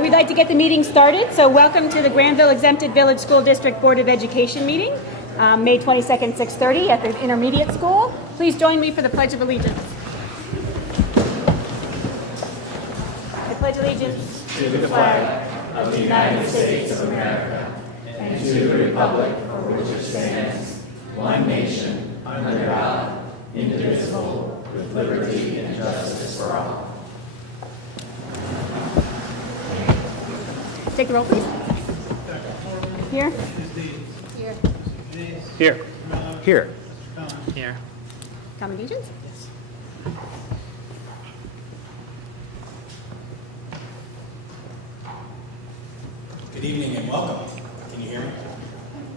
We'd like to get the meeting started, so welcome to the Granville Exempted Village School District Board of Education meeting, May 22nd, 6:30 at the Intermediate School. Please join me for the Pledge of Allegiance. I pledge allegiance to the flag of the United States of America and to the republic for which it stands, one nation, under God, indivisible, with liberty and justice for all. Take the roll, please. Here. Here. Here. Here. Here. Accommodations? Good evening and welcome. Can you hear me?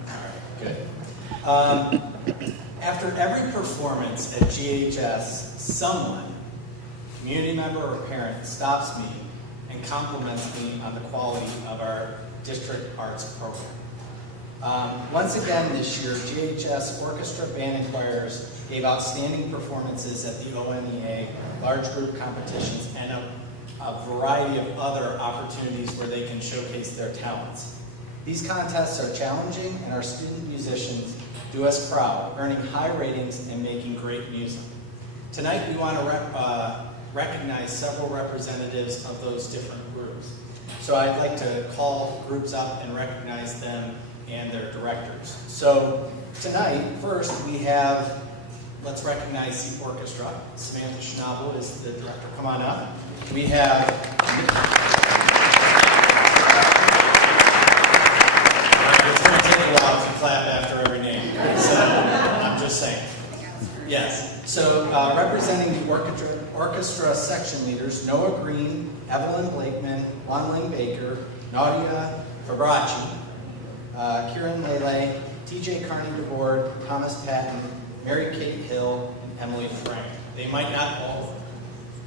All right, good. After every performance at GHS, someone, community member or parent, stops me and compliments me on the quality of our district arts program. Once again this year, GHS Orchestra Band and Choirs gave outstanding performances at the ONEA large group competitions and a variety of other opportunities where they can showcase their talents. These contests are challenging and our student musicians do us proud, earning high ratings and making great music. Tonight we want to recognize several representatives of those different groups. So I'd like to call groups up and recognize them and their directors. So tonight, first we have, let's recognize the orchestra. Samantha Schnabel is the director. Come on up. We have, it's going to take a while to clap after every name, so I'm just saying. Yes. So representing the orchestra section leaders, Noah Green, Evelyn Blakeman, Wanling Baker, Nadia Fabracci, Kieran Lele, TJ Carney DeBoard, Thomas Patton, Mary Kate Hill, and Emily Frank. They might not all,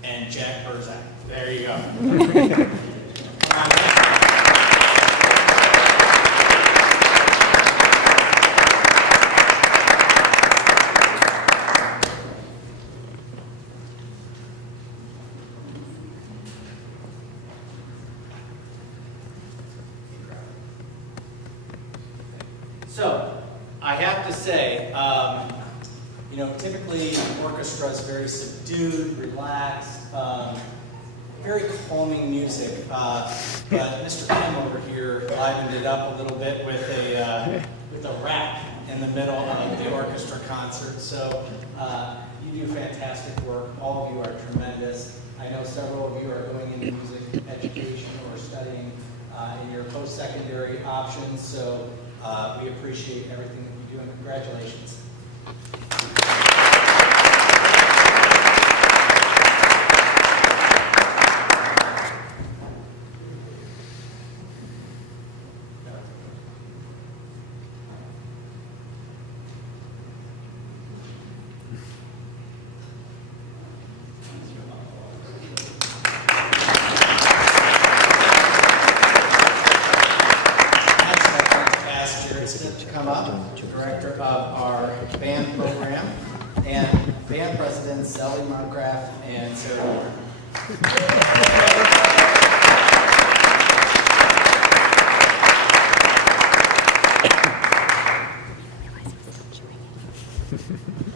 and Jack Burzak. There you go. So, I have to say, typically the orchestra is very subdued, relaxed, very calming music. But Mr. Kim over here livened it up a little bit with a rap in the middle of the orchestra concert. So you do fantastic work. All of you are tremendous. I know several of you are going into music education or studying in your post-secondary options. So we appreciate everything that you do, and congratulations. Come up, director of our band program, and band presidents Sally Moncraft and Sarah Warren.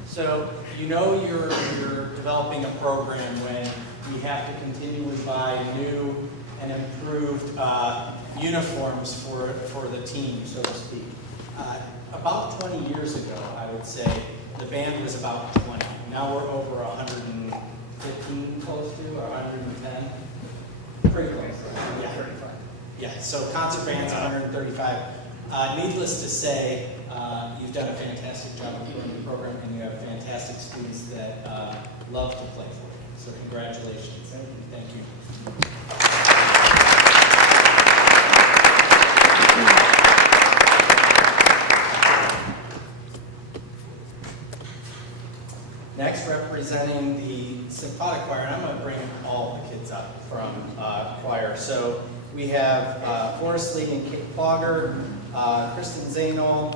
So you know you're developing a program when we have to continually buy new and improved uniforms for the team, so to speak. About 20 years ago, I would say, the band was about 20. Now we're over 115 close to, or 110. Pretty close. Yeah. 35. Yeah, so concert band's 135. Needless to say, you've done a fantastic job of doing the program, and you have fantastic students that love to play for you. So congratulations. Thank you. Next, representing the symphonic choir, and I'm going to bring all the kids up from choir. So we have Forrest Lee and Kate Fogger, Kristen Zainol,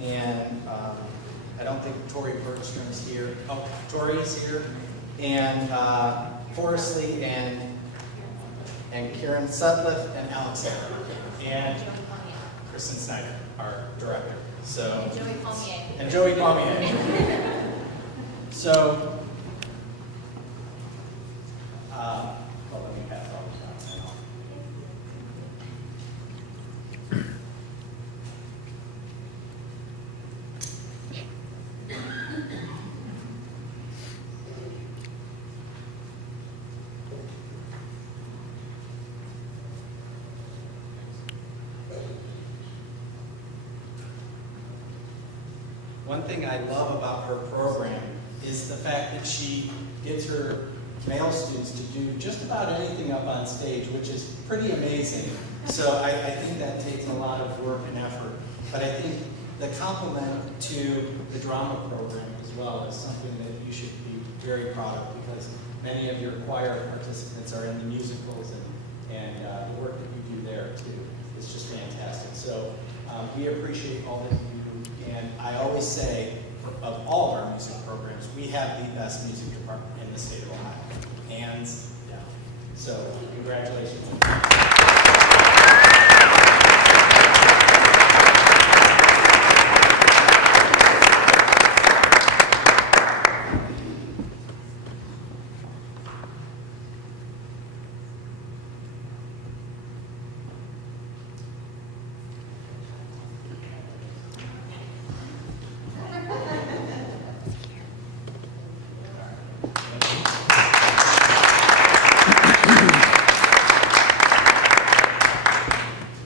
and I don't think Tori Bergstrom's here. Oh, Tori's here. And Forrest Lee and and Kieran Sutliff and Alex and Kristen Snyder, our director. So Joey Palmier. and Joey Palmier. So, well, let me pass all this down. One thing I love about her program is the fact that she gets her male students to do just about anything up on stage, which is pretty amazing. So I think that takes a lot of work and effort. But I think the compliment to the drama program as well is something that you should be very proud of, because many of your choir participants are in the musicals, and the work that you do there too is just fantastic. So we appreciate all that you do, and I always say, of all of our music programs, we have the best music department in the state of Ohio, hands down. So congratulations.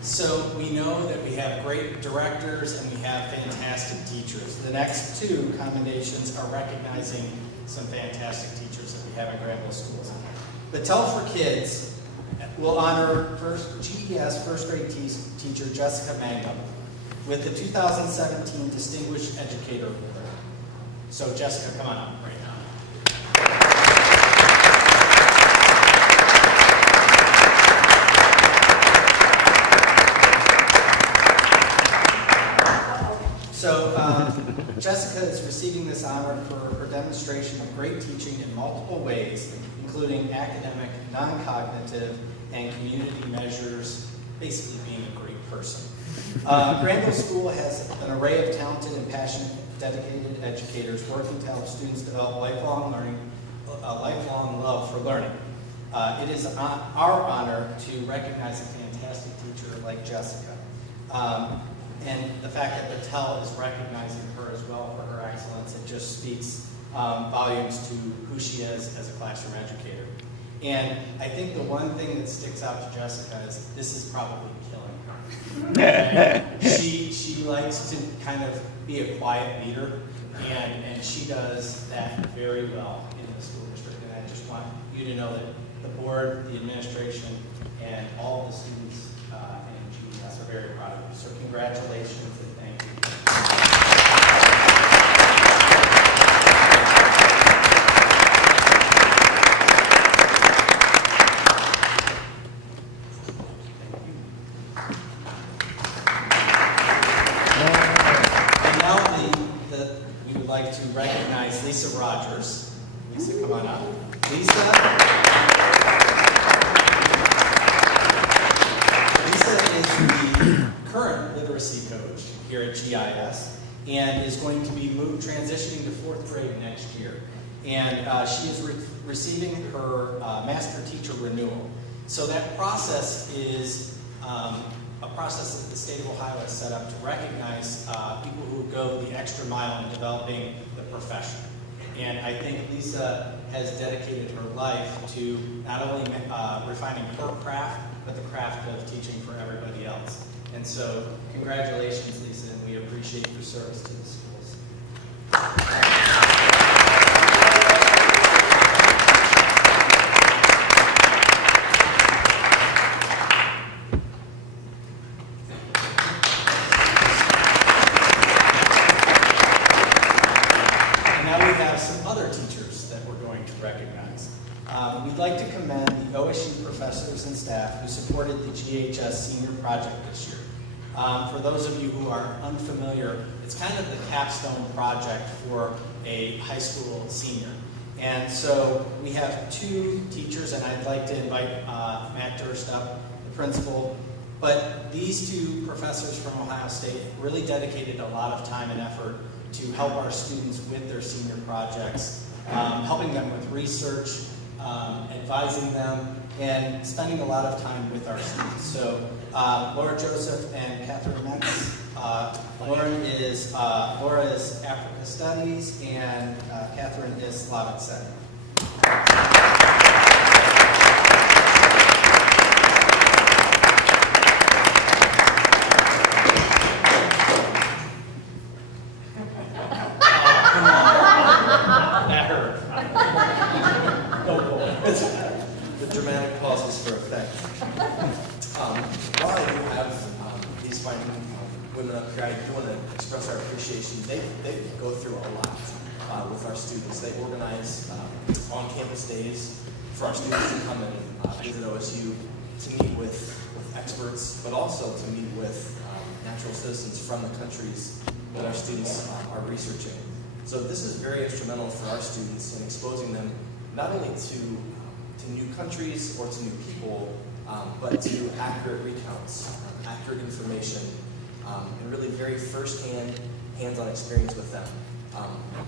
So we know that we have great directors and we have fantastic teachers. The next two commendations are recognizing some fantastic teachers that we have in Granville Schools. Battelle for Kids will honor GES first grade teacher Jessica Mangum with the 2017 Distinguished Educator Award. So Jessica, come on up right now. So Jessica is receiving this honor for her demonstration of great teaching in multiple ways, including academic, non-cognitive, and community measures, basically being a great person. Granville School has an array of talented and passionate, dedicated educators working to help students develop lifelong learning, a lifelong love for learning. It is our honor to recognize a fantastic teacher like Jessica. And the fact that Battelle is recognizing her as well for her excellence, it just speaks volumes to who she is as a classroom educator. And I think the one thing that sticks out to Jessica is this is probably killing her. She likes to kind of be a quiet leader, and she does that very well in the school district. And I just want you to know that the board, the administration, and all the students in GES are very proud of you. So congratulations and thank you. And now we would like to recognize Lisa Rogers. Lisa, come on up. Lisa is the current literacy coach here at GIS and is going to be transitioning to 4th grade next year. And she is receiving her master teacher renewal. So that process is a process that the state of Ohio has set up to recognize people who go the extra mile in developing the profession. And I think Lisa has dedicated her life to not only refining her craft, but the craft of teaching for everybody else. And so, congratulations, Lisa, and we appreciate your service to the schools. And now we have some other teachers that we're going to recognize. We'd like to commend the OSU professors and staff who supported the GHS Senior Project this year. For those of you who are unfamiliar, it's kind of the capstone project for a high school senior. And so we have two teachers, and I'd like to invite Matt Durst up, the principal. But these two professors from Ohio State really dedicated a lot of time and effort to help our students with their senior projects, helping them with research, advising them, and spending a lot of time with our students. So Laura Joseph and Catherine Metz. Laura is Africa Studies, and Catherine is Slavic Studies. That hurt. The dramatic pauses for effect. While I do have these fine women up here, I do want to express our appreciation. They go through a lot with our students. They organize on-campus days for our students to come and visit OSU, to meet with experts, but also to meet with natural citizens from the countries that our students are researching. So this is very instrumental for our students in exposing them not only to new countries or to new people, but to accurate recounts, accurate information, and really very firsthand, hands-on experience with them.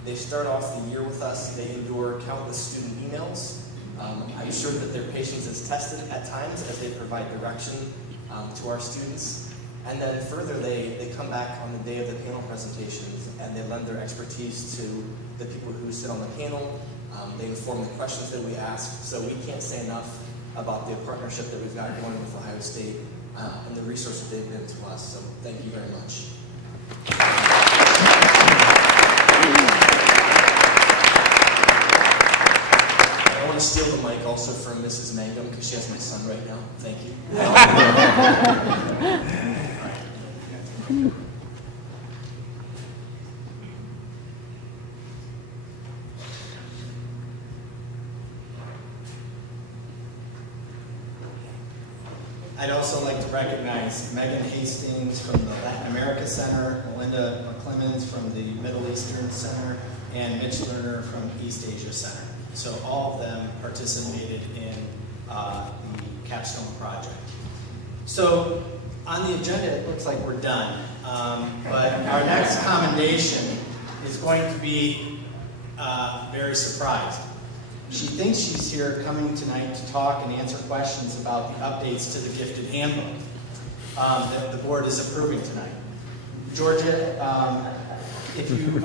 They start off the year with us. They endure countless student emails. I'm sure that their patience is tested at times as they provide direction to our students. And then further, they come back on the day of the panel presentations and they lend their expertise to the people who sit on the panel. They inform the questions that we ask. So we can't say enough about the partnership that we've got going with Ohio State and the resource that they've been to us. So thank you very much. I want to steal the mic also from Mrs. Mangum because she has my son right now. Thank you. I'd also like to recognize Megan Hastings from the Latin America Center, Melinda McClemens from the Middle Eastern Center, and Mitch Lerner from East Asia Center. So all of them participated in the capstone project. So on the agenda, it looks like we're done. But our next commendation is going to be very surprised. She thinks she's here coming tonight to talk and answer questions about the updates to the gifted handbook that the board is approving tonight. Georgia, if you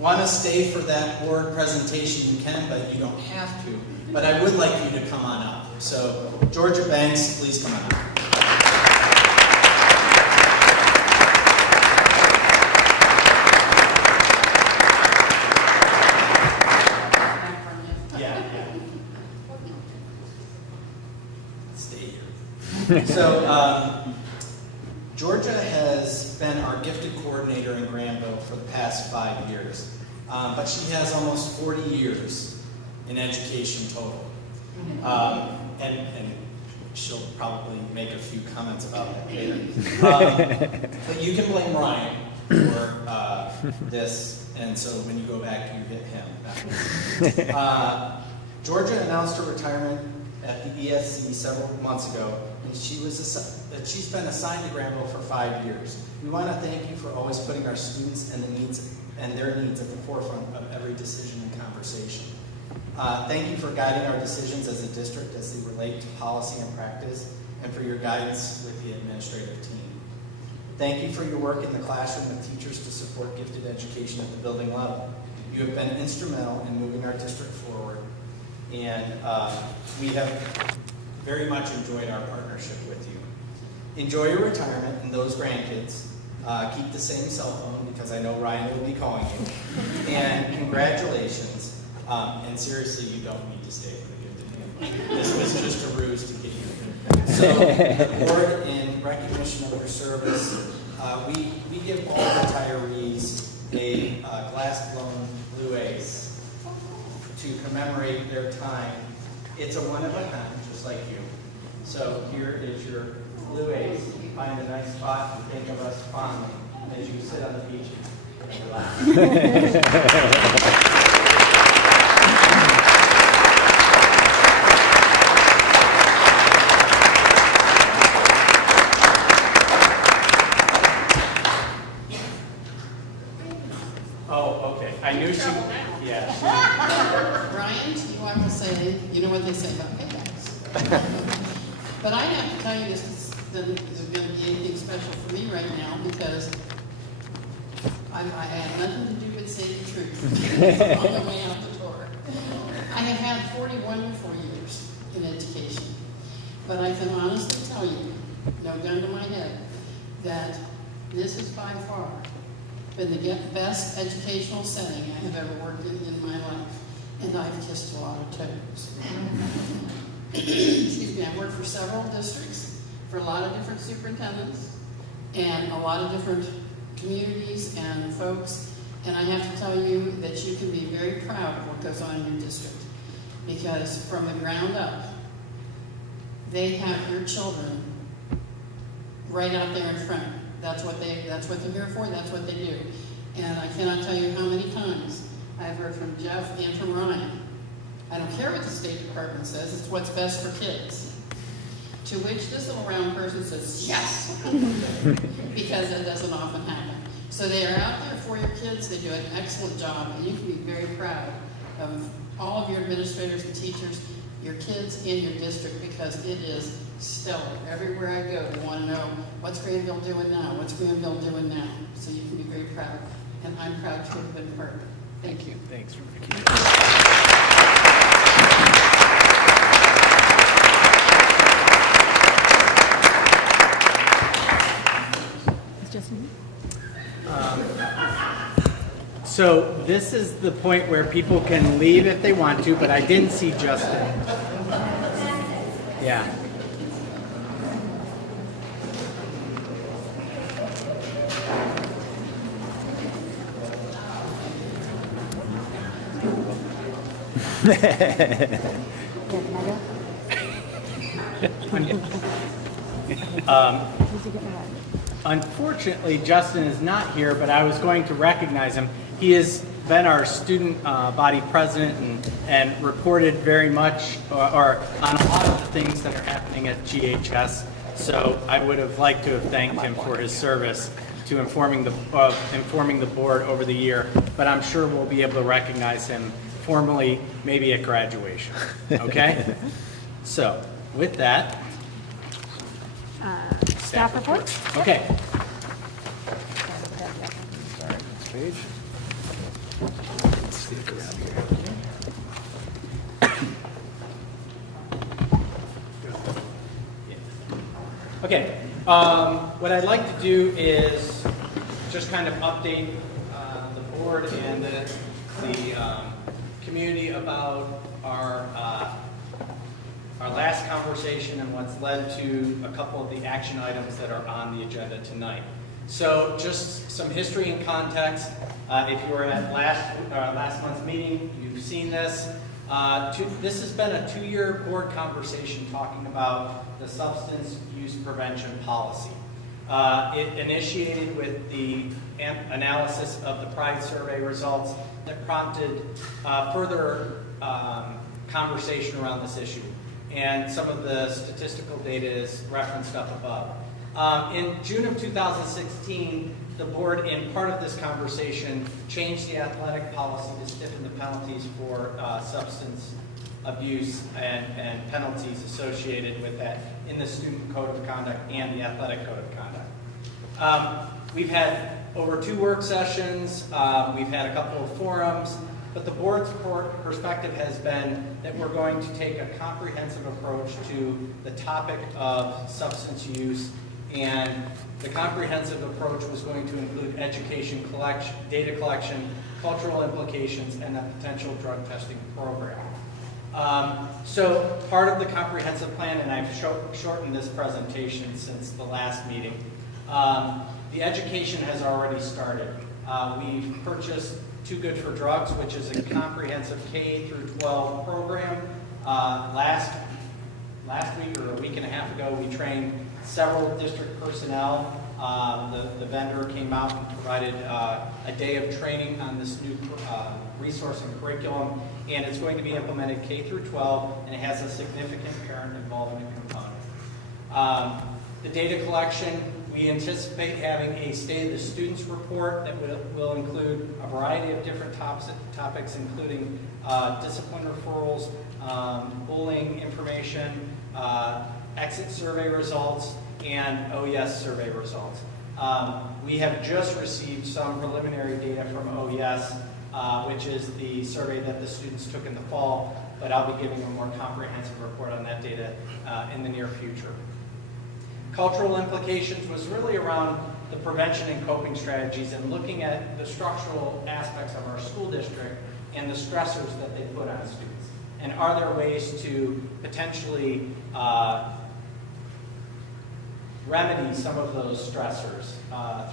want to stay for that board presentation, you can, but you don't have to. But I would like you to come on up. So, Georgia Banks, please come on up. So, Georgia has been our gifted coordinator in Granville for the past 5 years, but she has almost 40 years in education total. And she'll probably make a few comments about that later. But you can blame Ryan for this, and so when you go back, you hit him. Georgia announced her retirement at the ESC several months ago, and she's been assigned to Granville for 5 years. We want to thank you for always putting our students and their needs at the forefront of every decision and conversation. Thank you for guiding our decisions as a district as they relate to policy and practice, and for your guidance with the administrative team. Thank you for your work in the classroom with teachers to support gifted education at the building level. You have been instrumental in moving our district forward, and we have very much enjoyed our partnership with you. Enjoy your retirement and those grandkids. Keep the same cell phone because I know Ryan will be calling you. And congratulations. And seriously, you don't need to stay for the gifted handbook. This was just a ruse to get you. So the board, in recognition of your service, we give all retirees a glass-blown blue ace to commemorate their time. It's a one-of-a-kind, just like you. So here is your blue ace. Find a nice spot and think of us fondly as you sit on the beach and relax. But I have to tell you, this isn't going to be anything special for me right now because I had nothing to do but say the truth on the way out the door. I have had 40 wonderful years in education, but I can honestly tell you, no gun to my head, that this is by far been the best educational setting I have ever worked in my life, and I've kissed a lot of toes. Excuse me, I've worked for several districts, for a lot of different superintendents, and a lot of different communities and folks, and I have to tell you that you can be very proud of what goes on in your district, because from the ground up, they have your children right out there in front. That's what they're here for, that's what they do. And I cannot tell you how many times I've heard from Jeff and from Ryan, I don't care what the State Department says, it's what's best for kids. To which this little round person says, yes, because that doesn't often happen. So they are out there for your kids, they do an excellent job, and you can be very proud of all of your administrators and teachers, your kids in your district, because it is stellar. Everywhere I go, they want to know, what's Greenville doing now? What's Greenville doing now? So you can be very proud, and I'm proud to have been part of it. Thank you. Thanks, Justin? So this is the point where people can leave if they want to, but I didn't see Justin. Yeah. Unfortunately, Justin is not here, but I was going to recognize him. He has been our student body president and reported very much or on a lot of the things that are happening at GHS. So I would have liked to have thanked him for his service to informing the board over the year, but I'm sure we'll be able to recognize him formally, maybe at graduation. Okay? So with that, Staff reports? okay. Sorry, next page. Let's see if around here. Okay, what I'd like to do is just kind of update the board and the community about our last conversation and what's led to a couple of the action items that are on the agenda tonight. So just some history and context. If you were at last month's meeting, you've seen this. This has been a 2-year board conversation talking about the substance use prevention policy. It initiated with the analysis of the Pride survey results that prompted further conversation around this issue. And some of the statistical data is referenced up above. In June of 2016, the board, in part of this conversation, changed the athletic policy to stiffen the penalties for substance abuse and penalties associated with that in the student code of conduct and the athletic code of conduct. We've had over 2 work sessions, we've had a couple of forums, but the board's perspective has been that we're going to take a comprehensive approach to the topic of substance use, and the comprehensive approach was going to include education, data collection, cultural implications, and a potential drug testing program. So part of the comprehensive plan, and I've shortened this presentation since the last meeting, the education has already started. We've purchased Too Good for Drugs, which is a comprehensive K through 12 program. Last week or a week and a half ago, we trained several district personnel. The vendor came out and provided a day of training on this new resource and curriculum, and it's going to be implemented K through 12, and it has a significant parent involvement component. The data collection, we anticipate having a State of the Students report that will include a variety of different topics, including discipline referrals, bullying information, exit survey results and OES survey results. We have just received some preliminary data from OES, which is the survey that the students took in the fall, but I'll be giving a more comprehensive report on that data in the near future. Cultural implications was really around the prevention and coping strategies and looking at the structural aspects of our school district and the stressors that they put on students. And are there ways to potentially remedy some of those stressors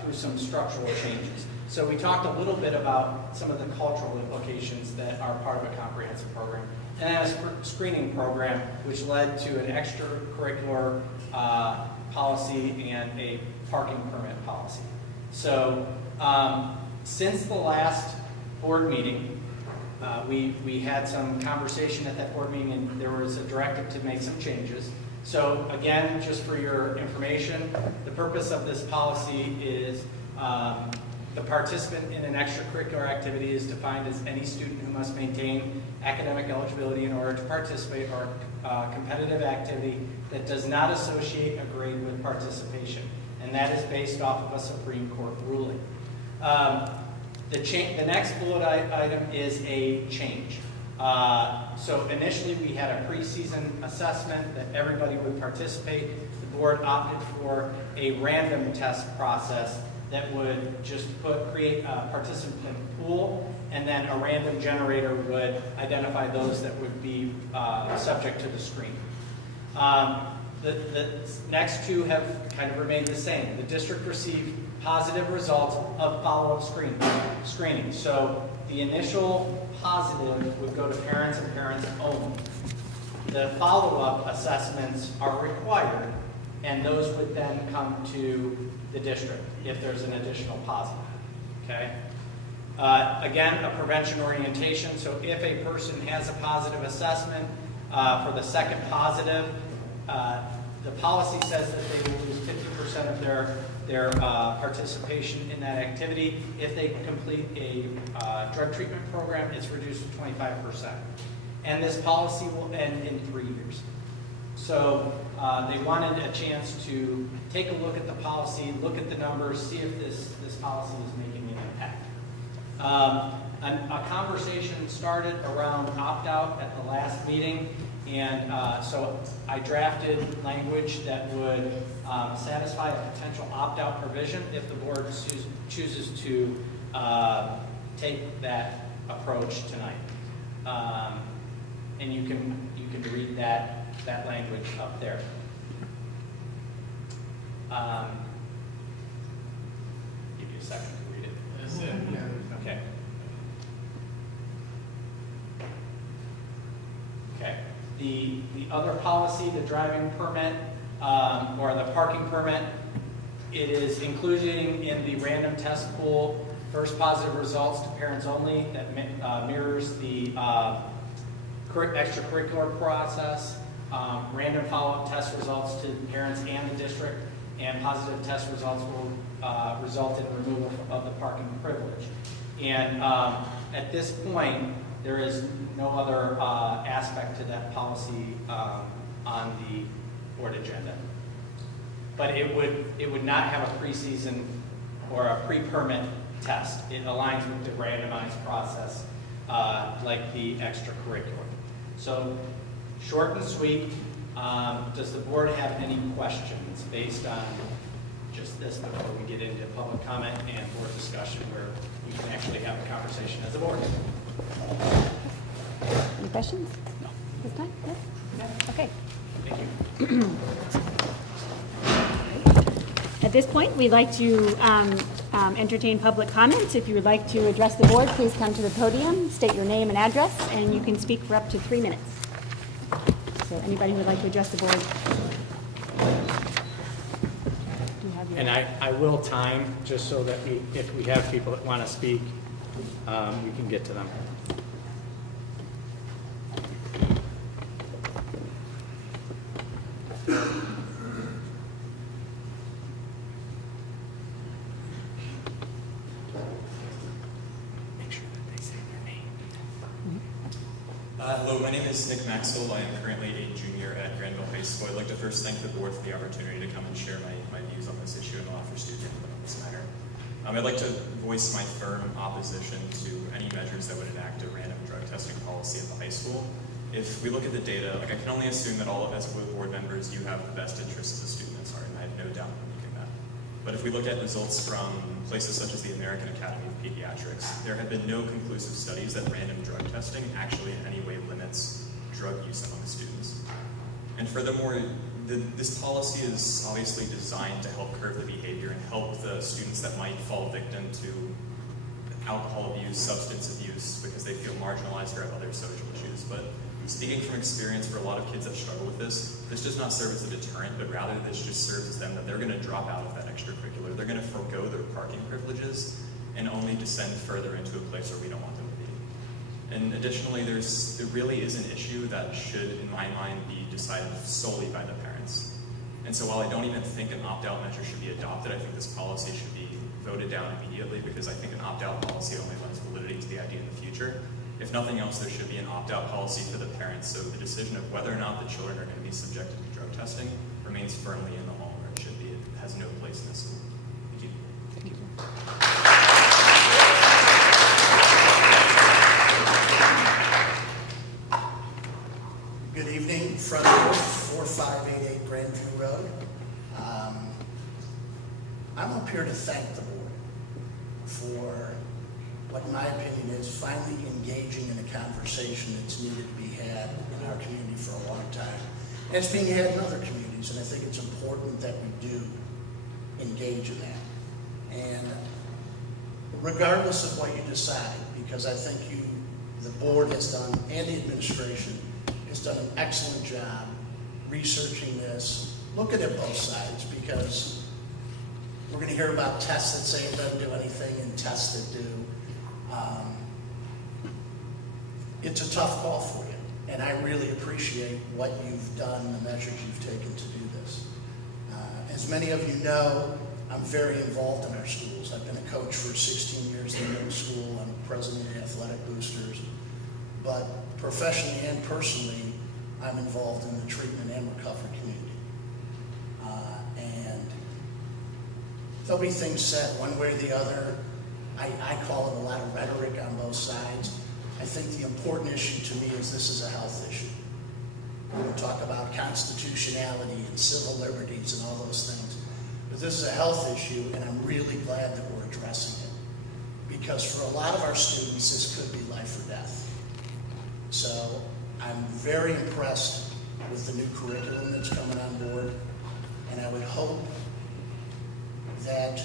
through some structural changes? So we talked a little bit about some of the cultural implications that are part of a comprehensive program. And then a screening program, which led to an extracurricular policy and a parking permit policy. So since the last board meeting, we had some conversation at that board meeting, and there was a directive to make some changes. So again, just for your information, the purpose of this policy is the participant in an extracurricular activity is defined as any student who must maintain academic eligibility in order to participate or competitive activity that does not associate a grade with participation. And that is based off of a Supreme Court ruling. The next bullet item is a change. So initially we had a preseason assessment that everybody would participate. The board opted for a random test process that would just create a participant pool, and then a random generator would identify those that would be subject to the screen. The next two have kind of remained the same. The district received positive results of follow-up screening. So the initial positive would go to parents and parents only. The follow-up assessments are required, and those would then come to the district if there's an additional positive. Okay? Again, a prevention orientation. So if a person has a positive assessment for the second positive, the policy says that they will lose 50% of their participation in that activity. If they complete a drug treatment program, it's reduced to 25%. And this policy will end in 3 years. So they wanted a chance to take a look at the policy, look at the numbers, see if this policy is making an impact. A conversation started around opt-out at the last meeting, and so I drafted language that would satisfy a potential opt-out provision if the board chooses to take that approach tonight. And you can read that language up there. Give you a second to read it. That's it. Okay. Okay. The other policy, the driving permit, or the parking permit, it is including in the random test pool first positive results to parents only that mirrors the extracurricular process, random follow-up test results to parents and the district, and positive test results will result in removal of the parking privilege. And at this point, there is no other aspect to that policy on the board agenda. But it would not have a preseason or a pre-permit test. It aligns with the randomized process like the extracurricular. So short and sweet. Does the board have any questions based on just this before we get into public comment and board discussion where we can actually have a conversation as a board? Any questions? No. This time? No? Okay. Thank you. At this point, we'd like to entertain public comments. If you would like to address the board, please come to the podium, state your name and address, and you can speak for up to 3 minutes. So anybody who would like to address the board? Do you have your... And I will time, just so that if we have people that want to speak, we can get to them. Make sure that they say their name. Hello, Hello, my name is Nick Maxwell. I am currently a junior at Granville High School. I'd like to first thank the board for the opportunity to come and share my views on this issue and offer student input on this matter. I'd like to voice my firm opposition to any measures that would enact a random drug testing policy at the high school. If we look at the data, I can only assume that all of us board members, you have the best interests of the students at heart, and I have no doubt in making that. But if we look at results from places such as the American Academy of Pediatrics, there have been no conclusive studies that random drug testing actually in any way limits drug use among students. And furthermore, this policy is obviously designed to help curb the behavior and help the students that might fall victim to alcohol abuse, substance abuse, because they feel marginalized or have other social issues. But speaking from experience, for a lot of kids that struggle with this does not serve as a deterrent, but rather this just serves as them that they're going to drop out of that extracurricular. They're going to forego their parking privileges and only descend further into a place where we don't want them to be. And additionally, there really is an issue that should, in my mind, be decided solely by the parents. And so while I don't even think an opt-out measure should be adopted, I think this policy should be voted down immediately, because I think an opt-out policy only lends validity to the idea in the future. If nothing else, there should be an opt-out policy for the parents, so the decision of whether or not the children are going to be subjected to drug testing remains firmly in the home where it should be. It has no place in the school. Thank you. Thank you. Good evening, Front Door, 4588 Grandview Road. I'm up here to thank the board for what in my opinion is finally engaging in a conversation that's needed to be had in our community for a long time. And it's being had in other communities, and I think it's important that we do engage in that. And regardless of what you decide, because I think the board has done, and the administration has done an excellent job researching this, looking at both sides, because we're going to hear about tests that say it doesn't do anything and tests that do. It's a tough call for you, and I really appreciate what you've done, the measures you've taken to do this. As many of you know, I'm very involved in our schools. I've been a coach for 16 years in middle school. I'm president of the Athletic Boosters. But professionally and personally, I'm involved in the treatment and recovery community. And there'll be things said one way or the other. I call it a lot of rhetoric on both sides. I think the important issue to me is this is a health issue. We can talk about constitutionality and civil liberties and all those things. But this is a health issue, and I'm really glad that we're addressing it. Because for a lot of our students, this could be life or death. So I'm very impressed with the new curriculum that's coming on board, and I would hope that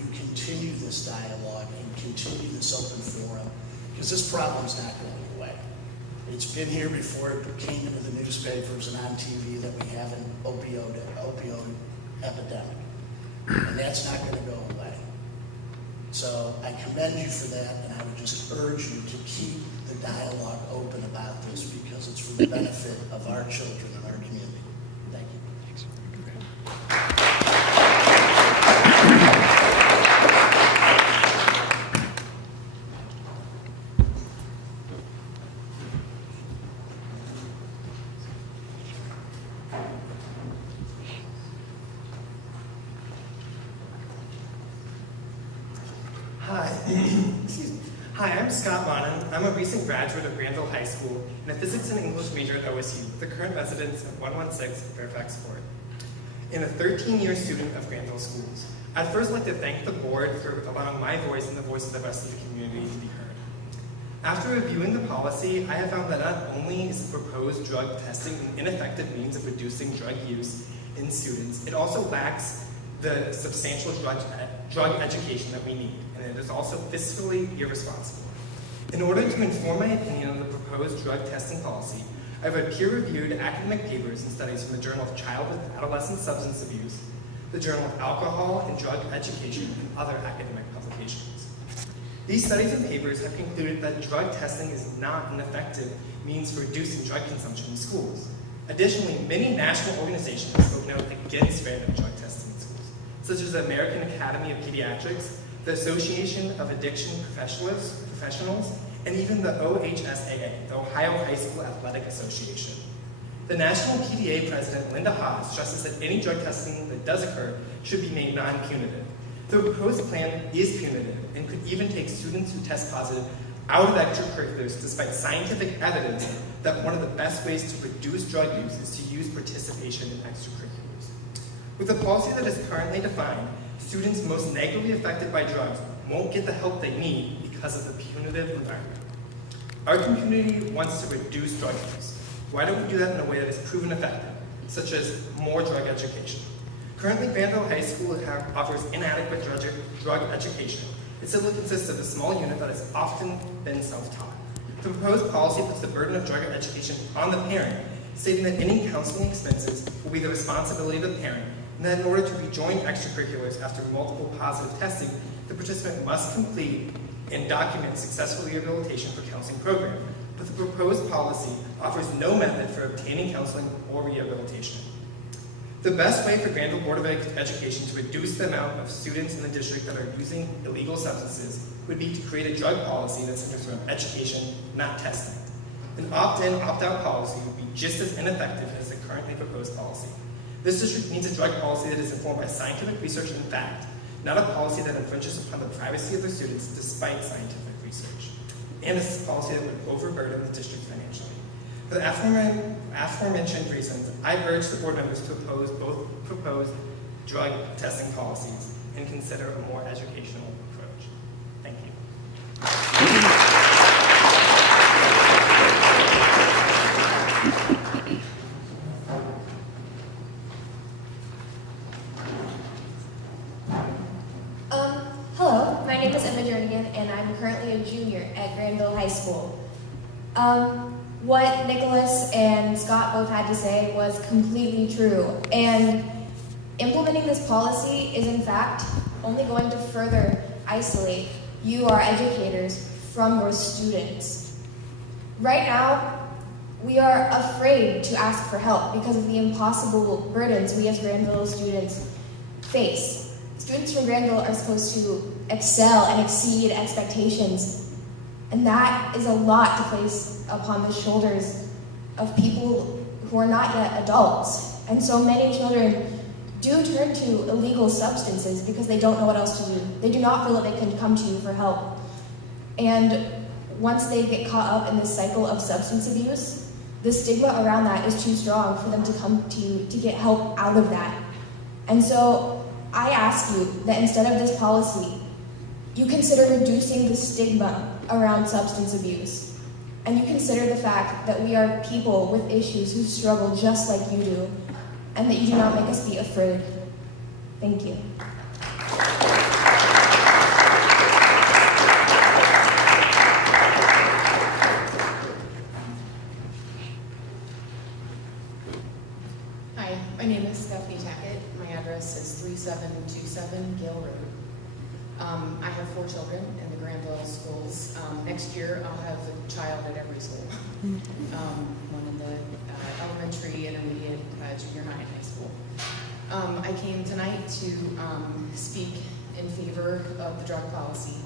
you continue this dialogue and continue this open forum, because this problem's not going away. It's been here before it came into the newspapers and on TV that we have an opioid epidemic, and that's not going to go away. So I commend you for that, and I would just urge you to keep the dialogue open about this, because it's for the benefit of our children and our community. Thank you. Thanks. Hi. Excuse me. Hi, I'm Scott Monin. I'm a recent graduate of Granville High School and a physics and English major at OSU, the current resident of 116 Fairfax Court. And a 13-year student of Granville Schools. I'd first like to thank the board for allowing my voice and the voice of the rest of the community to be heard. After reviewing the policy, I have found that not only is the proposed drug testing an ineffective means of reducing drug use in students, it also lacks the substantial drug education that we need, and it is also fiscally irresponsible. In order to inform my opinion on the proposed drug testing policy, I've read peer-reviewed academic papers and studies from the Journal of Child and Adolescent Substance Abuse, the Journal of Alcohol and Drug Education, and other academic publications. These studies and papers have concluded that drug testing is not an effective means for reducing drug consumption in schools. Additionally, many national organizations have spoken out against random drug testing in schools, such as the American Academy of Pediatrics, the Association of Addiction Professionals, and even the OHSAA, the Ohio High School Athletic Association. The National PTA President, Linda Haas, stresses that any drug testing that does occur should be made non-punitive. The proposed plan is punitive and could even take students who test positive out of extracurriculars despite scientific evidence that one of the best ways to reduce drug use is to use participation in extracurriculars. With the policy that is currently defined, students most negatively affected by drugs won't get the help they need because of the punitive environment. Our community wants to reduce drug use. Why don't we do that in a way that is proven effective, such as more drug education? Currently, Granville High School offers inadequate drug education. It simply consists of a small unit that has often been self-taught. The proposed policy puts the burden of drug education on the parent, stating that any counseling expenses will be the responsibility of the parent, and that in order to rejoin extracurriculars after multiple positive testing, the participant must complete and document successful rehabilitation for counseling program. But the proposed policy offers no method for obtaining counseling or rehabilitation. The best way for Granville Board of Education to reduce the amount of students in the district that are using illegal substances would be to create a drug policy that centers around education, not testing. An opt-in, opt-out policy would be just as ineffective as the currently proposed policy. This district needs a drug policy that is informed by scientific research and fact, not a policy that infringes upon the privacy of their students despite scientific research. And this is a policy that would overburden the district financially. For the aforementioned reasons, I urge the board members to oppose both proposed drug testing policies and consider a more educational approach. Thank you. Hello, my name is Emma Jernigan, and I'm currently a junior at Granville High School. What Nicholas and Scott both had to say was completely true, and implementing this policy is in fact only going to further isolate you, our educators, from your students. Right now, we are afraid to ask for help because of the impossible burdens we as Granville students face. Students from Granville are supposed to excel and exceed expectations, and that is a lot to place upon the shoulders of people who are not yet adults. And so many children do turn to illegal substances because they don't know what else to do. They do not feel that they can come to you for help. And once they get caught up in this cycle of substance abuse, the stigma around that is too strong for them to come to you to get help out of that. And so I ask you that instead of this policy, you consider reducing the stigma around substance abuse. And you consider the fact that we are people with issues who struggle just like you do, and that you do not make us be afraid. Thank you. Hi, my name is Stephanie Tackett. My address is 3727 Gale Road. I have 4 children in the Granville schools. Next year, I'll have a child at every school. One in the elementary, intermediate, junior high, and high school. I came tonight to speak in favor of the drug policy.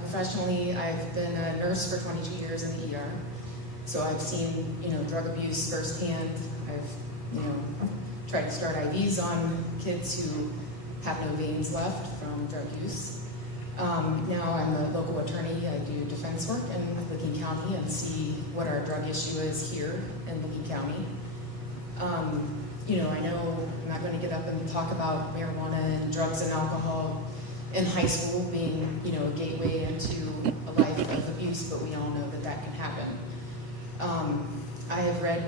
Professionally, I've been a nurse for 22 years in the ER. So I've seen, drug abuse firsthand. I've, tried to start IVs on kids who have no veins left from drug use. Now I'm a local attorney. I do defense work in Licking County and see what our drug issue is here in Licking County. I know I'm not going to get up and talk about marijuana and drugs and alcohol in high school being, a gateway into a life of abuse, but we all know that that can happen. I have read,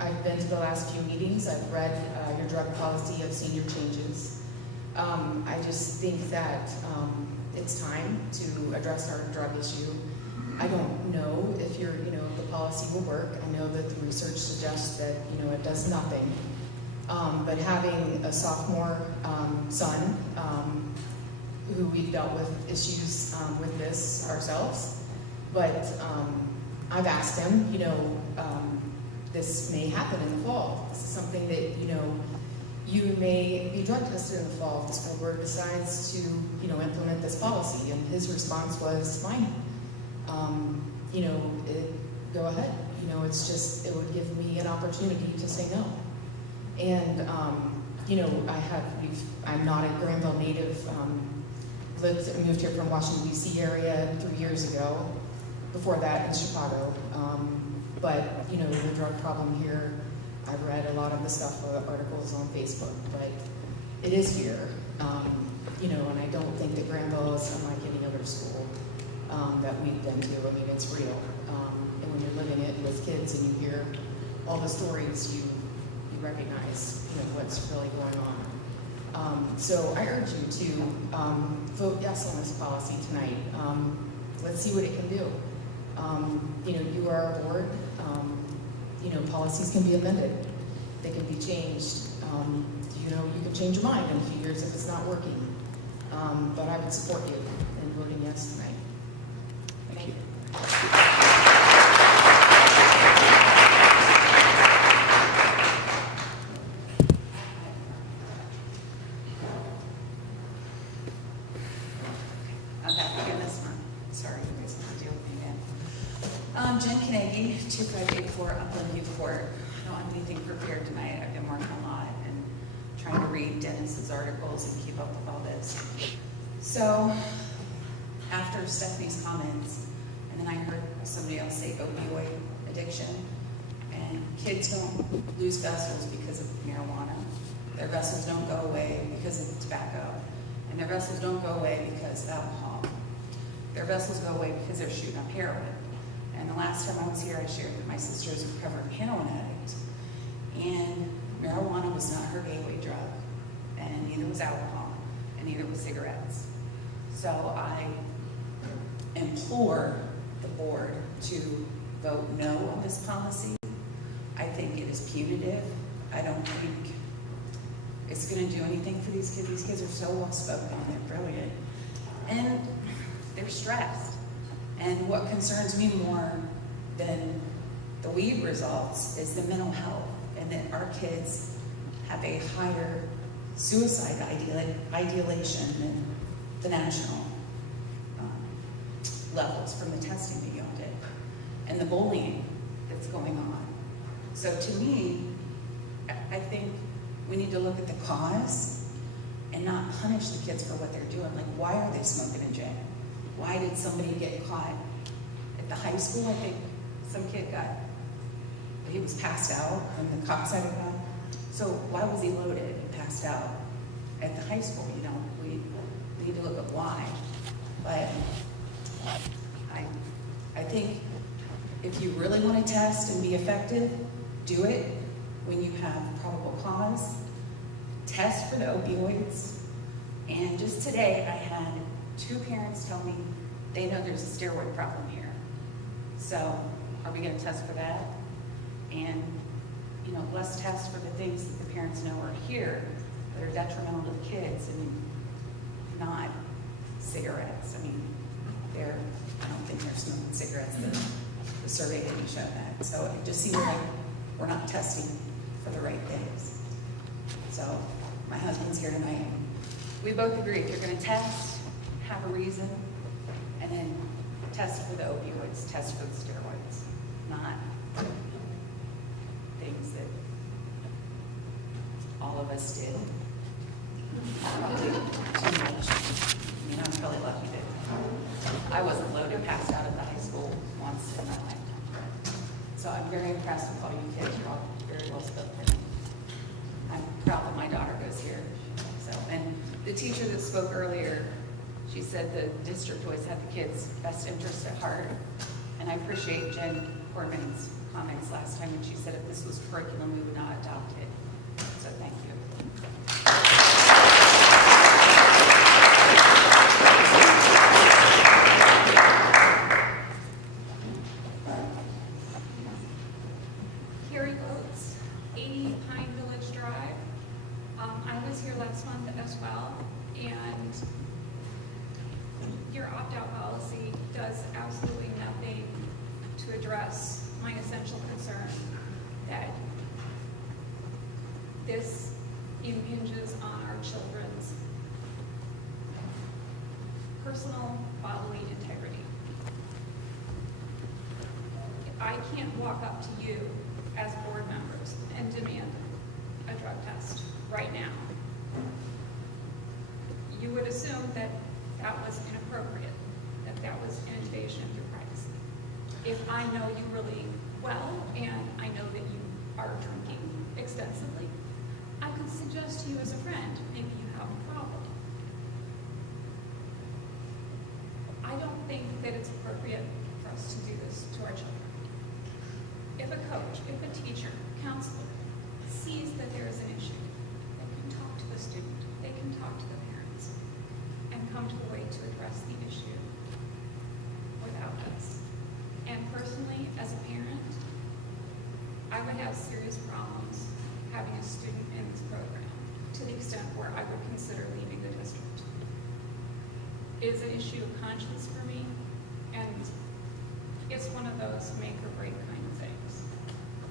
I've been to the last few meetings. I've read your drug policy. I've seen your changes. I just think that it's time to address our drug issue. I don't know if the policy will work. I know that the research suggests that, it does nothing. But having a sophomore son who we've dealt with issues with this ourselves, but I've asked him, this may happen in the fall. This is something that, you may be drug tested in the fall if the school board decides to, implement this policy. And his response was, fine. Go ahead. It's just, it would give me an opportunity to say no. And, I'm not a Granville native, moved here from Washington DC area 3 years ago. Before that in Chicago. But, the drug problem here, I've read a lot of the stuff, articles on Facebook, but it is here. And I don't think that Granville is unlike any other school that we've been to. I mean, it's real. And when you're living it with kids and you hear all the stories, you recognize, what's really going on. So I urge you to vote yes on this policy tonight. Let's see what it can do. You are a board. Policies can be amended. They can be changed. You can change your mind in a few years if it's not working. But I would support you in voting yes tonight. Thank you. I'm back again this month. Sorry, you guys have to deal with me again. Jen Carnegie, 2584 Upland View Court. I don't have anything prepared tonight. I've been working a lot and trying to read Dennis's articles and keep up with all this. So, after Stephanie's comments, and then I heard somebody else say opioid addiction, and kids don't lose vessels because of marijuana. Their vessels don't go away because of tobacco. And their vessels don't go away because of alcohol. Their vessels go away because they're shooting up heroin. And the last time I was here, I shared that my sister is a recovering heroin addict. And marijuana was not her gateway drug. And neither was alcohol. And neither was cigarettes. So I implore the board to vote no on this policy. I think it is punitive. I don't think it's going to do anything for these kids. These kids are so well spoken, they're brilliant, and they're stressed. And what concerns me more than the weed results is the mental health, and that our kids have a higher suicide ideation than the national levels from the testing beyond it, and the bullying that's going on. So to me, I think we need to look at the cause and not punish the kids for what they're doing. Like, why are they smoking in jail? Why did somebody get caught? At the high school, I think some kid he was passed out and the cops had a gun. So why was he loaded and passed out at the high school? We need to look at why. But I think if you really want to test and be effective, do it when you have probable cause. Test for the opioids. And just today, I had 2 parents tell me they know there's a steroid problem here. So are we going to test for that? And, let's test for the things that the parents know are here that are detrimental to the kids, and not cigarettes. I don't think they're smoking cigarettes. The survey didn't show that. So it just seems like we're not testing for the right things. So my husband's here tonight, and we both agree if you're going to test, have a reason, and then test for the opioids, test for the steroids, not things that all of us did. Probably too much. I'm probably lucky that I wasn't loaded, passed out at the high school once in my lifetime. So I'm very impressed with all you kids. You're all very well spoken. I'm proud that my daughter goes here. And the teacher that spoke earlier, she said the district always had the kids' best interest at heart. And I appreciate Jen Corman's comments last time when she said if this was curriculum, we would not adopt it. So thank you. Carrie Oates, 80 Pine Village Drive. I was here last month as well, and your opt-out policy does absolutely nothing to address my essential concern that this impinges on our children's personal bodily integrity. I can't walk up to you as board members and demand a drug test right now. You would assume that that was inappropriate, that that was an invasion of your privacy. If I know you really well and I know that you are drinking extensively, I could suggest to you as a friend, maybe you have a problem. I don't think that it's appropriate for us to do this to our children. If a coach, if a teacher, counselor sees that there is an issue, they can talk to the student, they can talk to the parents, and come to a way to address the issue without us. And personally, as a parent, I would have serious problems having a student in this program to the extent where I would consider leaving the district. It is an issue of conscience for me, and it's one of those make or break kind of things.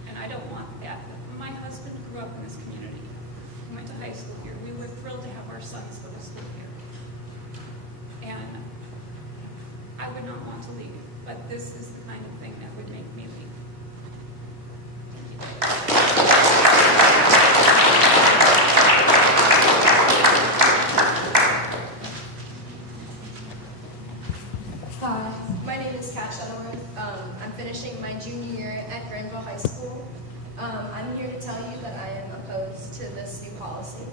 And I don't want that. My husband grew up in this community. He went to high school here. We were thrilled to have our sons go to school here. And I would not want to leave, but this is the kind of thing that would make me leave. Thank you. Hi, my name is Kat Shuttleworth. I'm finishing my junior year at Granville High School. I'm here to tell you that I am opposed to this new policy.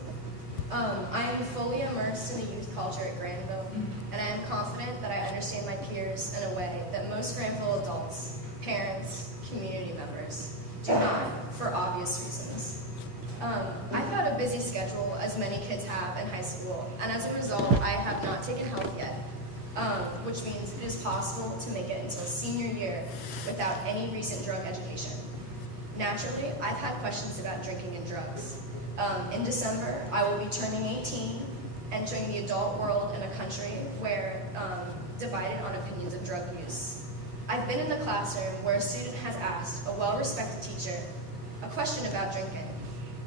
I am fully immersed in the youth culture at Granville, and I am confident that I understand my peers in a way that most Granville adults, parents, community members do not, for obvious reasons. I've had a busy schedule, as many kids have in high school, and as a result, I have not taken health yet. Which means it is possible to make it until senior year without any recent drug education. Naturally, I've had questions about drinking and drugs. In December, I will be turning 18, entering the adult world in a country where divided on opinions of drug use. I've been in the classroom where a student has asked a well-respected teacher a question about drinking,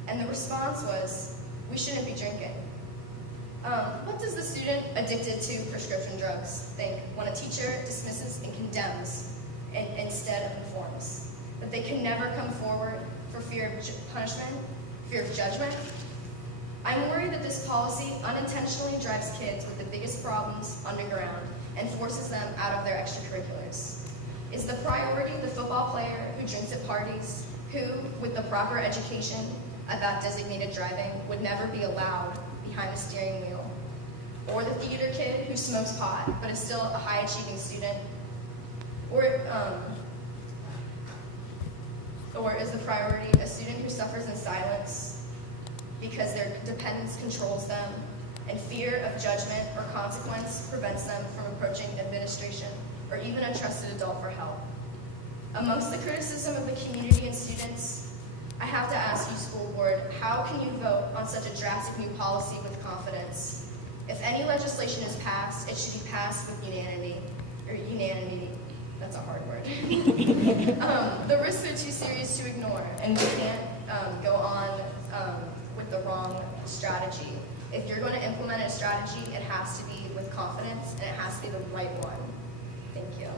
and the response was, "We shouldn't be drinking." What does the student addicted to prescription drugs think when a teacher dismisses and condemns instead of informs? That they can never come forward for fear of punishment, fear of judgment? I'm worried that this policy unintentionally drives kids with the biggest problems underground and forces them out of their extracurriculars. Is the priority the football player who drinks at parties, who, with the proper education about designated driving, would never be allowed behind the steering wheel? Or the theater kid who smokes pot but is still a high-achieving student? Or is the priority a student who suffers in silence because their dependence controls them and fear of judgment or consequence prevents them from approaching administration or even a trusted adult for help? Amongst the criticism of the community and students, I have to ask you, school board, how can you vote on such a drastic new policy with confidence? If any legislation is passed, it should be passed with unanimity. That's a hard word. The risks are too serious to ignore, and we can't go on with the wrong strategy. If you're going to implement a strategy, it has to be with confidence, and it has to be the right one. Thank you.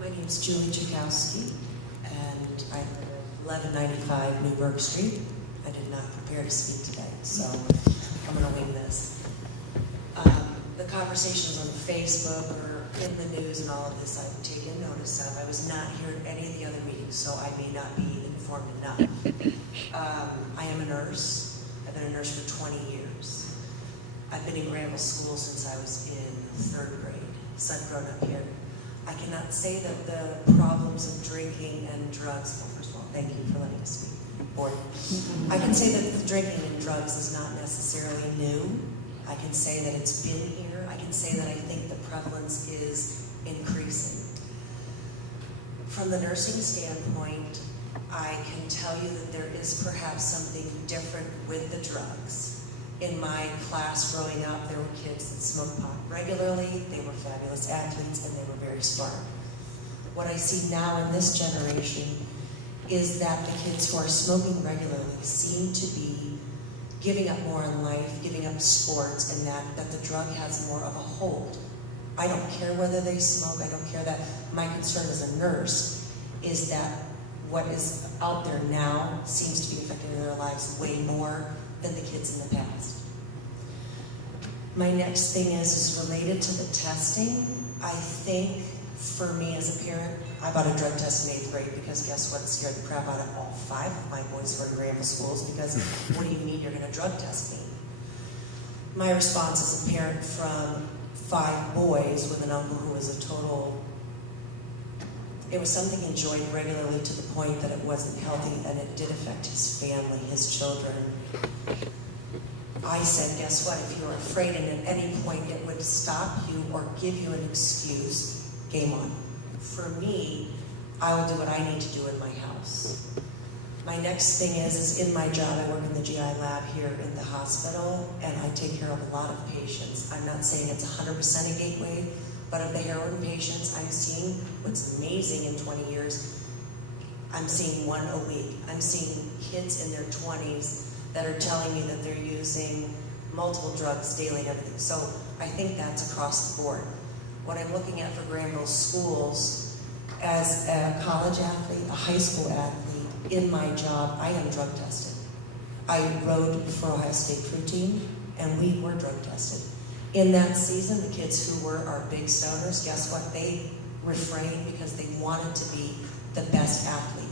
My name is Julie Chakowski, and I live at 1195 Newburgh Street. I did not prepare to speak today, so I'm going to wing this. The conversations on Facebook or in the news and all of this I've taken notice of. I was not here at any of the other meetings, so I may not be informed enough. I am a nurse. I've been a nurse for 20 years. I've been in Granville School since I was in 3rd grade, so I've grown up here. I cannot say that the problems of drinking and drugs, well, first of all, thank you for letting us speak. Board. I can say that the drinking and drugs is not necessarily new. I can say that it's been here. I can say that I think the prevalence is increasing. From the nursing standpoint, I can tell you that there is perhaps something different with the drugs In my class growing up, there were kids that smoked pot regularly, they were fabulous athletes, and they were very smart. What I see now in this generation is that the kids who are smoking regularly seem to be giving up more in life, giving up sports, and that the drug has more of a hold. I don't care whether they smoke, I don't care that. My concern as a nurse is that what is out there now seems to be affecting their lives way more than the kids in the past. My next thing is related to the testing. I think for me as a parent, I bought a drug test in 8th grade because guess what? It scared the crap out of all 5 of my boys who are in Granville schools because what do you mean you're going to drug test me? My response as a parent from 5 boys with an uncle who was a total, it was something he enjoyed regularly to the point that it wasn't healthy and it did affect his family, his children. I said, guess what? If you were afraid and at any point it would stop you or give you an excuse, game on. For me, I will do what I need to do in my house. My next thing is in my job, I work in the GI lab here in the hospital, and I take care of a lot of patients. I'm not saying it's 100% a gateway, but of the heroin patients I'm seeing, what's amazing in 20 years, I'm seeing 1 a week. I'm seeing kids in their 20s that are telling me that they're using multiple drugs daily and everything. So I think that's across the board. What I'm looking at for Granville schools, as a college athlete, a high school athlete, in my job, I am drug tested. I rode for Ohio State crew team, and we were drug tested. In that season, the kids who were our big stoners, guess what? They refrained because they wanted to be the best athlete.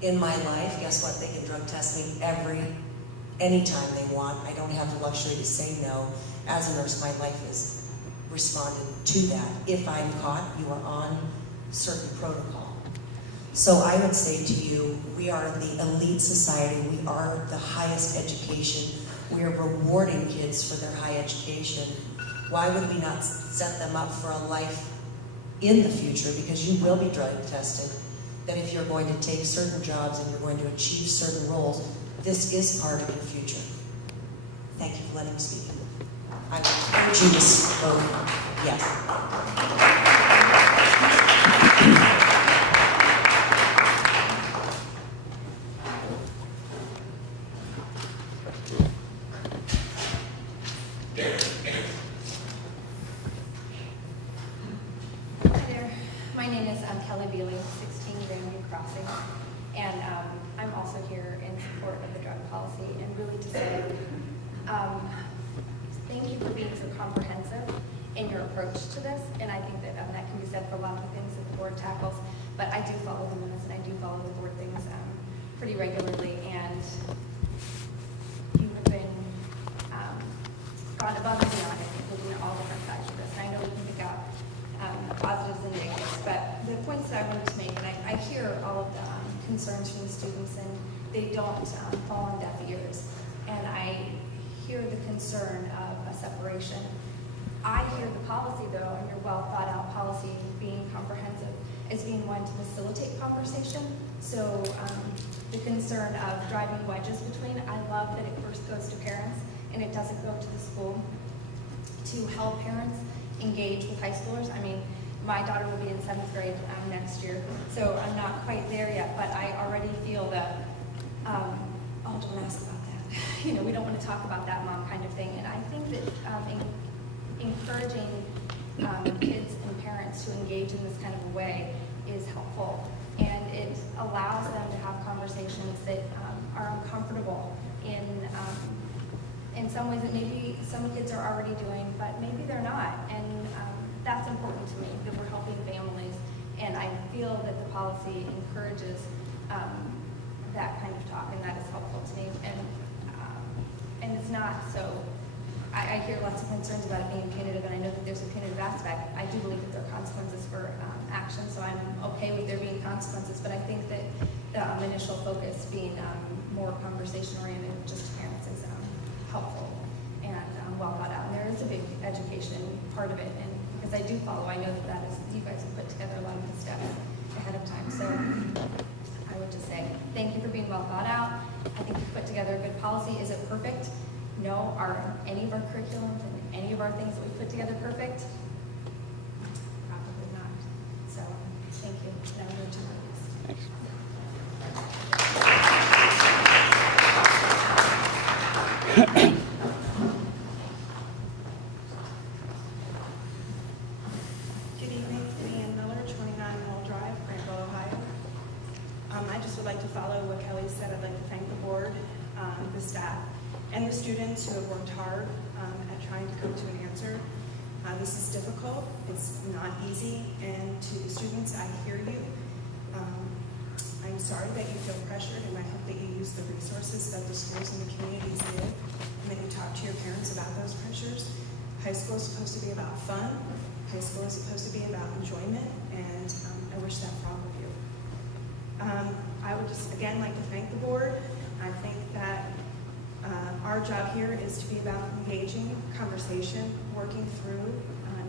In my life, guess what? They can drug test me anytime they want. I don't have the luxury to say no. As a nurse, my life is responded to that. If I'm caught, you are on certain protocol. So I would say to you, we are the elite society. We are the highest education. We are rewarding kids for their high education. Why would we not set them up for a life in the future? Because you will be drug tested. That if you're going to take certain jobs and you're going to achieve certain roles, this is part of your future. Thank you for letting me speak. I would encourage you to vote yes. Hi there. My name is Kelly Beeling, 16 Grandview Crossing, and I'm also here in support of the drug policy and really to say thank you for being so comprehensive in your approach to this, and I think that that can be said for a lot of the things that the board tackles, but I do follow the minutes and I do follow the board things pretty regularly, and you have been gone above and beyond it, including all different sides of this, and I know we can pick out positives and negatives, but the points that I wanted to make, and I hear all of the concerns from the students, and they don't fall on deaf ears, and I hear the concern of a separation. I hear the policy, though, and your well thought out policy being comprehensive, as being one to facilitate conversation. So the concern of driving wedges between, I love that it first goes to parents and it doesn't go to the school, to help parents engage with high schoolers. I mean, my daughter will be in 7th grade next year, so I'm not quite there yet, but I already feel that, oh, don't ask about that. You know, we don't want to talk about that, mom, kind of thing. And I think that encouraging kids and parents to engage in this kind of a way is helpful, and it allows them to have conversations that are uncomfortable in some ways that maybe some kids are already doing, but maybe they're not, and that's important to me, that we're helping families, and I feel that the policy encourages that kind of talk, and that is helpful to me, and it's not so. I hear lots of concerns about it being punitive, and I know that there's a punitive aspect. I do believe that there are consequences for action, so I'm okay with there being consequences, but I think that the initial focus being more conversation-oriented, just to parents, is helpful and well thought out. And there is a big education part of it, and because I do follow, I know that you guys have put together a lot of the steps ahead of time. So I would just say thank you for being well thought out. I think you've put together a good policy. Is it perfect? No. Are any of our curriculums and any of our things that we've put together perfect? Probably not. So thank you. Now we'll move to Marcus. Good evening, Leanne Miller, 29 Knoll Drive, Granville, Ohio. I just would like to follow what Kelly said. I'd like to thank the board, the staff, and the students who have worked hard at trying to come to an answer. This is difficult, it's not easy, and to the students, I hear you. I'm sorry that you feel pressured, and I hope that you use the resources that the schools and the communities give, and that you talk to your parents about those pressures. High school is supposed to be about fun. High school is supposed to be about enjoyment, and I wish that for all of you. I would just, again, like to thank the board. I think that our job here is to be about engaging, conversation, working through.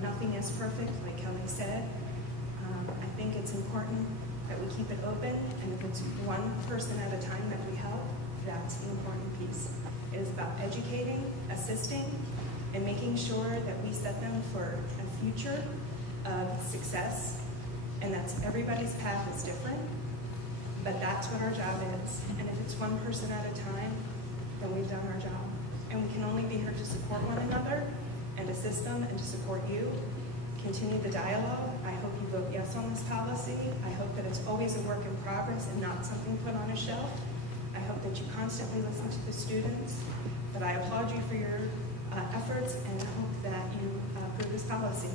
Nothing is perfect, like Kelly said. I think it's important that we keep it open, and if it's one person at a time that we help, that's the important piece. It is about educating, assisting, and making sure that we set them for a future of success, and that's everybody's path is different, but that's what our job is. And if it's one person at a time, then we've done our job. And we can only be here to support one another and assist them and to support you. Continue the dialogue. I hope you vote yes on this policy. I hope that it's always a work in progress and not something put on a shelf. I hope that you constantly listen to the students. But I applaud you for your efforts, and I hope that you approve this policy.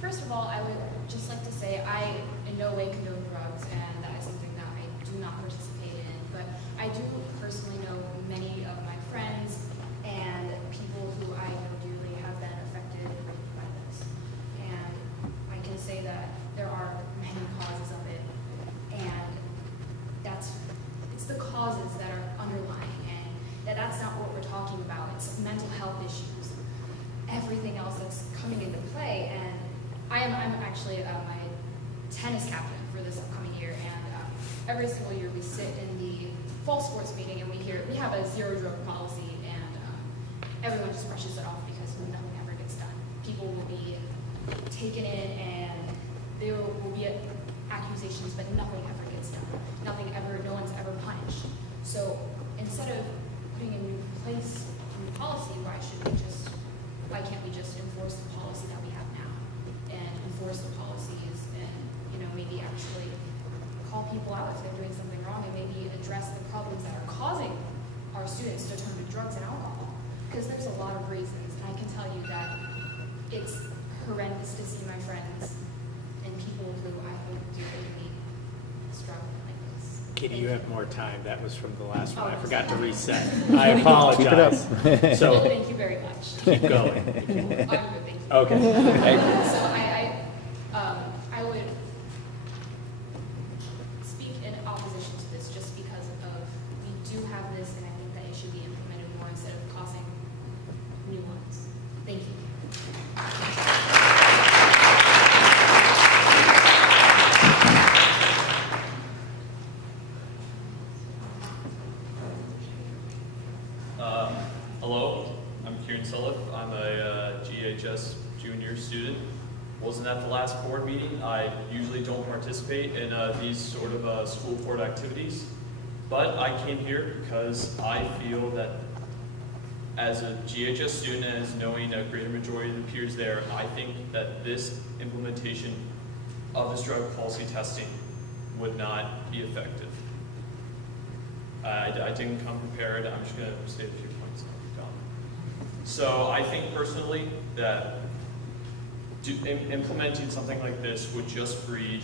First of all, I would just like to say I in no way condone drugs, and that is something that I do not participate in. But I do personally know many of my friends and people who I know dearly have been affected by this. And I can say that there are many causes of it, and it's the causes that are underlying, and that's not what we're talking about. It's mental health issues, everything else that's coming into play. And I'm actually my tennis captain for this upcoming year, and every single year we sit in the fall sports meeting and we have a zero drug policy, and everyone just brushes it off because nothing ever gets done. People will be taken in and there will be accusations, but nothing ever gets done. No one's ever punished. So instead of putting a new policy, why can't we just enforce the policy that we have now? And enforce the policies and, maybe actually call people out if they're doing something wrong, and maybe address the problems that are causing our students to turn to drugs and alcohol. Because there's a lot of reasons, and I can tell you that it's horrendous to see my friends and people who I hold dearly to me struggling like this. Katie, you have more time. That was from the last one. I Oh, forgot to sorry. reset. I apologize. So Thank you very much. keep going. I'm good, thank you. Okay. Thank you. So I would speak in opposition to this just because of we do have this, and I think that it should be implemented more instead of causing new ones. Thank you. Hello, I'm Kieran Sullivan. I'm a GHS junior student. Wasn't at the last board meeting. I usually don't participate in these sort of school board activities, but I came here because I feel that as a GHS student, as knowing a greater majority of the peers there, I think that this implementation of this drug policy testing would not be effective. I didn't come prepared. I'm just going to say a few points and I'll be done. So I think personally that implementing something like this would just breed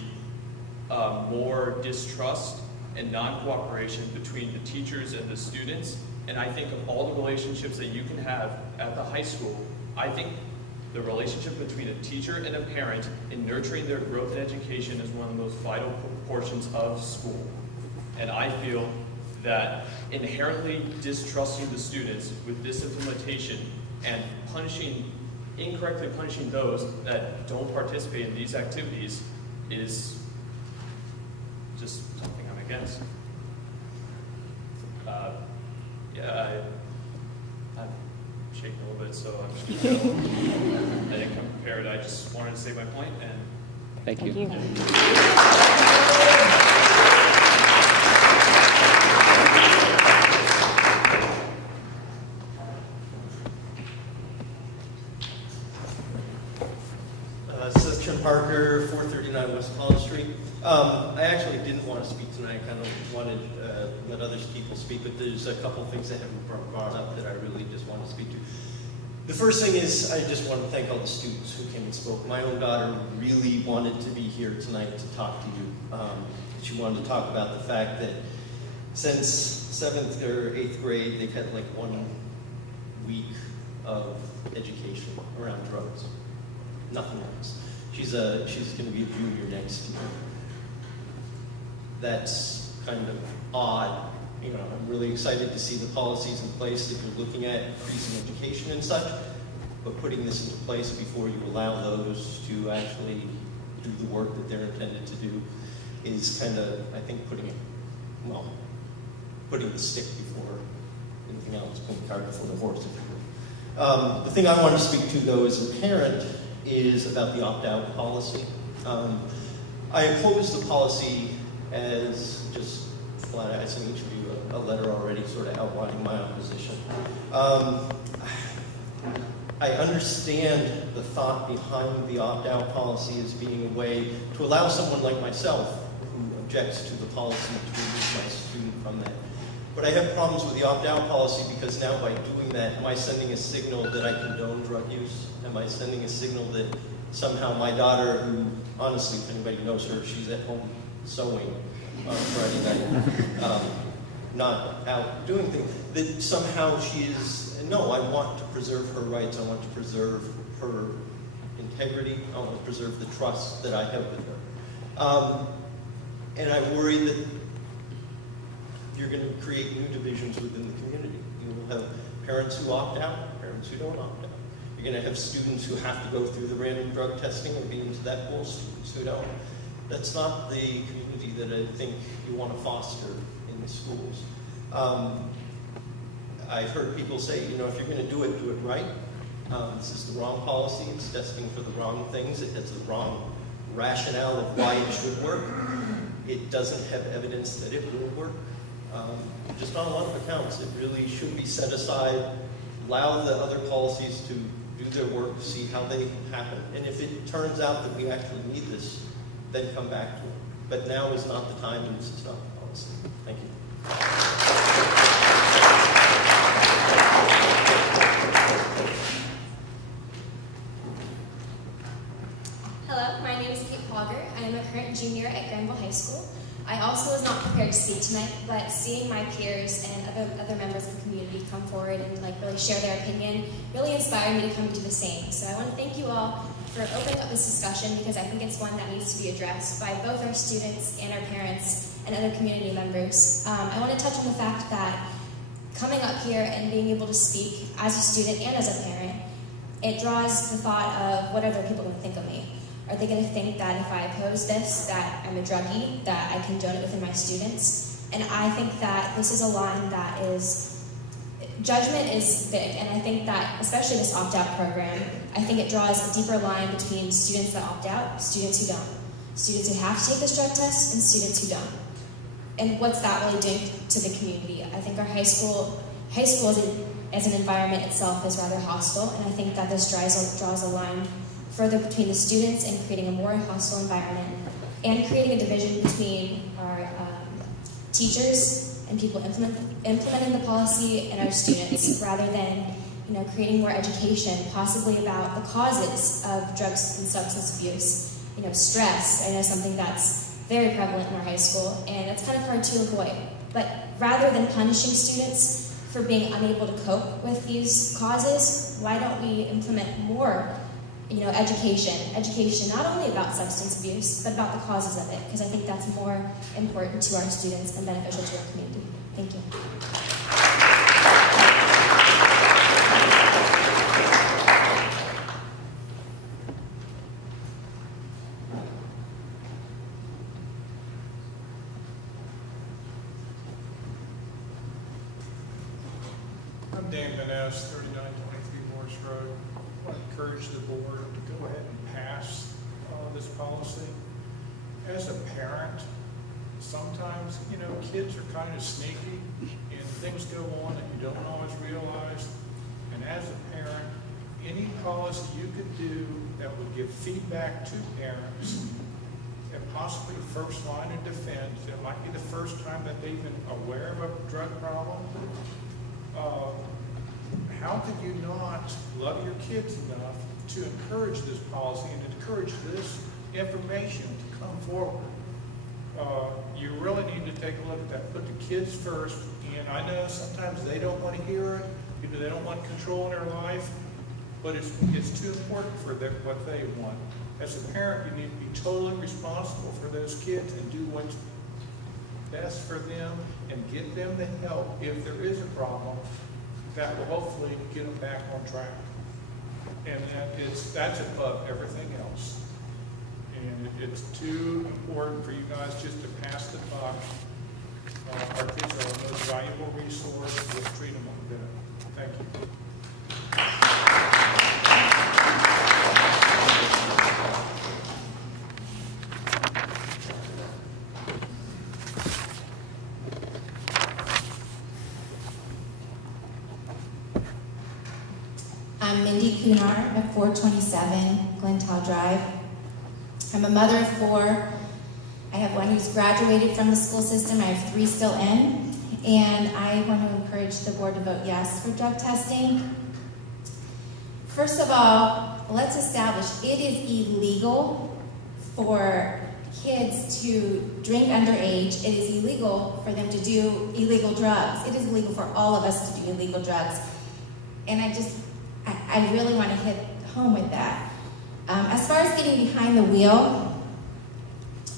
more distrust and non-cooperation between the teachers and the students. And I think of all the relationships that you can have at the high school, I think the relationship between a teacher and a parent in nurturing their growth and education is one of the most vital portions of school. And I feel that inherently distrusting the students with this implementation and incorrectly punishing those that don't participate in these activities is just something I'm against. I'm shaking a little bit, so I'm just going to I didn't come prepared. I just wanted to say my point, and Thank you. Seth Trim Parker, 439 West College Street. I actually didn't want to speak tonight. I kind of wanted to let other people speak, but there's a couple of things that haven't been brought up that I really just want to speak to. The first thing is I just want to thank all the students who came and spoke. My own daughter really wanted to be here tonight to talk to you. She wanted to talk about the fact that since 7th or 8th grade, they've had like 1 week of education around drugs. Nothing else. She's going to be a junior next year. That's kind of odd. You know, I'm really excited to see the policies in place that you're looking at, increasing education and such, but putting this into place before you allow those to actually do the work that they're intended to do is kind of, I think, putting the stick before anything else, putting the cart before the horse, if you will. The thing I want to speak to, though, as a parent, is about the opt-out policy. I oppose the policy as just flat out. I sent each of you a letter already sort of outlining my opposition. I understand the thought behind the opt-out policy as being a way to allow someone like myself who objects to the policy to remove my student from that. But I have problems with the opt-out policy because now by doing that, am I sending a signal that I condone drug use? Am I sending a signal that somehow my daughter, who honestly, if anybody knows her, she's at home sewing on Friday night, not out doing things, that somehow she is, no, I want to preserve her rights, I want to preserve her integrity, I want to preserve the trust that I have with her. And I worry that you're going to create new divisions within the community. You will have parents who opt out, parents who don't opt out. You're going to have students who have to go through the random drug testing and be into that pool, students who don't. That's not the community that I think you want to foster in the schools. I've heard people say, you know, if you're going to do it right. This is the wrong policy. It's testing for the wrong things. It has the wrong rationale of why it should work. It doesn't have evidence that it will work. Just on a lot of accounts, it really should be set aside, allow the other policies to do their work, see how they happen. And if it turns out that we actually need this, then come back to it. But now is not the time, and this is not the policy. Thank you. Hello, my name is Kate Plogger. I am a current junior at Granville High School. I also was not prepared to speak tonight, but seeing my peers and other members of the community come forward and really share their opinion really inspired me to come do the same. So I want to thank you all for opening up this discussion because I think it's one that needs to be addressed by both our students and our parents and other community members. I want to touch on the fact that coming up here and being able to speak as a student and as a parent, it draws the thought of what other people are going to think of me. Are they going to think that if I oppose this, that I'm a druggie, that I condone it within my students? And I think that this is a line that is, judgment is big, and I think that, especially this opt-out program, I think it draws a deeper line between students that opt out, students who don't. Students who have to take this drug test, and students who don't. And what's that really doing to the community? I think our high school as an environment itself is rather hostile, and I think that this draws a line further between the students and creating a more hostile environment and creating a division between our teachers and people implementing the policy and our students rather than creating more education possibly about the causes of drugs and substance abuse. Stress, I know something that's very prevalent in our high school and it's kind of hard to avoid. But rather than punishing students for being unable to cope with these causes, why don't we implement more education not only about substance abuse, but about the causes of it, because I think that's more important to our students and beneficial to our community. Thank you. I'm Dan Vaness, 3923 Morris Road. I want to encourage the board to go ahead and pass this policy. As a parent, sometimes, kids are kind of sneaky and things go on that you don't always realize. And as a parent, any policy you could do that would give feedback to parents and possibly first line of defense, it might be the first time that they've been aware of a drug problem. How could you not love your kids enough to encourage this policy and encourage this information to come forward? You really need to take a look at that. Put the kids first, and I know sometimes they don't want to hear it, they don't want control in their life, but it's too important for what they want. As a parent, you need to be totally responsible for those kids and do what's best for them and get them the help if there is a problem that will hopefully get them back on track. And that's above everything else. And it's too important for you guys just to pass the buck. Our kids are our most valuable resource. We'll treat them like that. Thank you. I'm Mindy Kunar at 427 Glentow Drive. I'm a mother of 4. I have one who's graduated from the school system. I have 3 still in. And I want to encourage the board to vote yes for drug testing. First of all, let's establish it is illegal for kids to drink underage. It is illegal for them to do illegal drugs. It is illegal for all of us to do illegal drugs. And I really want to hit home with that. As far as getting behind the wheel,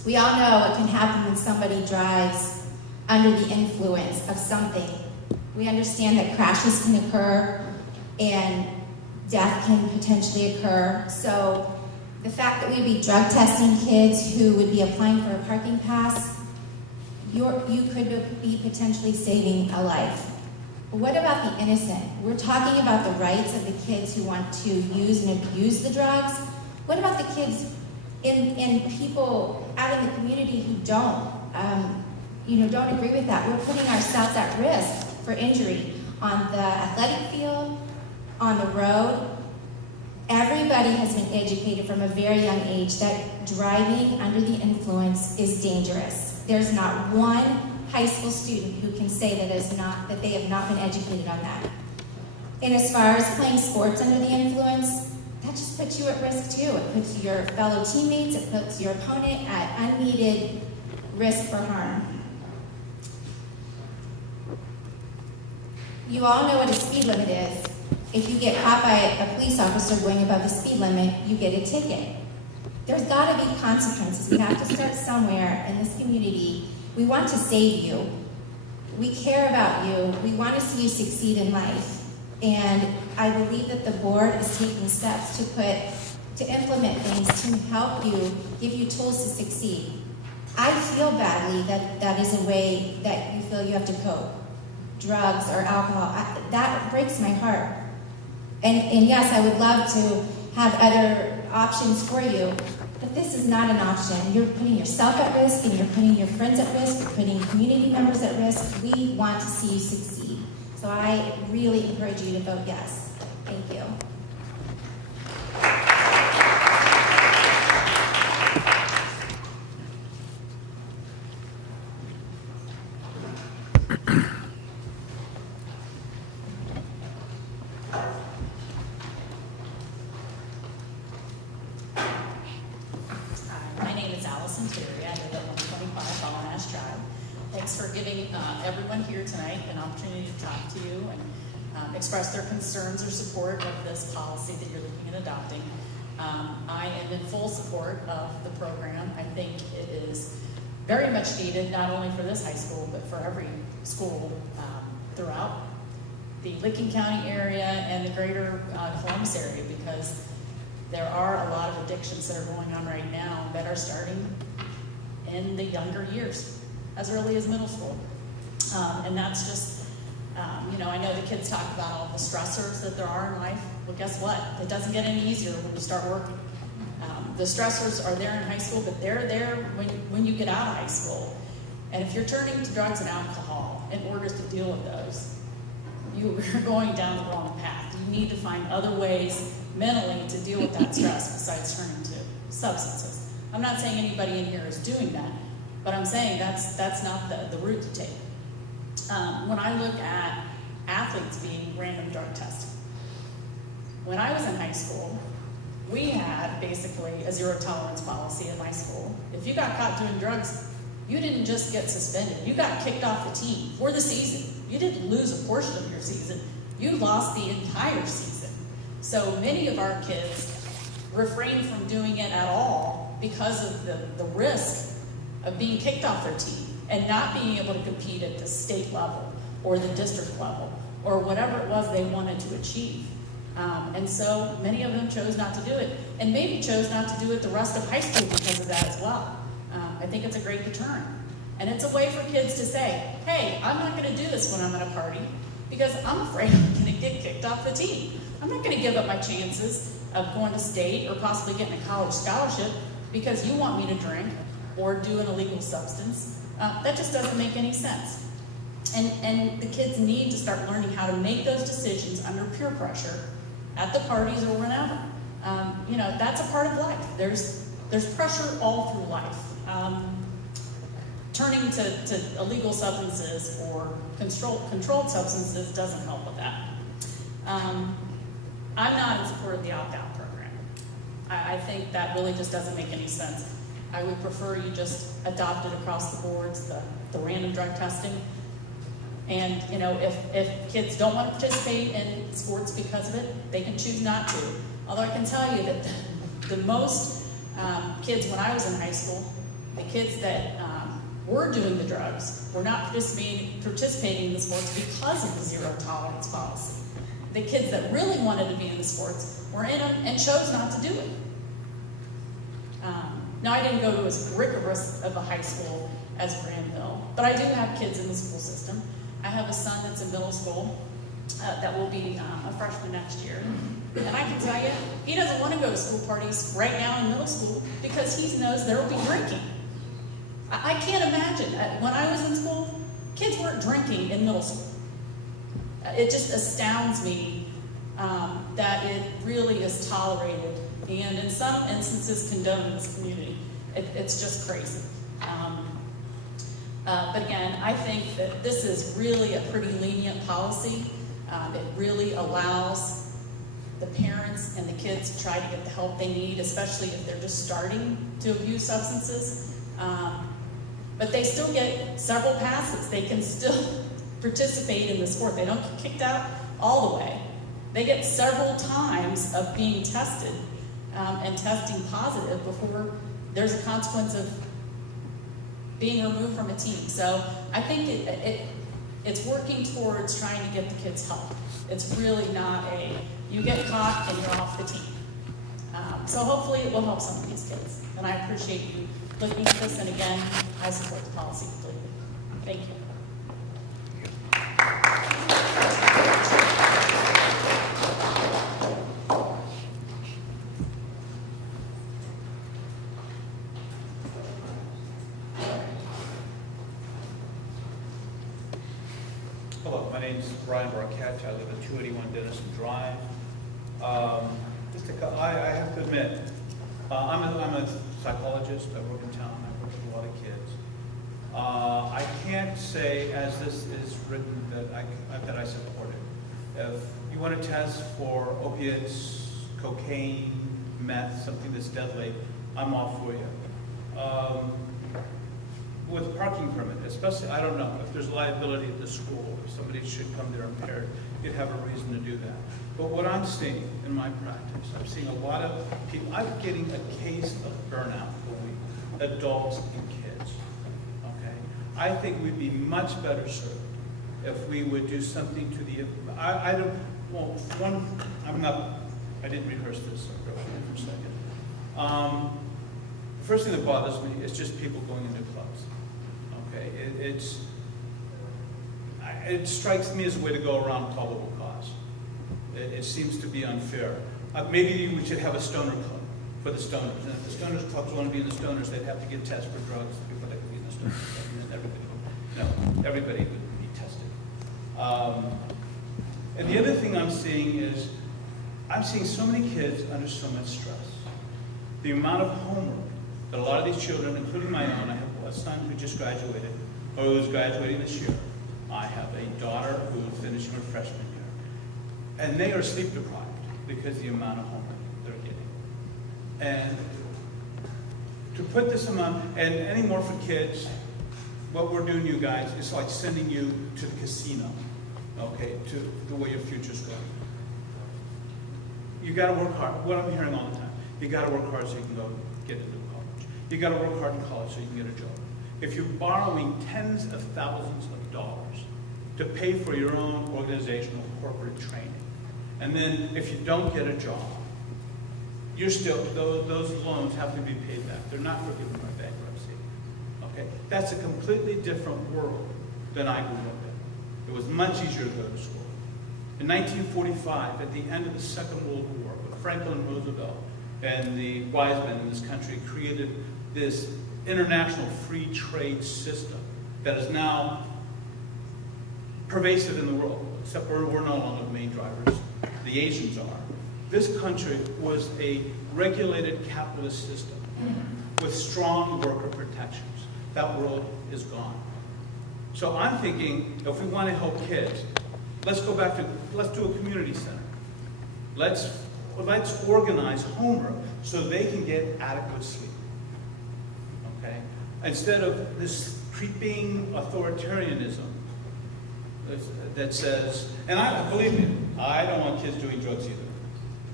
we all know what can happen when somebody drives under the influence of something. We understand that crashes can occur and death can potentially occur. So the fact that we'd be drug testing kids who would be applying for a parking pass, you could be potentially saving a life. What about the innocent? We're talking about the rights of the kids who want to use and abuse the drugs. What about the kids and people out in the community who don't agree with that? We're putting ourselves at risk for injury on the athletic field, on the road. Everybody has been educated from a very young age that driving under the influence is dangerous. There's not one high school student who can say that they have not been educated on that. And as far as playing sports under the influence, that just puts you at risk too. It puts your fellow teammates, it puts your opponent at unneeded risk for harm. You all know what a speed limit is. If you get caught by a police officer going above the speed limit, you get a ticket. There's got to be consequences. We have to start somewhere in this community. We want to save you. We care about you. We want to see you succeed in life. And I believe that the board is taking steps to implement things to help you, give you tools to succeed. I feel badly that is a way that you feel you have to cope. Drugs or alcohol, that breaks my heart. And yes, I would love to have other options for you, but this is not an option. You're putting yourself at risk, and you're putting your friends at risk, you're putting community members at risk. We want to see you succeed. So I really encourage you to vote yes. Thank you. My name is Allison Terry. I live at 125 Fallen Ash Drive. Thanks for giving everyone here tonight an opportunity to talk to you and express their concerns or support of this policy that you're looking at adopting. I am in full support of the program. I think it is very much needed, not only for this high school, but for every school throughout the Licking County area and the greater Columbus area, because there are a lot of addictions that are going on right now that are starting in the younger years, as early as middle school. And that's just, I know the kids talk about all the stressors that there are in life. Well, guess what? It doesn't get any easier when you start working. The stressors are there in high school, but they're there when you get out of high school. And if you're turning to drugs and alcohol in order to deal with those, you're going down the wrong path. You need to find other ways mentally to deal with that stress besides turning to substances. I'm not saying anybody in here is doing that, but I'm saying that's not the route to take. When I look at athletes being random drug tested, when I was in high school, we had basically a zero tolerance policy in my school. If you got caught doing drugs, you didn't just get suspended. You got kicked off the team for the season. You didn't lose a portion of your season. You lost the entire season. So many of our kids refrain from doing it at all because of the risk of being kicked off their team and not being able to compete at the state level or the district level or whatever it was they wanted to achieve. And so many of them chose not to do it, and maybe chose not to do it the rest of high school because of that as well. I think it's a great deterrent. And it's a way for kids to say, hey, I'm not going to do this when I'm at a party because I'm afraid I'm going to get kicked off the team. I'm not going to give up my chances of going to state or possibly getting a college scholarship because you want me to drink or do an illegal substance. That just doesn't make any sense. And the kids need to start learning how to make those decisions under peer pressure at the parties or whenever. That's a part of life. There's pressure all through life. Turning to illegal substances or controlled substances doesn't help with that. I'm not in support of the opt-out program. I think that really just doesn't make any sense. I would prefer you just adopt it across the boards, the random drug testing. And, if kids don't want to participate in sports because of it, they can choose not to. Although I can tell you that the most kids when I was in high school, the kids that were doing the drugs were not participating in the sports because of the zero tolerance policy. The kids that really wanted to be in the sports were in them and chose not to do it. Now, I didn't go to as rigorous of a high school as Granville, but I do have kids in the school system. I have a son that's in middle school that will be a freshman next year. And I can tell you, he doesn't want to go to school parties right now in middle school because he knows there will be drinking. I can't imagine. When I was in school, kids weren't drinking in middle school. It just astounds me that it really is tolerated and in some instances condoned in this community. It's just crazy. But again, I think that this is really a pretty lenient policy. It really allows the parents and the kids to try to get the help they need, especially if they're just starting to abuse substances. But they still get several passes. They can still participate in the sport. They don't get kicked out all the way. They get several times of being tested and testing positive before there's a consequence of being removed from a team. So I think it's working towards trying to get the kids help. It's really not you get caught and you're off the team. So hopefully it will help some of these kids. And I appreciate you looking at this. And again, I support the policy completely. Thank you. Hello, my name's Brian Barquette. I live at 281 Denison Drive. I have to admit, I'm a psychologist. I work in town. I work with a lot of kids. I can't say, as this is written, that I support it. If you want to test for opiates, cocaine, meth, something that's deadly, I'm all for you. with parking permit, especially, I don't know, if there's liability at the school, if somebody should come there impaired, you'd have a reason to do that. But what I'm seeing in my practice, I'm seeing a lot of people, I'm getting a case of burnout a week, adults and kids, okay? I think we'd be much better served if we would do something to the, I don't, well, one, I didn't rehearse this, so I'll go ahead for a second. The first thing that bothers me is just people going into clubs. Okay, it strikes me as a way to go around probable cause. It seems to be unfair. Maybe we should have a stoner club for the stoners. And if the stoners clubs want to be in the stoners, they'd have to get tested for drugs before they could be in the stoners club. And everybody would be tested. And the other thing I'm seeing is, I'm seeing so many kids under so much stress. The amount of homework that a lot of these children, including my own, I have a son who just graduated, or who is graduating this year. I have a daughter who is finishing her freshman year. And they are sleep deprived because of the amount of homework they're getting. And to put this amount, and any more for kids, what we're doing, you guys, is like sending you to the casino, okay, to the way your future's going. You gotta work hard. What I'm hearing all the time, you gotta work hard so you can go get into college. You gotta work hard in college so you can get a job. If you're borrowing tens of thousands of dollars to pay for your own organizational corporate training, and then if you don't get a job, you're still, those loans have to be paid back. They're not forgiven by bankruptcy. Okay? That's a completely different world than I grew up in. It was much easier to go to school. In 1945, at the end of the Second World War, Franklin Roosevelt and the wise men in this country created this international free trade system that is now pervasive in the world, except we're no longer the main drivers. The Asians are. This country was a regulated capitalist system with strong worker protections. That world is gone. So I'm thinking, if we want to help kids, let's go back to, let's do a community center. Let's organize homework so they can get adequate sleep. Okay? Instead of this creeping authoritarianism that says, and believe me, I don't want kids doing drugs either.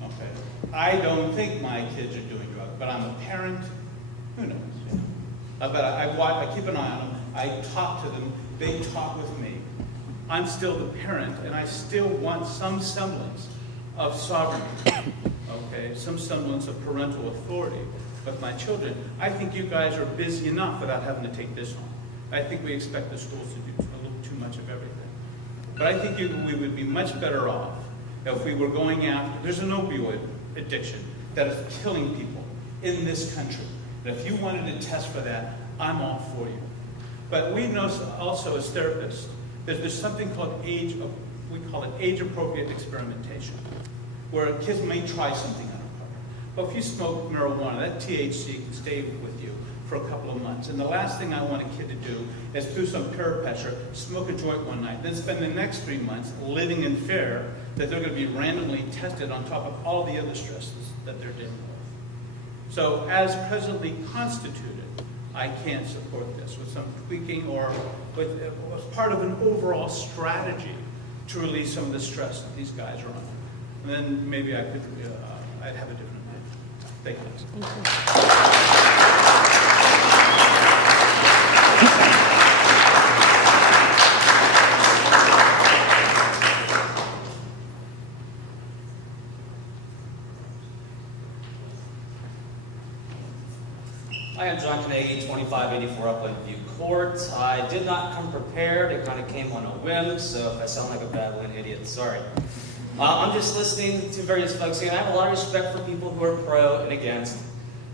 Okay? I don't think my kids are doing drugs, but I'm a parent. Who knows? But I keep an eye on them. I talk to them. They talk with me. I'm still the parent, and I still want some semblance of sovereignty, okay? Some semblance of parental authority with my children. I think you guys are busy enough without having to take this on. I think we expect the schools to do a little too much of everything. But I think we would be much better off if we were going after, there's an opioid addiction that is killing people in this country. And if you wanted to test for that, I'm all for you. But we know also as therapists, there's something called we call it age-appropriate experimentation, where kids may try something undercover. But if you smoke marijuana, that THC can stay with you for a couple of months. And the last thing I want a kid to do is, through some peer pressure, smoke a joint one night, then spend the next 3 months living in fear that they're going to be randomly tested on top of all the other stresses that they're dealing with. So as presently constituted, I can't support this with some tweaking or as part of an overall strategy to release some of the stress that these guys are under. And then maybe I'd have a different opinion. Thank you. Hi, I'm John Carnegie, 2584 Upland View Court. I did not come prepared. It kind of came on a whim, so if I sound like a babbling idiot, sorry. I'm just listening to various folks here. I have a lot of respect for people who are pro and against.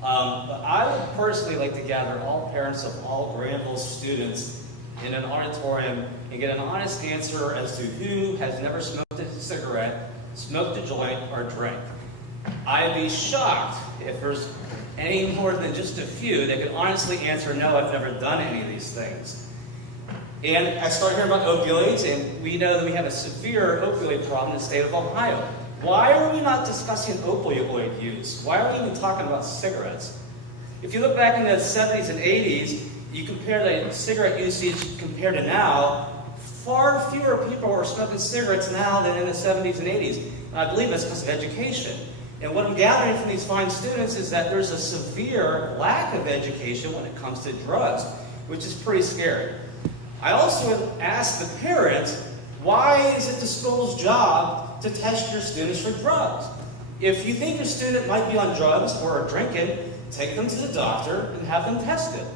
But I would personally like to gather all parents of all Granville students in an auditorium and get an honest answer as to who has never smoked a cigarette, smoked a joint, or drank. I'd be shocked if there's any more than just a few that could honestly answer, no, I've never done any of these things. And I started hearing about opioids, and we know that we have a severe opioid problem in the state of Ohio. Why are we not discussing opioid use? Why are we even talking about cigarettes? If you look back in the 70s and 80s, you compare the cigarette usage compared to now, far fewer people are smoking cigarettes now than in the 70s and 80s. And I believe that's because of education. And what I'm gathering from these fine students is that there's a severe lack of education when it comes to drugs, which is pretty scary. I also asked the parents, why is it the school's job to test your students for drugs? If you think your student might be on drugs or are drinking, take them to the doctor and have them tested.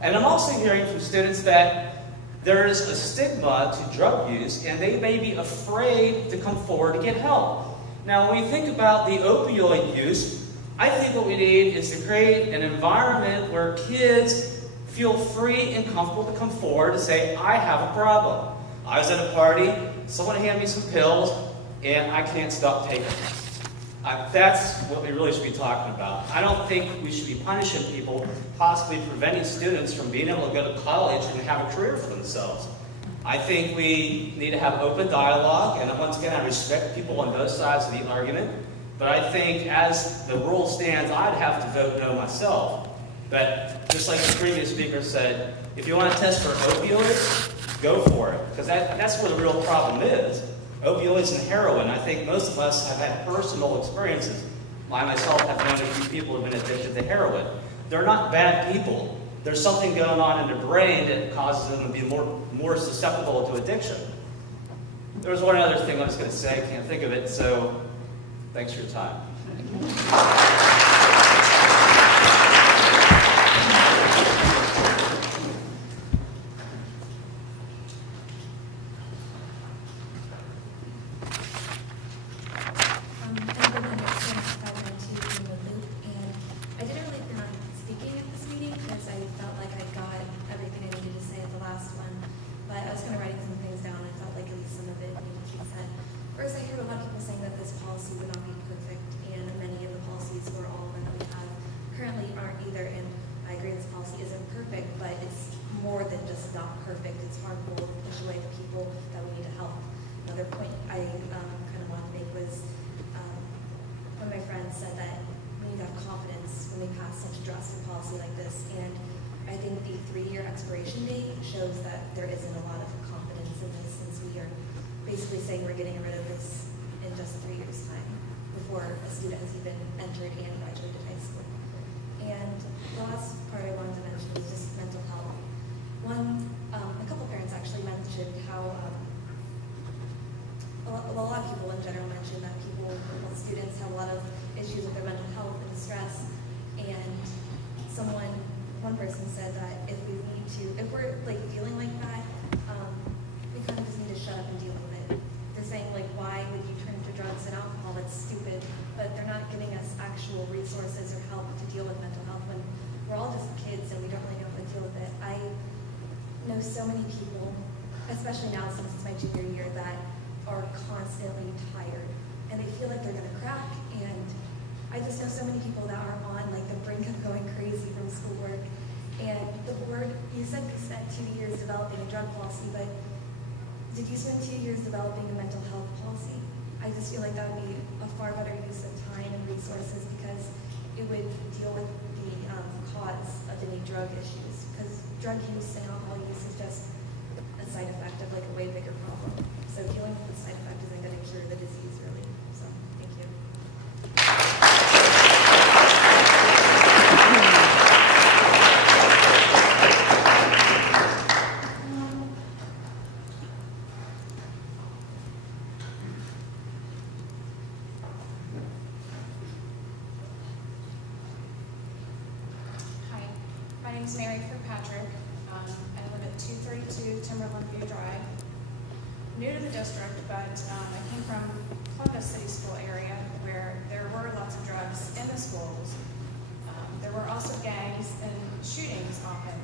And I'm also hearing from students that there is a stigma to drug use and they may be afraid to come forward to get help. Now, when we think about the opioid use, I think what we need is to create an environment where kids feel free and comfortable to come forward to say, I have a problem. I was at a party, someone handed me some pills, and I can't stop taking them. That's what we really should be talking about. I don't think we should be punishing people, possibly preventing students from being able to go to college and have a career for themselves. I think we need to have open dialogue, and once again, I respect people on both sides of the argument, but I think as the rule stands, I'd have to vote no myself. But just like the previous speaker said, if you want to test for opioids, go for it, because that's where the real problem is. Opioids and heroin. I think most of us have had personal experiences. I myself have known a few people who have been addicted to heroin. They're not bad people. There's something going on in their brain that causes them to be more susceptible to addiction. There was one other thing I was going to say. I can't think of it, so thanks for your time. Shows that there isn't a lot of confidence in this, since we are basically saying we're getting rid of this in just 3 years' time, before a student has even entered and graduated high school. And the last part I wanted to mention is just mental health. A couple parents actually mentioned how a lot of people in general mentioned that students have a lot of issues with their mental health and stress. And one person said that if we're like feeling like that, we kind of just need to shut up and deal with it. They're saying like, why would you turn to drugs and alcohol? That's stupid. But they're not giving us actual resources or help to deal with mental health when we're all just kids and we don't really know how to deal with it. I know so many people, especially now since it's my junior year, that are constantly tired and they feel like they're gonna crack. And I just know so many people that are on like the brink of going crazy from schoolwork. And the board, you said you spent 2 years developing a drug policy, but did you spend 2 years developing a mental health policy? I just feel like that would be a far better use of time and resources, because it would deal with the cause of any drug issues. Because drug use and alcohol use is just a side effect of like a way bigger problem. So dealing with the side effect isn't going to cure the disease, really. So thank you. My name is Mary Kirkpatrick. I live at 232 Timberland View Drive. New to the district, but I came from Columbus City School area where there were lots of drugs in the schools. There were also gangs and shootings often.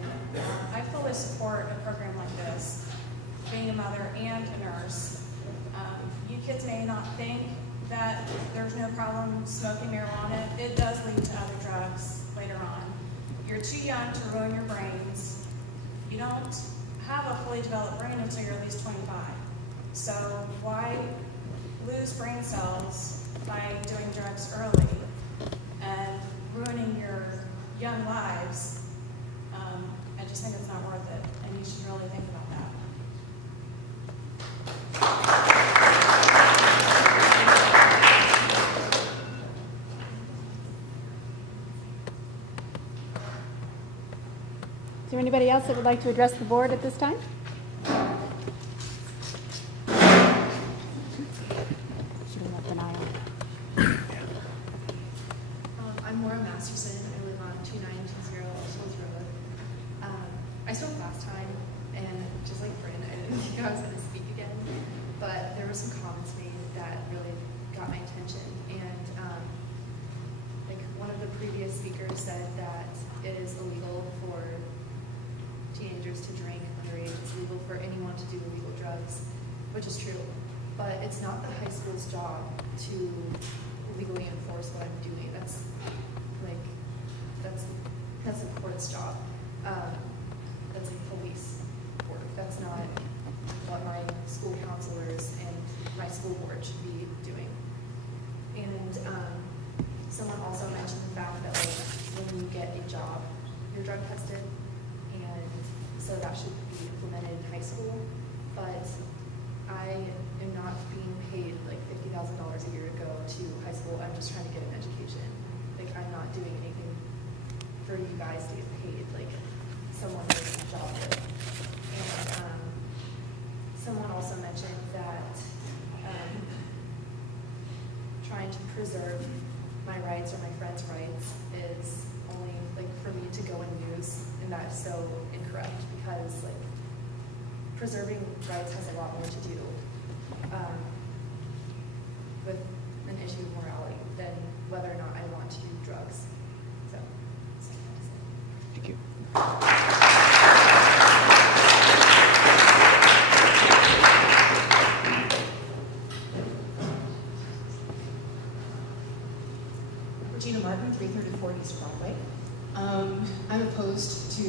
I fully support a program like this, being a mother and a nurse. You kids may not think that there's no problem smoking marijuana. It does lead to other drugs later on. You're too young to ruin your brains. You don't have a fully developed brain until you're at least 25. So why lose brain cells by doing drugs early and ruining your young lives I just think it's not worth it, and you should really think about that. Is there anybody else that would like to address the board at this time? Should have left an eye on. I'm Maura Masterson. I live on 2920 Ellsworth Road. I spoke last time, and just like Bryn, I didn't think I was going to speak again, but there were some comments made that really got my attention. And like one of the previous speakers said that it is illegal for teenagers to drink underage. It's legal for anyone to do illegal drugs, which is true. But it's not the high school's job to legally enforce what I'm doing. That's the court's job. That's like police work. That's not what my school counselors and my school board should be doing. And someone also mentioned the fact that like when you get a job, you're drug tested, and so that should be implemented in high school. But I am not being paid like $50,000 a year to go to high school. I'm just trying to get an education. Like I'm not doing anything for you guys to get paid. Like someone does a job with. And someone also mentioned that trying to preserve my rights or my friends' rights is only like for me to go and use, and that is so incorrect because like preserving rights has a lot more to do with an issue of morality than whether or not I want to do drugs. So, that's all I have to say. Thank you. Regina Martin, 334 East Broadway. I'm opposed to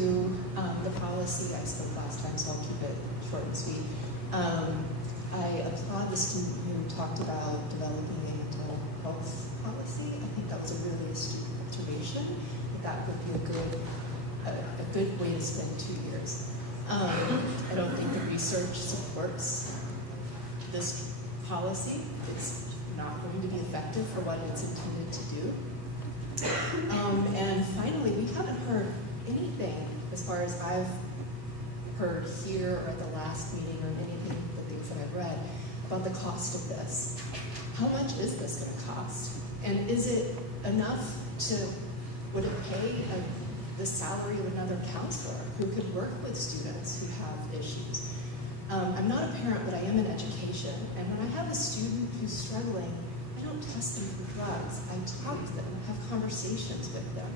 the policy. I spoke last time, so I'll keep it short and sweet. I applaud the student who talked about developing a mental health policy. I think that was a really astute observation. That would be a good way to spend 2 years. I don't think the research supports this policy. It's not going to be effective for what it's intended to do. And finally, we haven't heard anything, as far as I've heard here or at the last meeting or anything, the things that I've read, about the cost of this. How much is this going to cost? And is it enough would it pay the salary of another counselor who could work with students who have issues? I'm not a parent, but I am in education. And when I have a student who's struggling, I don't test them for drugs. I talk to them, have conversations with them,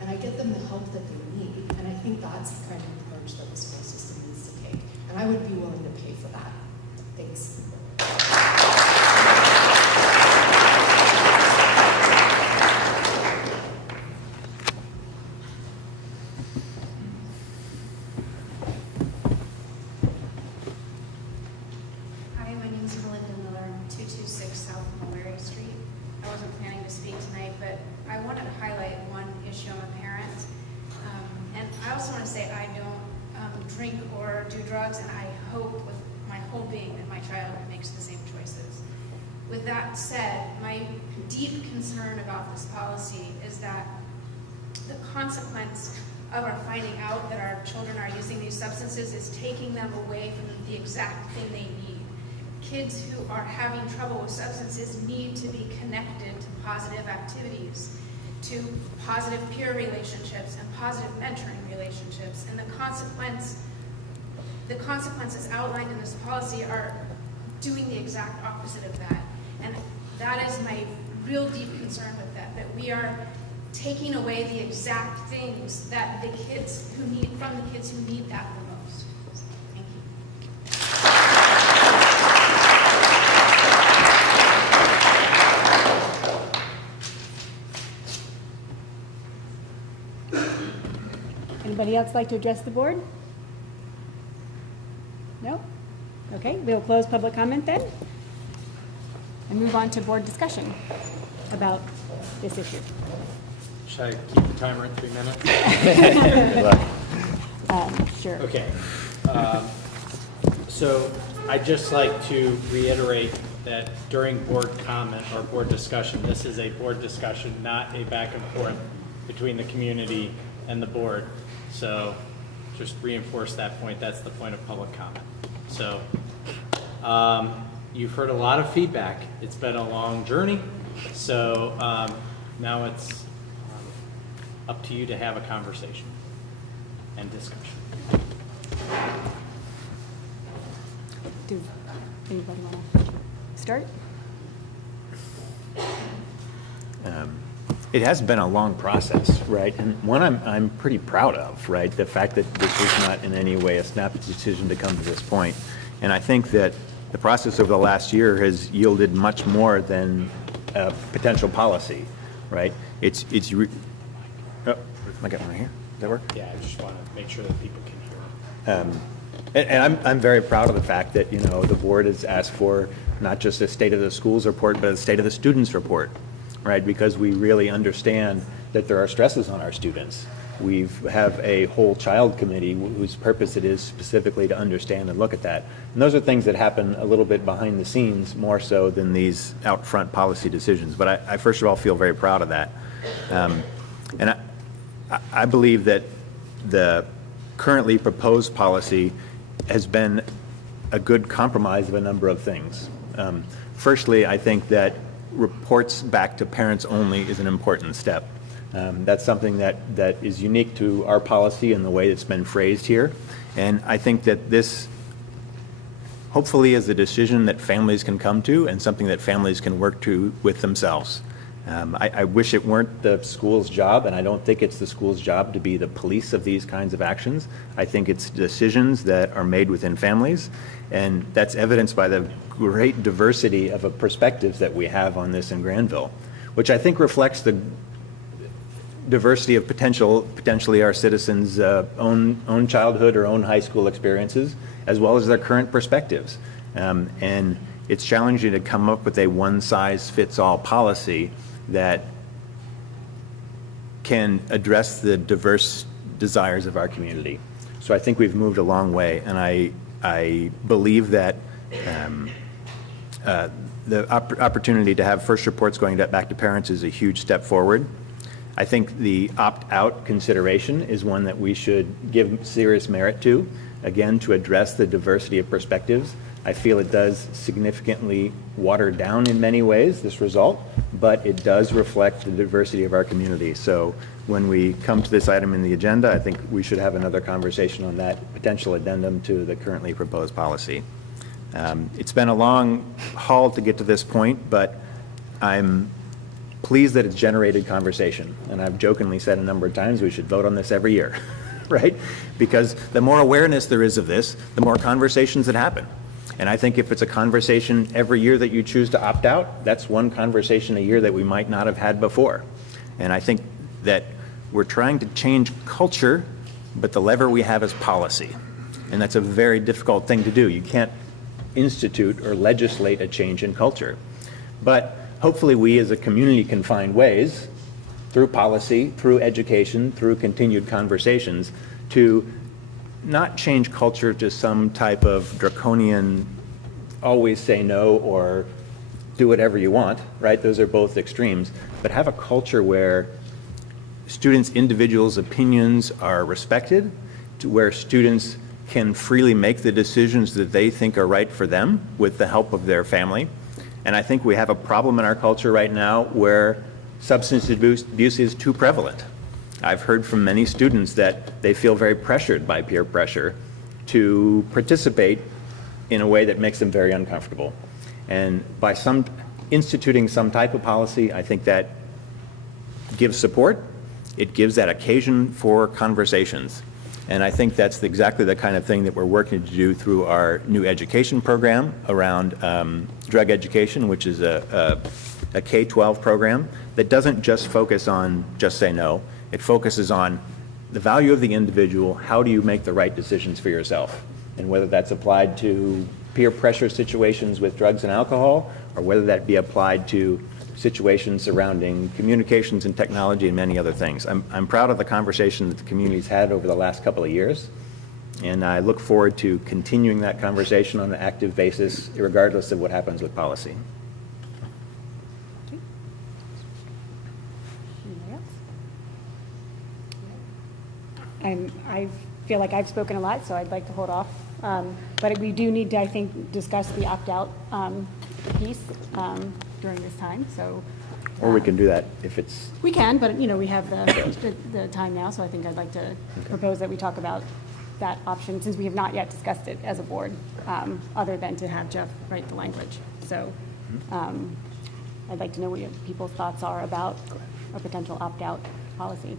and I get them the help that they need. And I think that's the kind of approach that the school system needs to take. And I would be willing to pay for that. Thanks. Hi, my name is Melinda Miller, 226 South Mulberry Street. I wasn't planning to speak tonight, but I wanted to highlight one issue. I'm a parent. And I also want to say I don't drink or do drugs, and I hope with my whole being that my child makes the same choices. With that said, my deep concern about this policy is that the consequence of our finding out that our children are using these substances is taking them away from the exact thing they need. Kids who are having trouble with substances need to be connected to positive activities, to positive peer relationships and positive mentoring relationships. And the consequences outlined in this policy are doing the exact opposite of that. And that is my real deep concern with that we are taking away the exact things that the kids who need, from the kids who need that the most. Thank you. Anybody else like to address the board? No? Okay, we'll close public comment then and move on to board discussion about this issue. Should I keep the timer at 3 minutes? Sure. Okay. So I'd just like to reiterate that during board comment or board discussion, this is a board discussion, not a back and forth between the community and the board. So just reinforce that point. That's the point of public comment. So you've heard a lot of feedback. It's been a long journey. So now it's up to you to have a conversation and discussion. Do anybody want to start? It has been a long process, right? And one I'm pretty proud of, right? The fact that this was not in any way a snap decision to come to this point. And I think that the process over the last year has yielded much more than a potential policy, right? Oh, I got one right here. Does that work? Yeah, I just want to make sure that people can hear. And I'm very proud of the fact that, you know, the board has asked for not just a state of the schools report, but a state of the students report, right? Because we really understand that there are stresses on our students. We have a whole child committee whose purpose it is specifically to understand and look at that. And those are things that happen a little bit behind the scenes, more so than these out front policy decisions. But I first of all feel very proud of that. And I believe that the currently proposed policy has been a good compromise of a number of things. Firstly, I think that reports back to parents only is an important step. That's something that is unique to our policy and the way it's been phrased here. And I think that this hopefully is a decision that families can come to and something that families can work to with themselves. I wish it weren't the school's job, and I don't think it's the school's job to be the police of these kinds of actions. I think it's decisions that are made within families, and that's evidenced by the great diversity of perspectives that we have on this in Granville, which I think reflects the diversity of potentially our citizens' own childhood or own high school experiences, as well as their current perspectives. And it's challenging to come up with a one-size-fits-all policy that can address the diverse desires of our community. So I think we've moved a long way, and I believe that the opportunity to have first reports going back to parents is a huge step forward. I think the opt-out consideration is one that we should give serious merit to, again, to address the diversity of perspectives. I feel it does significantly water down in many ways this result, but it does reflect the diversity of our community. So when we come to this item in the agenda, I think we should have another conversation on that potential addendum to the currently proposed policy. It's been a long haul to get to this point, but I'm pleased that it's generated conversation. And I've jokingly said a number of times we should vote on this every year, right? Because the more awareness there is of this, the more conversations that happen. And I think if it's a conversation every year that you choose to opt out, that's one conversation a year that we might not have had before. And I think that we're trying to change culture, but the lever we have is policy. And that's a very difficult thing to do. You can't institute or legislate a change in culture. But hopefully we as a community can find ways, through policy, through education, through continued conversations, to not change culture to some type of draconian always say no or do whatever you want, right? Those are both extremes. But have a culture where students' individuals' opinions are respected, to where students can freely make the decisions that they think are right for them with the help of their family. And I think we have a problem in our culture right now where substance abuse is too prevalent. I've heard from many students that they feel very pressured by peer pressure to participate in a way that makes them very uncomfortable. And by instituting some type of policy, I think that gives support. It gives that occasion for conversations. And I think that's exactly the kind of thing that we're working to do through our new education program around drug education, which is a K-12 program that doesn't just focus on just say no. It focuses on the value of the individual. How do you make the right decisions for yourself? And whether that's applied to peer pressure situations with drugs and alcohol, or whether that be applied to situations surrounding communications and technology and many other things. I'm proud of the conversation that the community's had over the last couple of years. And I look forward to continuing that conversation on an active basis, regardless of what happens with policy. I feel like I've spoken a lot, so I'd like to hold off. But we do need to, I think, discuss the opt-out piece during this time, so. Or we can do that if it's, We can, but, we have the time now, so I think I'd like to propose that we talk about that option, since we have not yet discussed it as a board, other than to have Jeff write the language. So I'd like to know what people's thoughts are about a potential opt-out policy.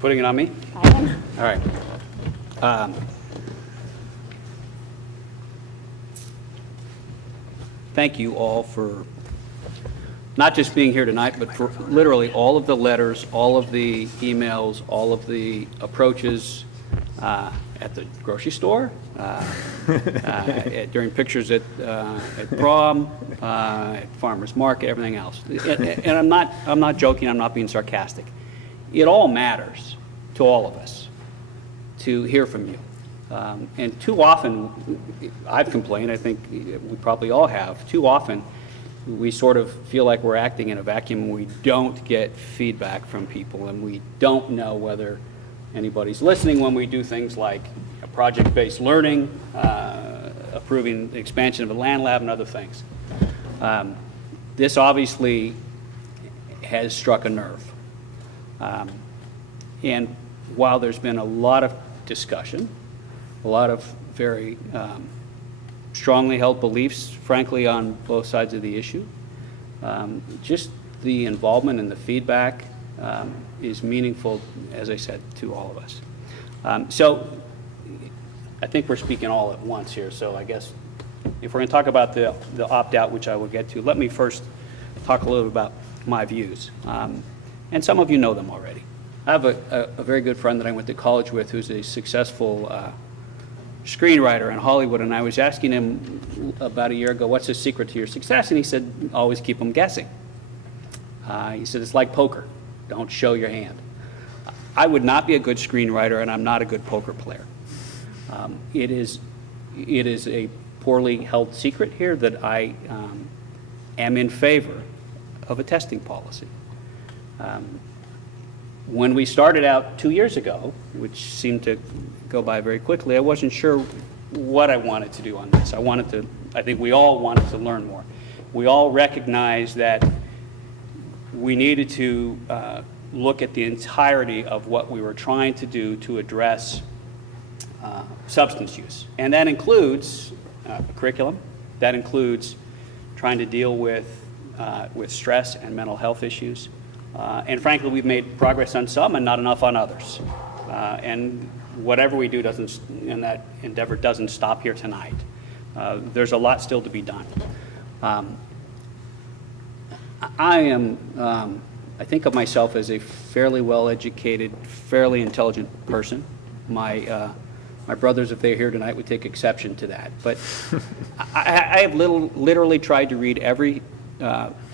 Putting it on me? I am. All right. Thank you all for not just being here tonight, but for literally all of the letters, all of the emails, all of the approaches at the grocery store, during pictures at prom, at farmer's market, everything else. And I'm not joking, I'm not being sarcastic. It all matters to all of us to hear from you. And too often, I've complained, I think we probably all have, too often we sort of feel like we're acting in a vacuum and we don't get feedback from people and we don't know whether anybody's listening when we do things like project-based learning, approving the expansion of the land lab and other things. This obviously has struck a nerve. And while there's been a lot of discussion, a lot of very strongly held beliefs, frankly, on both sides of the issue, just the involvement and the feedback is meaningful, as I said, to all of us. So I think we're speaking all at once here, so I guess if we're going to talk about the opt-out, which I will get to, let me first talk a little bit about my views. And some of you know them already. I have a very good friend that I went to college with who's a successful screenwriter in Hollywood, and I was asking him about a year ago, what's the secret to your success? And he said, always keep them guessing. He said, it's like poker. Don't show your hand. I would not be a good screenwriter, and I'm not a good poker player. It is a poorly held secret here that I am in favor of a testing policy. When we started out 2 years ago, which seemed to go by very quickly, I wasn't sure what I wanted to do on this. I think we all wanted to learn more. We all recognized that we needed to look at the entirety of what we were trying to do to address substance use. And that includes curriculum. That includes trying to deal with stress and mental health issues. And frankly, we've made progress on some and not enough on others. And whatever we do in that endeavor doesn't stop here tonight. There's a lot still to be done. I think of myself as a fairly well-educated, fairly intelligent person. My brothers, if they're here tonight, would take exception to that. But I have literally tried to read every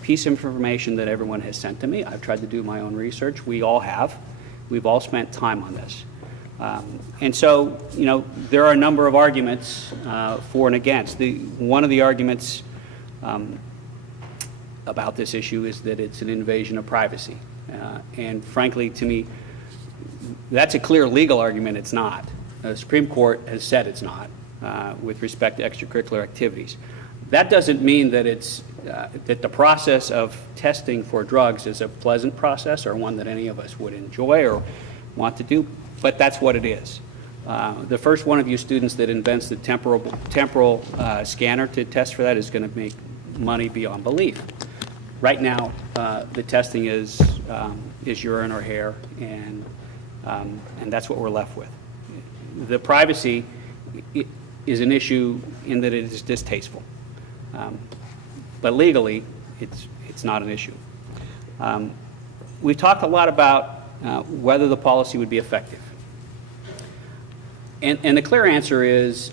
piece of information that everyone has sent to me. I've tried to do my own research. We all have. We've all spent time on this. And so, there are a number of arguments for and against. One of the arguments about this issue is that it's an invasion of privacy. And frankly, to me, that's a clear legal argument. It's not. The Supreme Court has said it's not with respect to extracurricular activities. That doesn't mean that that the process of testing for drugs is a pleasant process or one that any of us would enjoy or want to do, but that's what it is. The first one of you students that invents the temporal scanner to test for that is going to make money beyond belief. Right now, the testing is urine or hair, and that's what we're left with. The privacy is an issue in that it is distasteful. But legally, it's not an issue. We've talked a lot about whether the policy would be effective. And the clear answer is,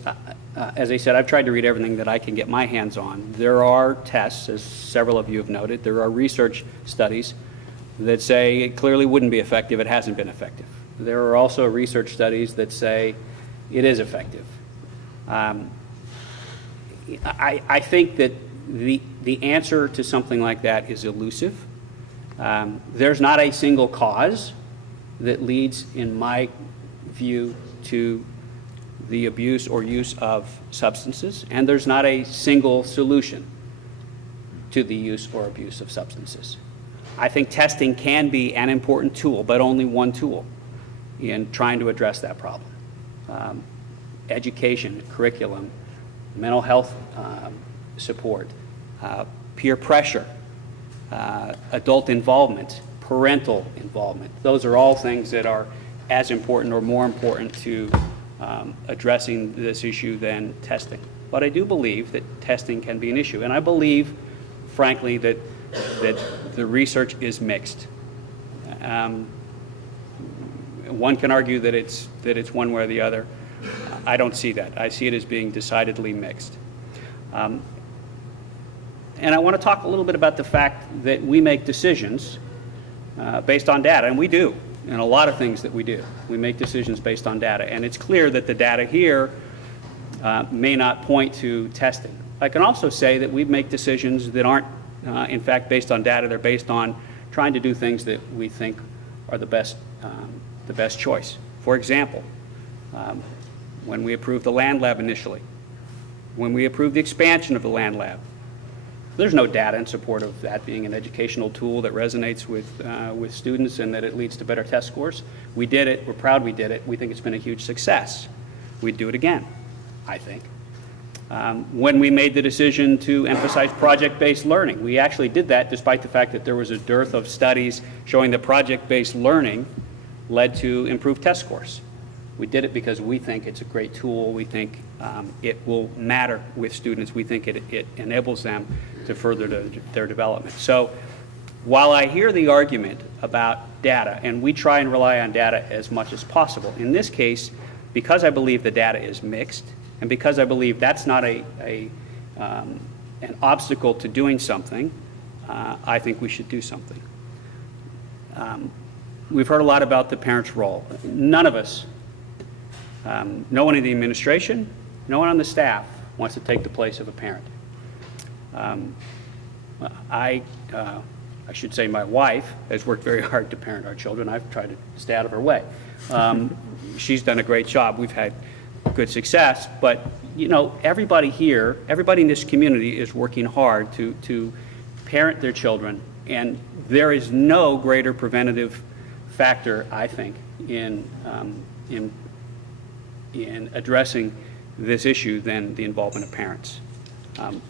as I said, I've tried to read everything that I can get my hands on. There are tests, as several of you have noted. There are research studies that say it clearly wouldn't be effective. It hasn't been effective. There are also research studies that say it is effective. I think that the answer to something like that is elusive. There's not a single cause that leads, in my view, to the abuse or use of substances, and there's not a single solution to the use or abuse of substances. I think testing can be an important tool, but only one tool in trying to address that problem. Education, curriculum, mental health support, peer pressure, adult involvement, parental involvement. Those are all things that are as important or more important to addressing this issue than testing. But I do believe that testing can be an issue, and I believe, frankly, that the research is mixed. One can argue that it's one way or the other. I don't see that. I see it as being decidedly mixed. And I want to talk a little bit about the fact that we make decisions based on data, and we do. In a lot of things that we do, we make decisions based on data, and it's clear that the data here may not point to testing. I can also say that we make decisions that aren't, in fact, based on data. They're based on trying to do things that we think are the best choice. For example, when we approved the land lab initially, when we approved the expansion of the land lab, there's no data in support of that being an educational tool that resonates with students and that it leads to better test scores. We did it. We're proud we did it. We think it's been a huge success. We'd do it again, I think. When we made the decision to emphasize project-based learning, we actually did that despite the fact that there was a dearth of studies showing that project-based learning led to improved test scores. We did it because we think it's a great tool. We think it will matter with students. We think it enables them to further their development. So while I hear the argument about data, and we try and rely on data as much as possible, in this case, because I believe the data is mixed, and because I believe that's not an obstacle to doing something, I think we should do something. We've heard a lot about the parent's role. None of us, no one in the administration, no one on the staff wants to take the place of a parent. I should say my wife has worked very hard to parent our children. I've tried to stay out of her way. She's done a great job. We've had good success, but you know, everybody here, everybody in this community is working hard to parent their children, and there is no greater preventative factor, I think, in addressing this issue than the involvement of parents.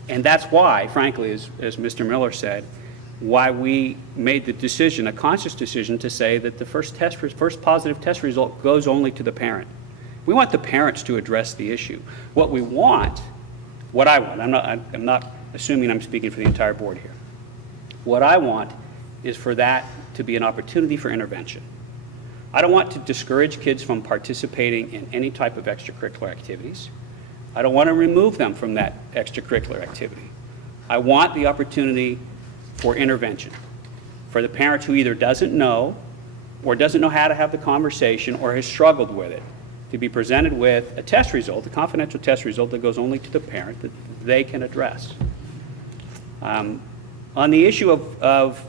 And that's why, frankly, as Mr. Miller said, why we made the decision, a conscious decision, to say that the first positive test result goes only to the parent. We want the parents to address the issue. What I want, I'm not assuming I'm speaking for the entire board here. What I want is for that to be an opportunity for intervention. I don't want to discourage kids from participating in any type of extracurricular activities. I don't want to remove them from that extracurricular activity. I want the opportunity for intervention, for the parents who either doesn't know or doesn't know how to have the conversation or has struggled with it, to be presented with a test result, a confidential test result that goes only to the parent that they can address. On the issue of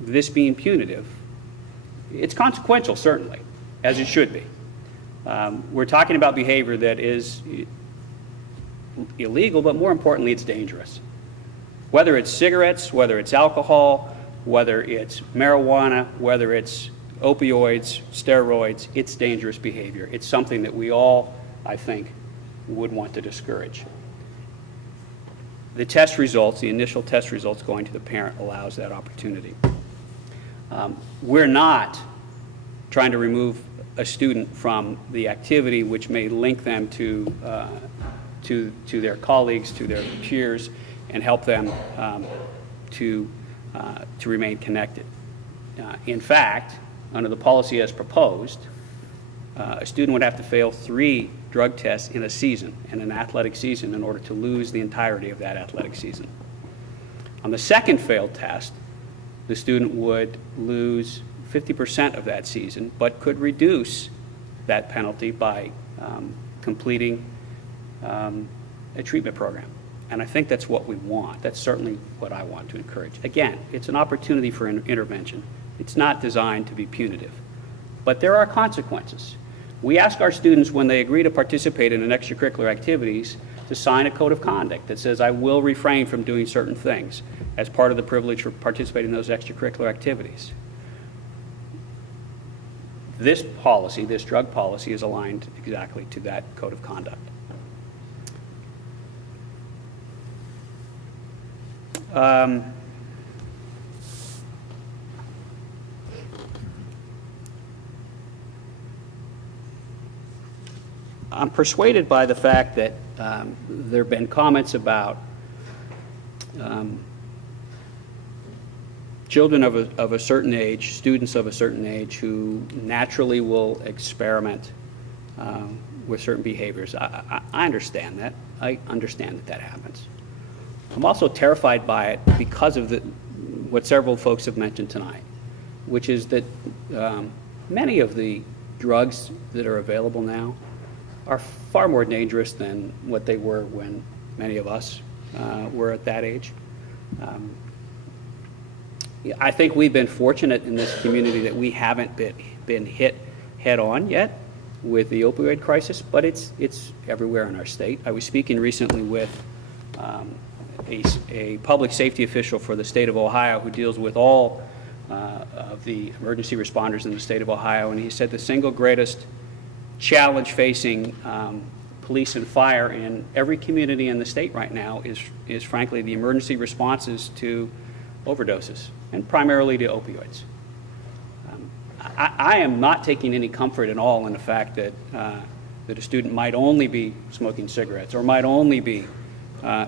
this being punitive, it's consequential, certainly, as it should be. We're talking about behavior that is illegal, but more importantly, it's dangerous. Whether it's cigarettes, whether it's alcohol, whether it's marijuana, whether it's opioids, steroids, it's dangerous behavior. It's something that we all, I think, would want to discourage. The test results, the initial test results going to the parent allows that opportunity. We're not trying to remove a student from the activity which may link them to their colleagues, to their peers, and help them to remain connected. In fact, under the policy as proposed, a student would have to fail 3 drug tests in a season, in an athletic season, in order to lose the entirety of that athletic season. On the second failed test, the student would lose 50% of that season, but could reduce that penalty by completing a treatment program. And I think that's what we want. That's certainly what I want to encourage. Again, it's an opportunity for intervention. It's not designed to be punitive. But there are consequences. We ask our students when they agree to participate in an extracurricular activities to sign a code of conduct that says, I will refrain from doing certain things as part of the privilege for participating in those extracurricular activities. This policy, this drug policy, is aligned exactly to that code of conduct. I'm persuaded by the fact that there have been comments about children of a certain age, students of a certain age, who naturally will experiment with certain behaviors. I understand that. I understand that that happens. I'm also terrified by it because of what several folks have mentioned tonight, which is that many of the drugs that are available now are far more dangerous than what they were when many of us were at that age. I think we've been fortunate in this community that we haven't been hit head on yet with the opioid crisis, but it's everywhere in our state. I was speaking recently with a public safety official for the state of Ohio who deals with all of the emergency responders in the state of Ohio, and he said the single greatest challenge facing police and fire in every community in the state right now is frankly the emergency responses to overdoses, and primarily to opioids. I am not taking any comfort at all in the fact that a student might only be smoking cigarettes or might only be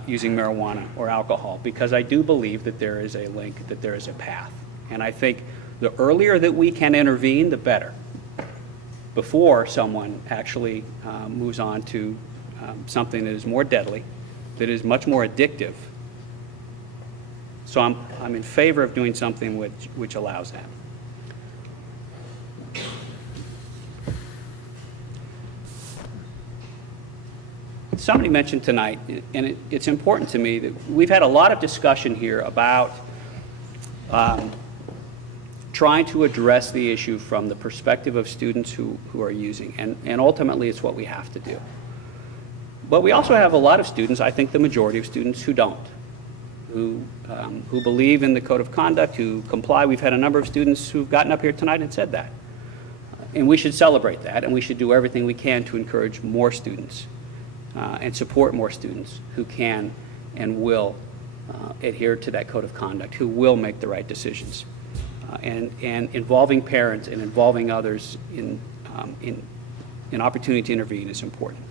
using marijuana or alcohol, because I do believe that there is a link, that there is a path. And I think the earlier that we can intervene, the better, before someone actually moves on to something that is more deadly, that is much more addictive. So I'm in favor of doing something which allows that. Somebody mentioned tonight, and it's important to me, that we've had a lot of discussion here about trying to address the issue from the perspective of students who are using, and ultimately it's what we have to do. But we also have a lot of students, I think the majority of students, who don't, who believe in the code of conduct, who comply. We've had a number of students who've gotten up here tonight and said that. And we should celebrate that, and we should do everything we can to encourage more students and support more students who can and will adhere to that code of conduct, who will make the right decisions. And involving parents and involving others in an opportunity to intervene is important.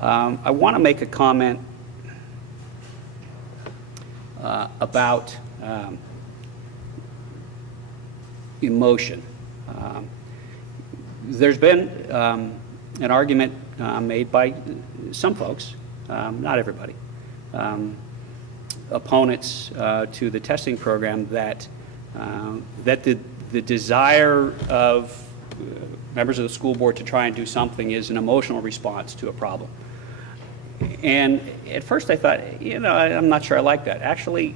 I want to make a comment about emotion. There's been an argument made by some folks, not everybody, opponents to the testing program, that the desire of members of the school board to try and do something is an emotional response to a problem. And at first I thought, I'm not sure I like that. Actually,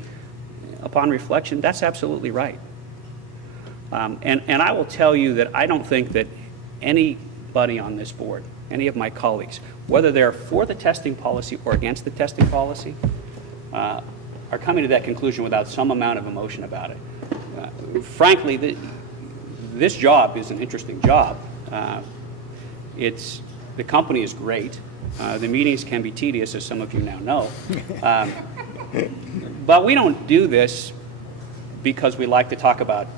upon reflection, that's absolutely right. And I will tell you that I don't think that anybody on this board, any of my colleagues, whether they're for the testing policy or against the testing policy, are coming to that conclusion without some amount of emotion about it. Frankly, this job is an interesting job. The company is great. The meetings can be tedious, as some of you now know. But we don't do this because we like to talk about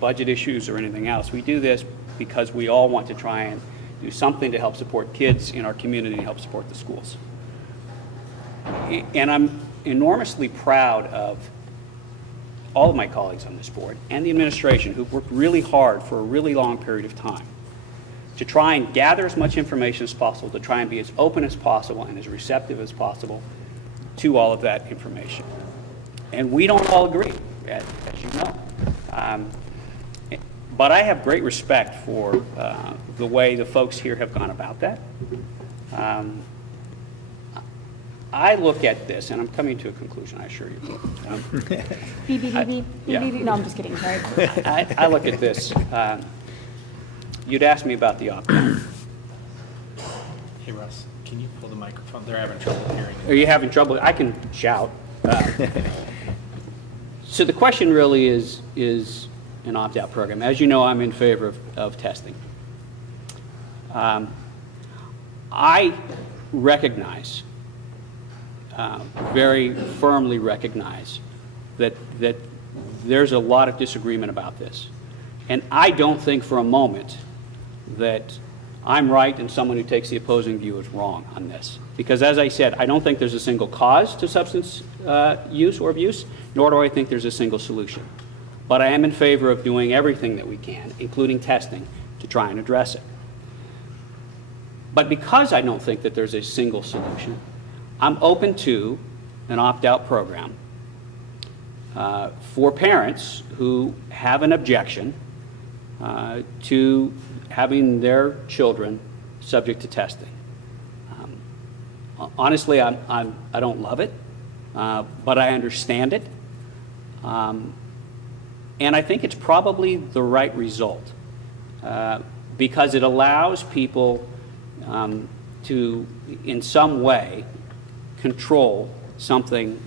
budget issues or anything else. We do this because we all want to try and do something to help support kids in our community and help support the schools. And I'm enormously proud of all of my colleagues on this board and the administration, who've worked really hard for a really long period of time to try and gather as much information as possible, to try and be as open as possible and as receptive as possible to all of that information. And we don't all agree, as you know. But I have great respect for the way the folks here have gone about that. I look at this, and I'm coming to a conclusion, I assure you. Beep, beep, beep, beep, yeah. beep, beep. No, I'm just kidding, sorry. I look at this. You'd asked me about the opt-out. Hey, Russ, can you pull the microphone? They're having trouble hearing you. Are you having trouble? I can shout. So the question really is an opt-out program. As you know, I'm in favor of testing. I recognize, very firmly recognize, that there's a lot of disagreement about this. And I don't think for a moment that I'm right and someone who takes the opposing view is wrong on this. Because as I said, I don't think there's a single cause to substance use or abuse, nor do I think there's a single solution. But I am in favor of doing everything that we can, including testing, to try and address it. But because I don't think that there's a single solution, I'm open to an opt-out program for parents who have an objection to having their children subject to testing. Honestly, I don't love it, but I understand it. And I think it's probably the right result because it allows people to, in some way, control something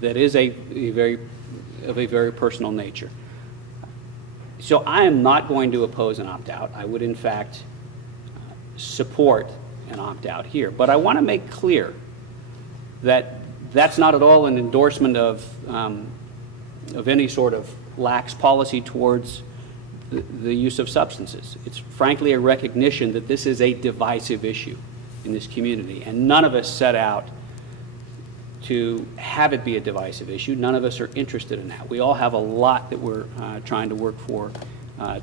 that is of a very personal nature. So I am not going to oppose an opt-out. I would, in fact, support an opt-out here. But I want to make clear that that's not at all an endorsement of any sort of lax policy towards the use of substances. It's frankly a recognition that this is a divisive issue in this community, and none of us set out to have it be a divisive issue. None of us are interested in that. We all have a lot that we're trying to work for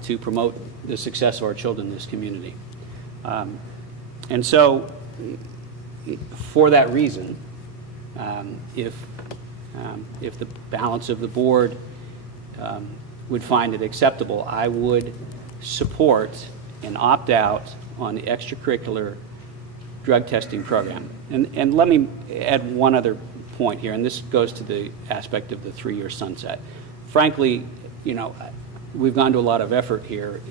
to promote the success of our children in this community. And so, for that reason, if the balance of the board would find it acceptable, I would support an opt-out on the extracurricular drug testing program. And let me add one other point here, and this goes to the aspect of the 3-year sunset. Frankly, you know, we've gone to a lot of effort here.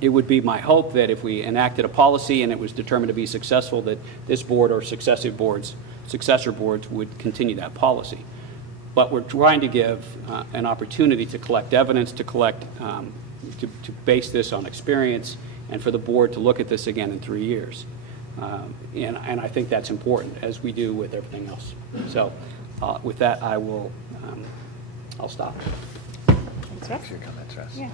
It would be my hope that if we enacted a policy and it was determined to be successful, that this board or successor boards would continue that policy. But we're trying to give an opportunity to collect evidence, to base this on experience, and for the board to look at this again in 3 years. And I think that's important, as we do with everything else. So with that, I'll stop. Thanks, Russ. Your comments, Russ. Yeah.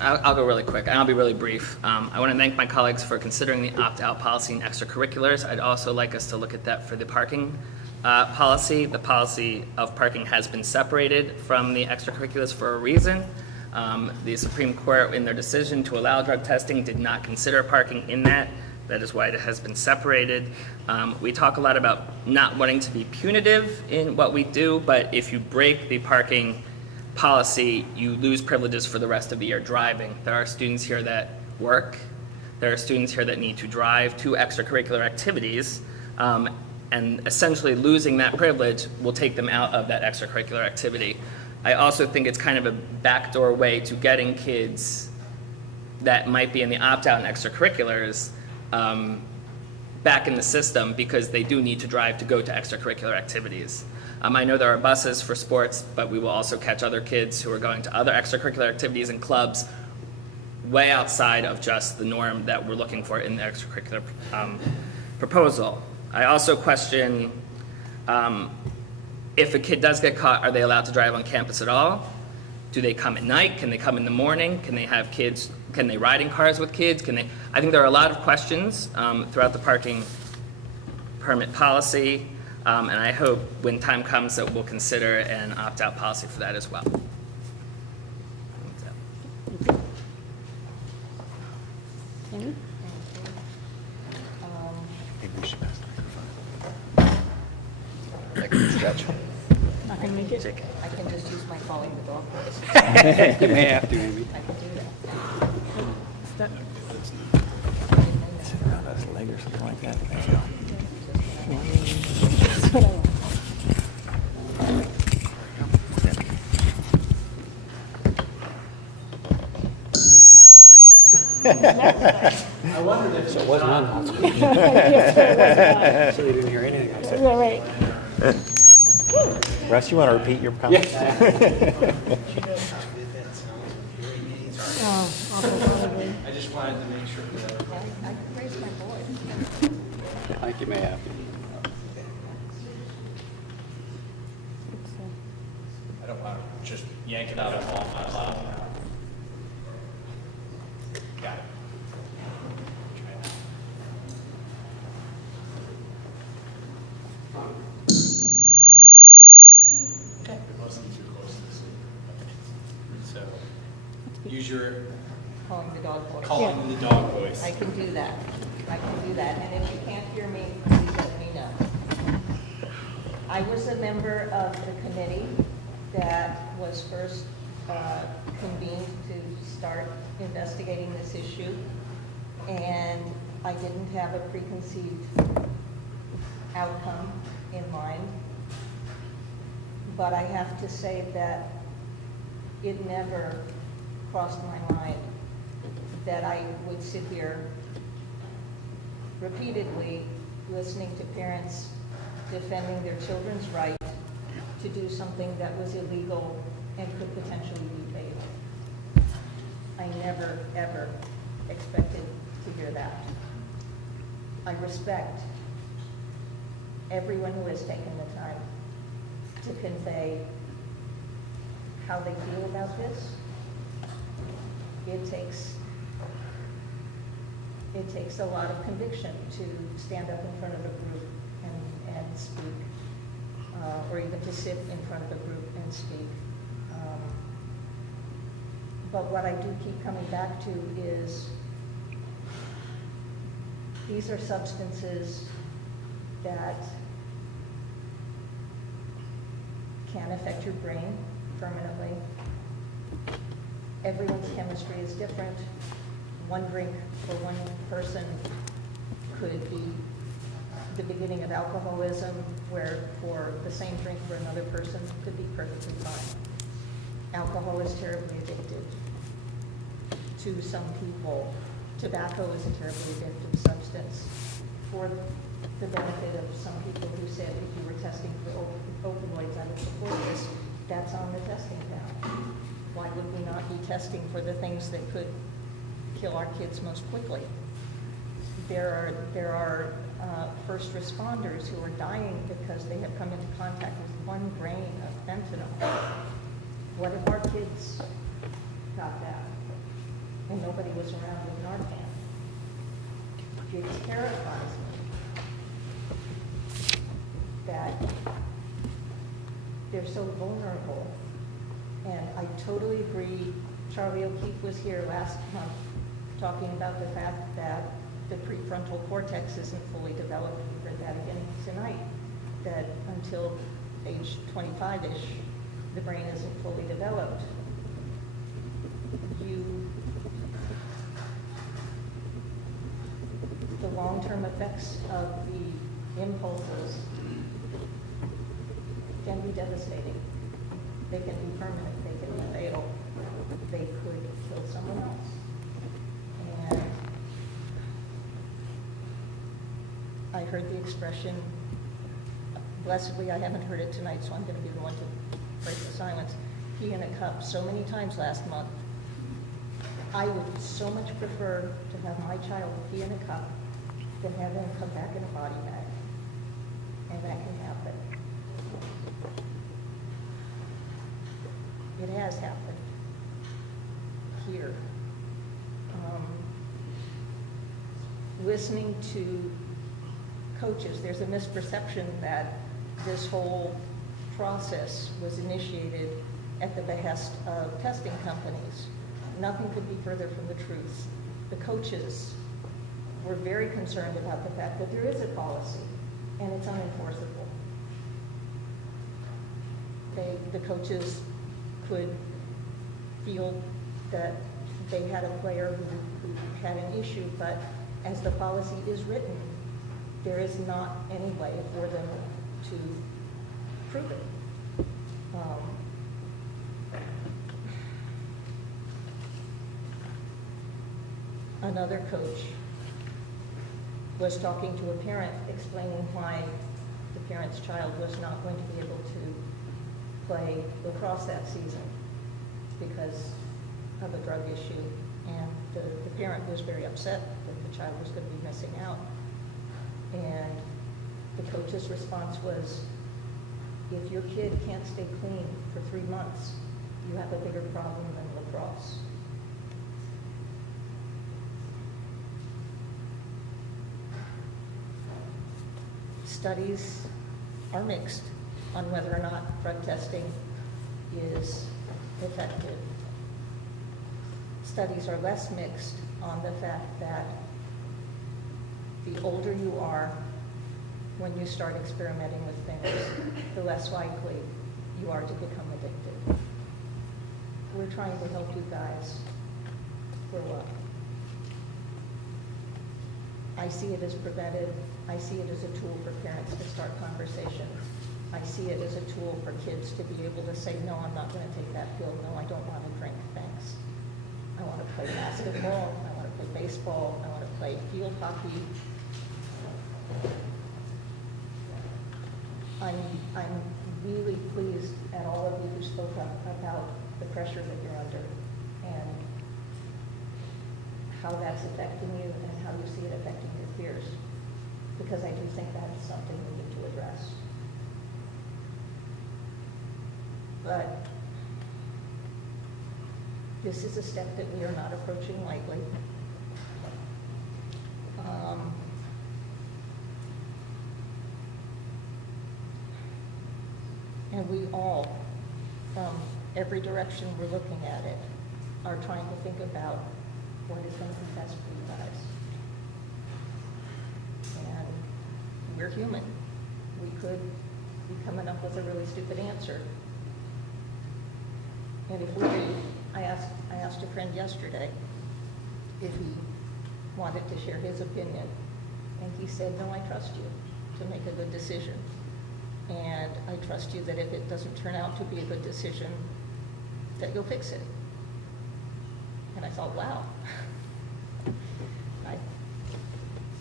I'll go really quick, and I'll be really brief. I want to thank my colleagues for considering the opt-out policy and extracurriculars. I'd also like us to look at that for the parking policy. The policy of parking has been separated from the extracurriculars for a reason. The Supreme Court, in their decision to allow drug testing, did not consider parking in that. That is why it has been separated. We talk a lot about not wanting to be punitive in what we do, but if you break the parking policy, you lose privileges for the rest of the year driving. There are students here that work. There are students here that need to drive to extracurricular activities, and essentially losing that privilege will take them out of that extracurricular activity. I also think it's kind of a backdoor way to getting kids that might be in the opt-out and extracurriculars back in the system, because they do need to drive to go to extracurricular activities. I know there are buses for sports, but we will also catch other kids who are going to other extracurricular activities and clubs way outside of just the norm that we're looking for in the extracurricular proposal. I also question if a kid does get caught, are they allowed to drive on campus at all? Do they come at night? Can they come in the morning? Can they have kids? Can they ride in cars with kids? I think there are a lot of questions throughout the parking permit policy, and I hope when time comes that we'll consider an opt-out policy for that as well. Amy? Maybe we should pass the microphone. Stretch. Not gonna make it. I can just use my calling the dog voice. You may have to, Amy. I can do that. Sit around his leg or something like that. There you go. I wondered if So it wasn't on loudspeaker. Yes, So you didn't hear anything I said. Yeah, right. Russ, you want to repeat your comments? Oh, probably. I just wanted to make sure that. I can raise my voice. I think you may have to. I don't want to just yank it out of all my loud. Got it. Try it. Okay. It wasn't too close to this. So, use your Calling the dog voice. calling the dog voice. I can do that. I can do that. And if you can't hear me, please let me know. I was a member of the committee that was first convened to start investigating this issue. And I didn't have a preconceived outcome in mind. But I have to say that it never crossed my mind that I would sit here repeatedly listening to parents defending their children's right to do something that was illegal and could potentially be fatal. I never, ever expected to hear that. I respect everyone who has taken the time to convey how they feel about this. It takes a lot of conviction to stand up in front of a group and speak, or even to sit in front of a group and speak. But what I do keep coming back to is these are substances that can affect your brain permanently. Everyone's chemistry is different. One drink for one person could be the beginning of alcoholism, where for the same drink for another person could be perfectly fine. Alcohol is terribly addictive to some people. Tobacco is a terribly addictive substance. For the benefit of some people who said if you were testing for opioids, I would support this, that's on the testing panel. Why would we not be testing for the things that could kill our kids most quickly? There are first responders who are dying because they have come into contact with 1 grain of fentanyl. What if our kids got that and nobody was around with Narcan? It terrifies me that they're so vulnerable. And I totally agree. Charlie O'Keefe was here last month talking about the fact that the prefrontal cortex isn't fully developed. We heard that again tonight, that until age 25-ish, the brain isn't fully developed. The long-term effects of the impulses can be devastating. They can be permanent, they can be fatal. They could kill someone else. And I heard the expression, blessedly I haven't heard it tonight, so I'm going to be the one to break the silence, pee in a cup, so many times last month. I would so much prefer to have my child pee in a cup than have him come back in a body bag. And that can happen. It has happened here. Listening to coaches, there's a misperception that this whole process was initiated at the behest of testing companies. Nothing could be further from the truth. The coaches were very concerned about the fact that there is a policy and it's unenforceable. the coaches could feel that they had a player who had an issue, but as the policy is written, there is not any way for them to prove it. Another coach was talking to a parent, explaining why the parent's child was not going to be able to play lacrosse that season because of a drug issue. And the parent was very upset that the child was going to be missing out. And the coach's response was, if your kid can't stay clean for 3 months, you have a bigger problem than lacrosse. Studies are mixed on whether or not drug testing is effective. Studies are less mixed on the fact that the older you are when you start experimenting with things, the less likely you are to become addicted. We're trying to help you guys grow up. I see it as preventive. I see it as a tool for parents to start conversations. I see it as a tool for kids to be able to say, no, I'm not going to take that pill. No, I don't want to drink, thanks. I want to play basketball. I want to play baseball. I want to play field hockey. I'm really pleased at all of you who spoke up about the pressure that you're under and how that's affecting you and how you see it affecting your peers, because I do think that is something we need to address. But this is a step that we are not approaching lightly. And we all, from every direction we're looking at it, are trying to think about what is going to be best for you guys. And we're human. We could be coming up with a really stupid answer. And if we do, I asked a friend yesterday if he wanted to share his opinion, and he said, no, I trust you to make a good decision. And I trust you that if it doesn't turn out to be a good decision, that you'll fix it. And I thought, wow. I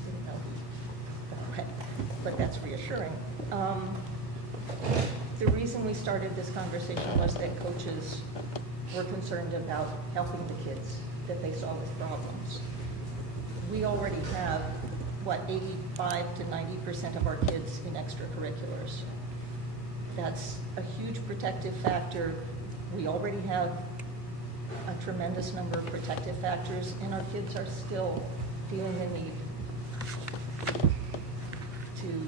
didn't know that, but that's reassuring. The reason we started this conversation was that coaches were concerned about helping the kids that they saw with problems. We already have, 85 to 90% of our kids in extracurriculars. That's a huge protective factor. We already have a tremendous number of protective factors, and our kids are still feeling the need to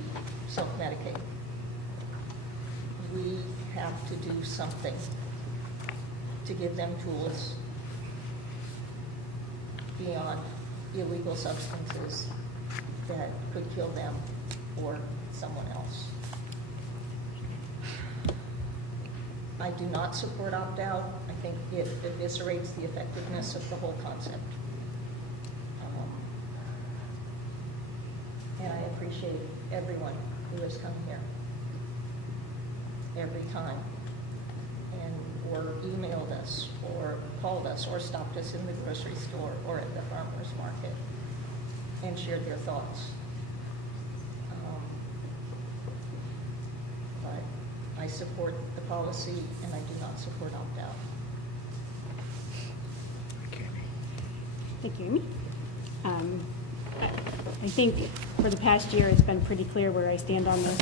self-medicate. We have to do something to give them tools beyond illegal substances that could kill them or someone else. I do not support opt-out. I think it eviscerates the effectiveness of the whole concept. And I appreciate everyone who has come here every time and or emailed us or called us or stopped us in the grocery store or at the farmer's market and shared their thoughts. But I support the policy and I do not support opt-out. Thank you, Amy. I think for the past year, it's been pretty clear where I stand on this.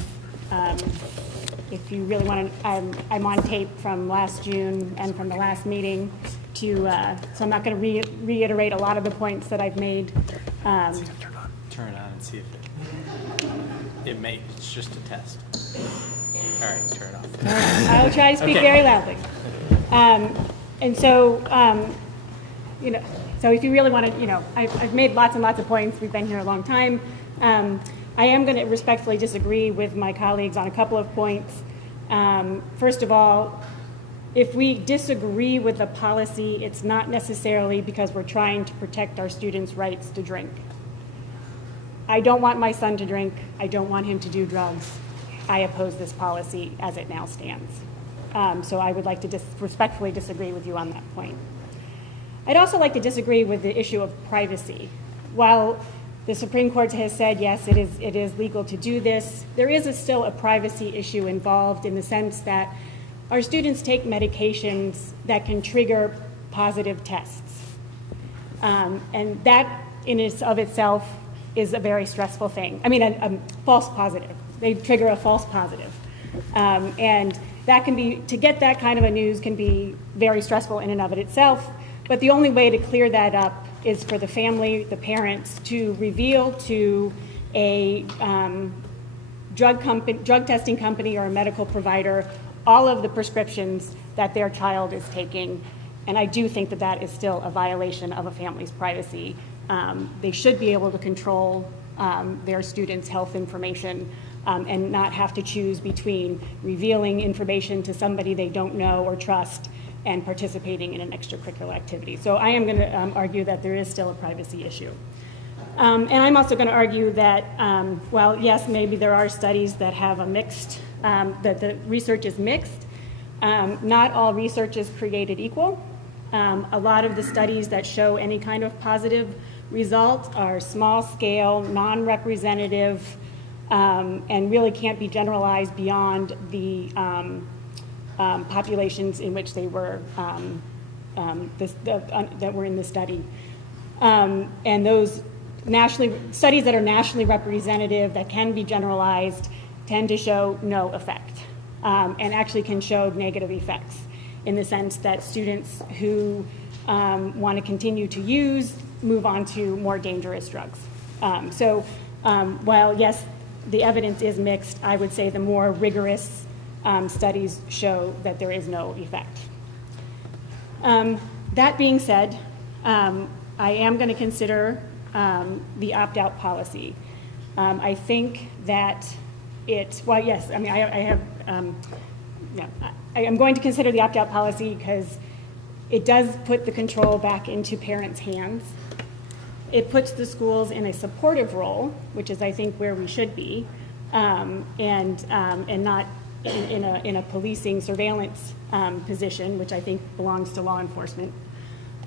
If you really want to, I'm on tape from last June and from the last meeting to, so I'm not going to reiterate a lot of the points that I've made. Turn it on and see if it may. It's just a test. All right, turn it off. All right, I'll try to speak very loudly. And so, so if you really want to, I've made lots and lots of points. We've been here a long time. I am going to respectfully disagree with my colleagues on a couple of points. First of all, if we disagree with the policy, it's not necessarily because we're trying to protect our students' rights to drink. I don't want my son to drink. I don't want him to do drugs. I oppose this policy as it now stands. So I would like to respectfully disagree with you on that point. I'd also like to disagree with the issue of privacy. While the Supreme Court has said, yes, it is legal to do this, there is still a privacy issue involved in the sense that our students take medications that can trigger positive tests. And that in of itself is a very stressful thing. I mean, a false positive. They trigger a false positive. And that can be, to get that kind of a news can be very stressful in and of it itself. But the only way to clear that up is for the family, the parents, to reveal to a drug testing company or a medical provider all of the prescriptions that their child is taking. And I do think that that is still a violation of a family's privacy. They should be able to control their students' health information and not have to choose between revealing information to somebody they don't know or trust and participating in an extracurricular activity. So I am going to argue that there is still a privacy issue. And I'm also going to argue that, well, yes, maybe there are studies that have a mixed, that the research is mixed. Not all research is created equal. A lot of the studies that show any kind of positive result are small scale, non-representative, and really can't be generalized beyond the populations in which they were that were in the study. And those studies that are nationally representative that can be generalized tend to show no effect, and actually can show negative effects in the sense that students who want to continue to use move on to more dangerous drugs. So while yes, the evidence is mixed, I would say the more rigorous studies show that there is no effect. That being said, I am going to consider the opt-out policy. I think that well, yes, I mean, I am going to consider the opt-out policy because it does put the control back into parents' hands. It puts the schools in a supportive role, which is, I think, where we should be, and not in a policing surveillance position, which I think belongs to law enforcement.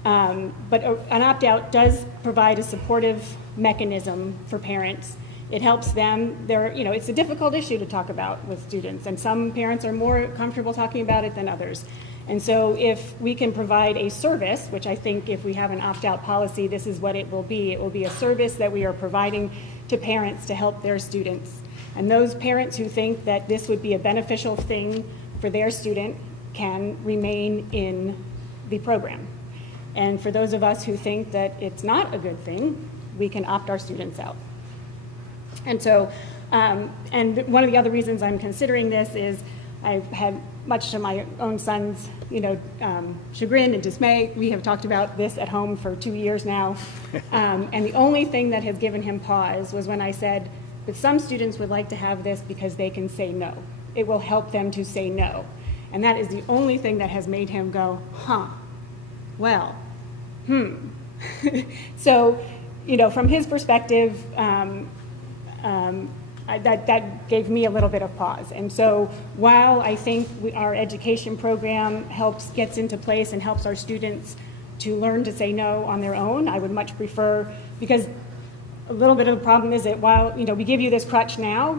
But an opt-out does provide a supportive mechanism for parents. It helps them. It's a difficult issue to talk about with students, and some parents are more comfortable talking about it than others. And so if we can provide a service, which I think if we have an opt-out policy, this is what it will be. It will be a service that we are providing to parents to help their students. And those parents who think that this would be a beneficial thing for their student can remain in the program. And for those of us who think that it's not a good thing, we can opt our students out. And so, and one of the other reasons I'm considering this is I've had, much to my own son's, chagrin and dismay, we have talked about this at home for 2 years now. And the only thing that has given him pause was when I said, but some students would like to have this because they can say no. It will help them to say no. And that is the only thing that has made him go, well, So, from his perspective, that gave me a little bit of pause. And so while I think our education program gets into place and helps our students to learn to say no on their own, I would much prefer, because a little bit of the problem is that while, we give you this crutch now,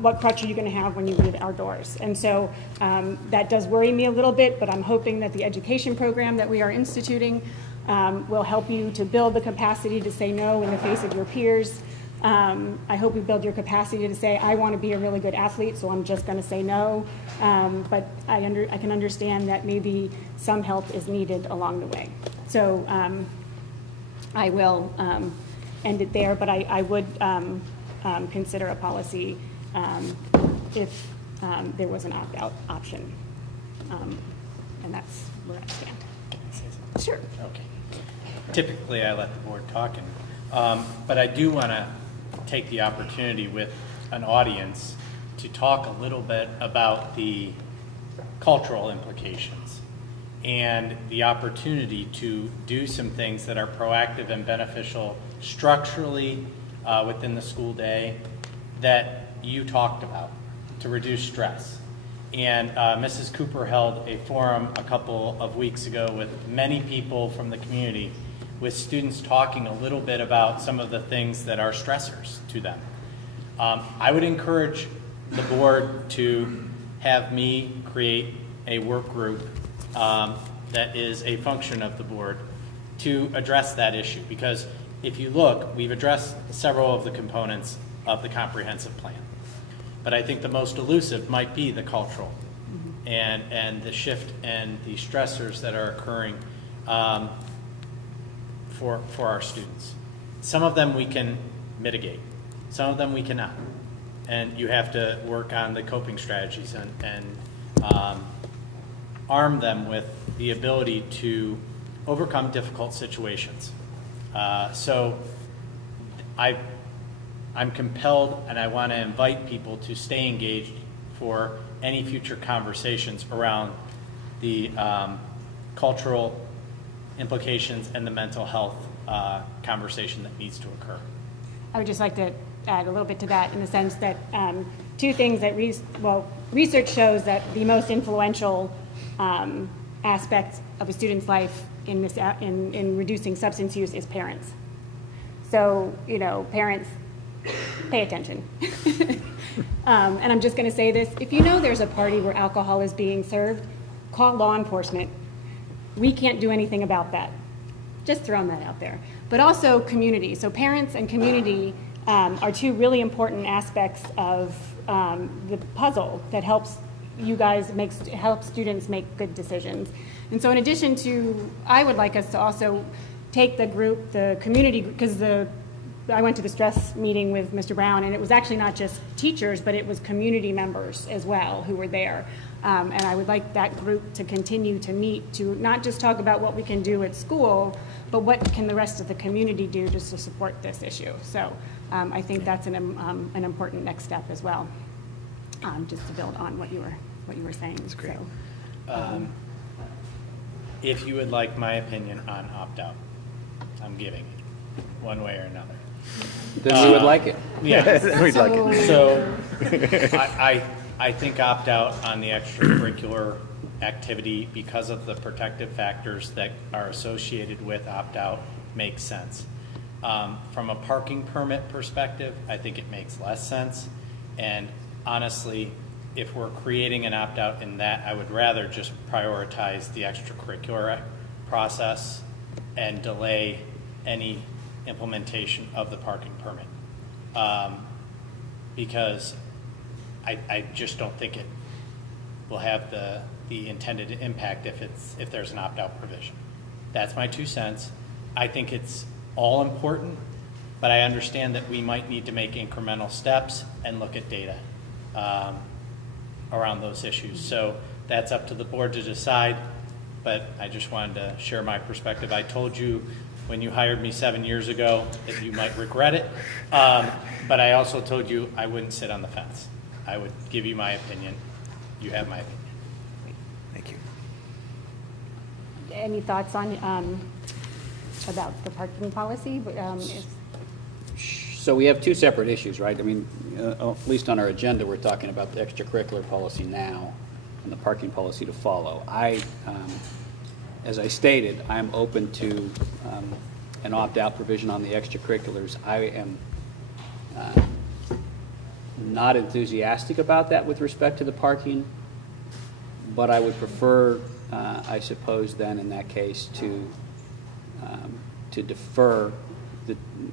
what crutch are you going to have when you leave our doors? And so that does worry me a little bit, but I'm hoping that the education program that we are instituting will help you to build the capacity to say no in the face of your peers. I hope we build your capacity to say, I want to be a really good athlete, so I'm just going to say no. But I can understand that maybe some help is needed along the way. So I will end it there, but I would consider a policy if there was an opt-out option. And that's where I stand. Sure. Okay. Typically, I let the board talk, but I do want to take the opportunity with an audience to talk a little bit about the cultural implications and the opportunity to do some things that are proactive and beneficial structurally within the school day that you talked about to reduce stress. And Mrs. Cooper held a forum a couple of weeks ago with many people from the community, with students talking a little bit about some of the things that are stressors to them. I would encourage the board to have me create a work group that is a function of the board to address that issue. Because if you look, we've addressed several of the components of the comprehensive plan. But I think the most elusive might be the cultural and the shift and the stressors that are occurring for our students. Some of them we can mitigate, some of them we cannot. And you have to work on the coping strategies and arm them with the ability to overcome difficult situations. So I'm compelled, and I want to invite people to stay engaged for any future conversations around the cultural implications and the mental health conversation that needs to occur. I would just like to add a little bit to that in the sense that two things that research shows that the most influential aspect of a student's life in reducing substance use is parents. So, parents, pay attention. And I'm just going to say this. If you know there's a party where alcohol is being served, call law enforcement. We can't do anything about that. Just throwing that out there. But also community. So parents and community are two really important aspects of the puzzle that helps help students make good decisions. And so in addition to, I would like us to also take the community, because I went to the stress meeting with Mr. Brown, and it was actually not just teachers, but it was community members as well who were there. And I would like that group to continue to meet to not just talk about what we can do at school, but what can the rest of the community do just to support this issue. So I think that's an important next step as well, just to build on what you were saying. That's great. So, if you would like my opinion on opt-out, I'm giving it one way or another. Then we would like it. Yeah, We'd like it. So I think opt-out on the extracurricular activity, because of the protective factors that are associated with opt-out, makes sense. From a parking permit perspective, I think it makes less sense. And honestly, if we're creating an opt-out in that, I would rather just prioritize the extracurricular process and delay any implementation of the parking permit. Because I just don't think it will have the intended impact if there's an opt-out provision. That's my 2 cents. I think it's all important, but I understand that we might need to make incremental steps and look at data around those issues. So that's up to the board to decide, but I just wanted to share my perspective. I told you when you hired me 7 years ago that you might regret it, but I also told you I wouldn't sit on the fence. I would give you my opinion. You have my opinion. Thank you. any thoughts on about the parking policy? So we have two separate issues, right? I mean, at least on our agenda, we're talking about the extracurricular policy now and the parking policy to follow. As I stated, I'm open to an opt-out provision on the extracurriculars. I am not enthusiastic about that with respect to the parking, but I would prefer, I suppose, then in that case to defer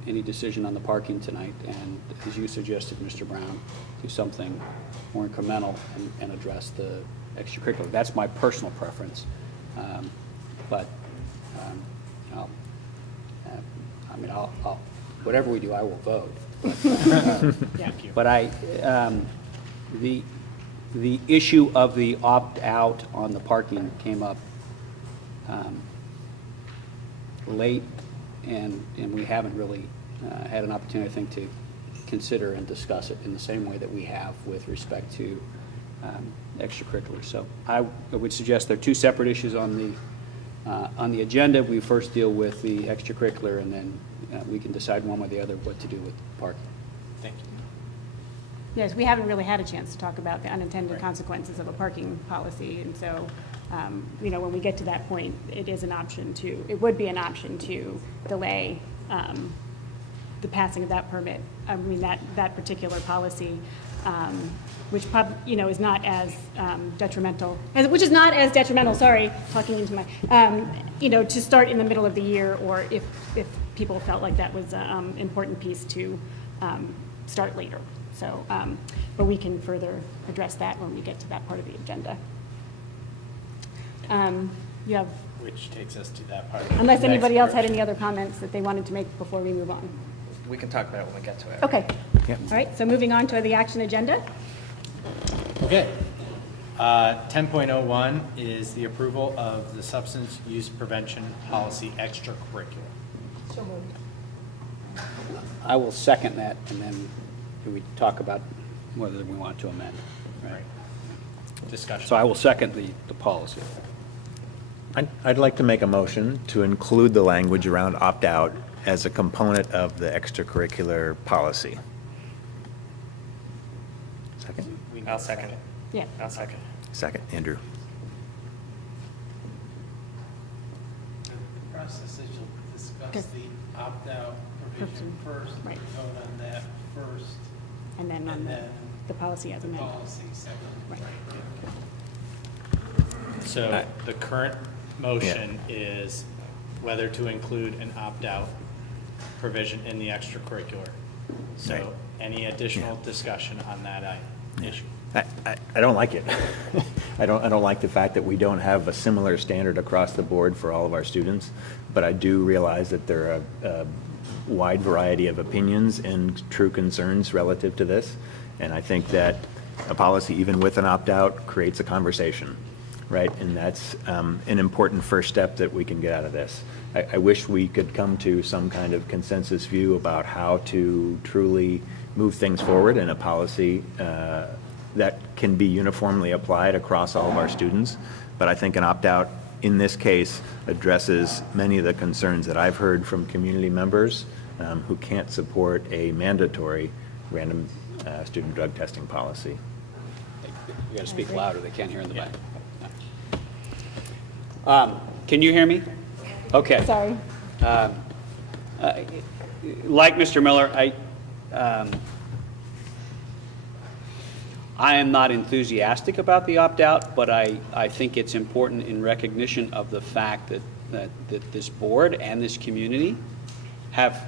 any decision on the parking tonight, and as you suggested, Mr. Brown, do something more incremental and address the extracurricular. That's my personal preference, but I'll whatever we do, I will vote. But, Thank you. But the issue of the opt-out on the parking came up late, and we haven't really had an opportunity, I think, to consider and discuss it in the same way that we have with respect to extracurriculars. So I would suggest there are two separate issues on the agenda. We first deal with the extracurricular, and then we can decide one way or the other what to do with parking. Thank you. Yes, we haven't really had a chance to talk about the unintended consequences of a parking policy, and so, when we get to that point, it would be an option to delay the passing of that permit. I mean, that particular policy, which is not as detrimental, sorry, talking into my, to start in the middle of the year, or if people felt like that was an important piece to start later. So, but we can further address that when we get to that part of the agenda. You have, Which takes us to that part. unless anybody else had any other comments that they wanted to make before we move on. We can talk about it when we get to it. Okay. Yep. All right, so moving on to the action agenda. Okay. 10.01 is the approval of the substance use prevention policy extracurricular. So moved. I will second that, and then we talk about whether we want to amend. Right. Discussion. So I will second the policy. I'd like to make a motion to include the language around opt-out as a component of the extracurricular policy. Second? I'll second it. Yeah. I'll second. Second, Andrew. The process is you'll discuss Okay. the opt-out provision first, Right. vote on that first, And then on and then the policy as the amended. policy second. Right. So the current motion is whether to include an opt-out provision in the extracurricular. So Right. any additional discussion on that issue? I don't like it. I don't like the fact that we don't have a similar standard across the board for all of our students, but I do realize that there are a wide variety of opinions and true concerns relative to this, and I think that a policy, even with an opt-out, creates a conversation, right? And that's an important first step that we can get out of this. I wish we could come to some kind of consensus view about how to truly move things forward in a policy that can be uniformly applied across all of our students. But I think an opt-out in this case addresses many of the concerns that I've heard from community members who can't support a mandatory random student drug testing policy. You got to speak louder, they can't hear in the back. Can you hear me? Okay. Sorry. Like Mr. Miller, I am not enthusiastic about the opt-out, but I think it's important in recognition of the fact that this board and this community have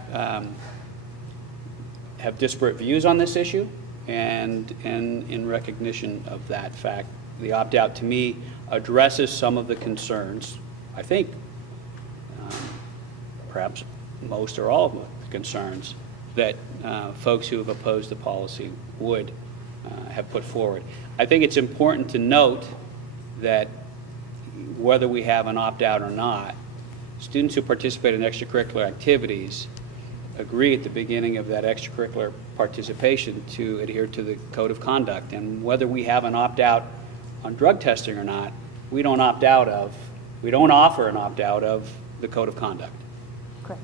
disparate views on this issue, and in recognition of that fact, the opt-out to me addresses some of the concerns, I think, perhaps most or all of the concerns that folks who have opposed the policy would have put forward. I think it's important to note that whether we have an opt-out or not, students who participate in extracurricular activities agree at the beginning of that extracurricular participation to adhere to the code of conduct. And whether we have an opt-out on drug testing or not, we don't offer an opt-out of the code of conduct. Correct.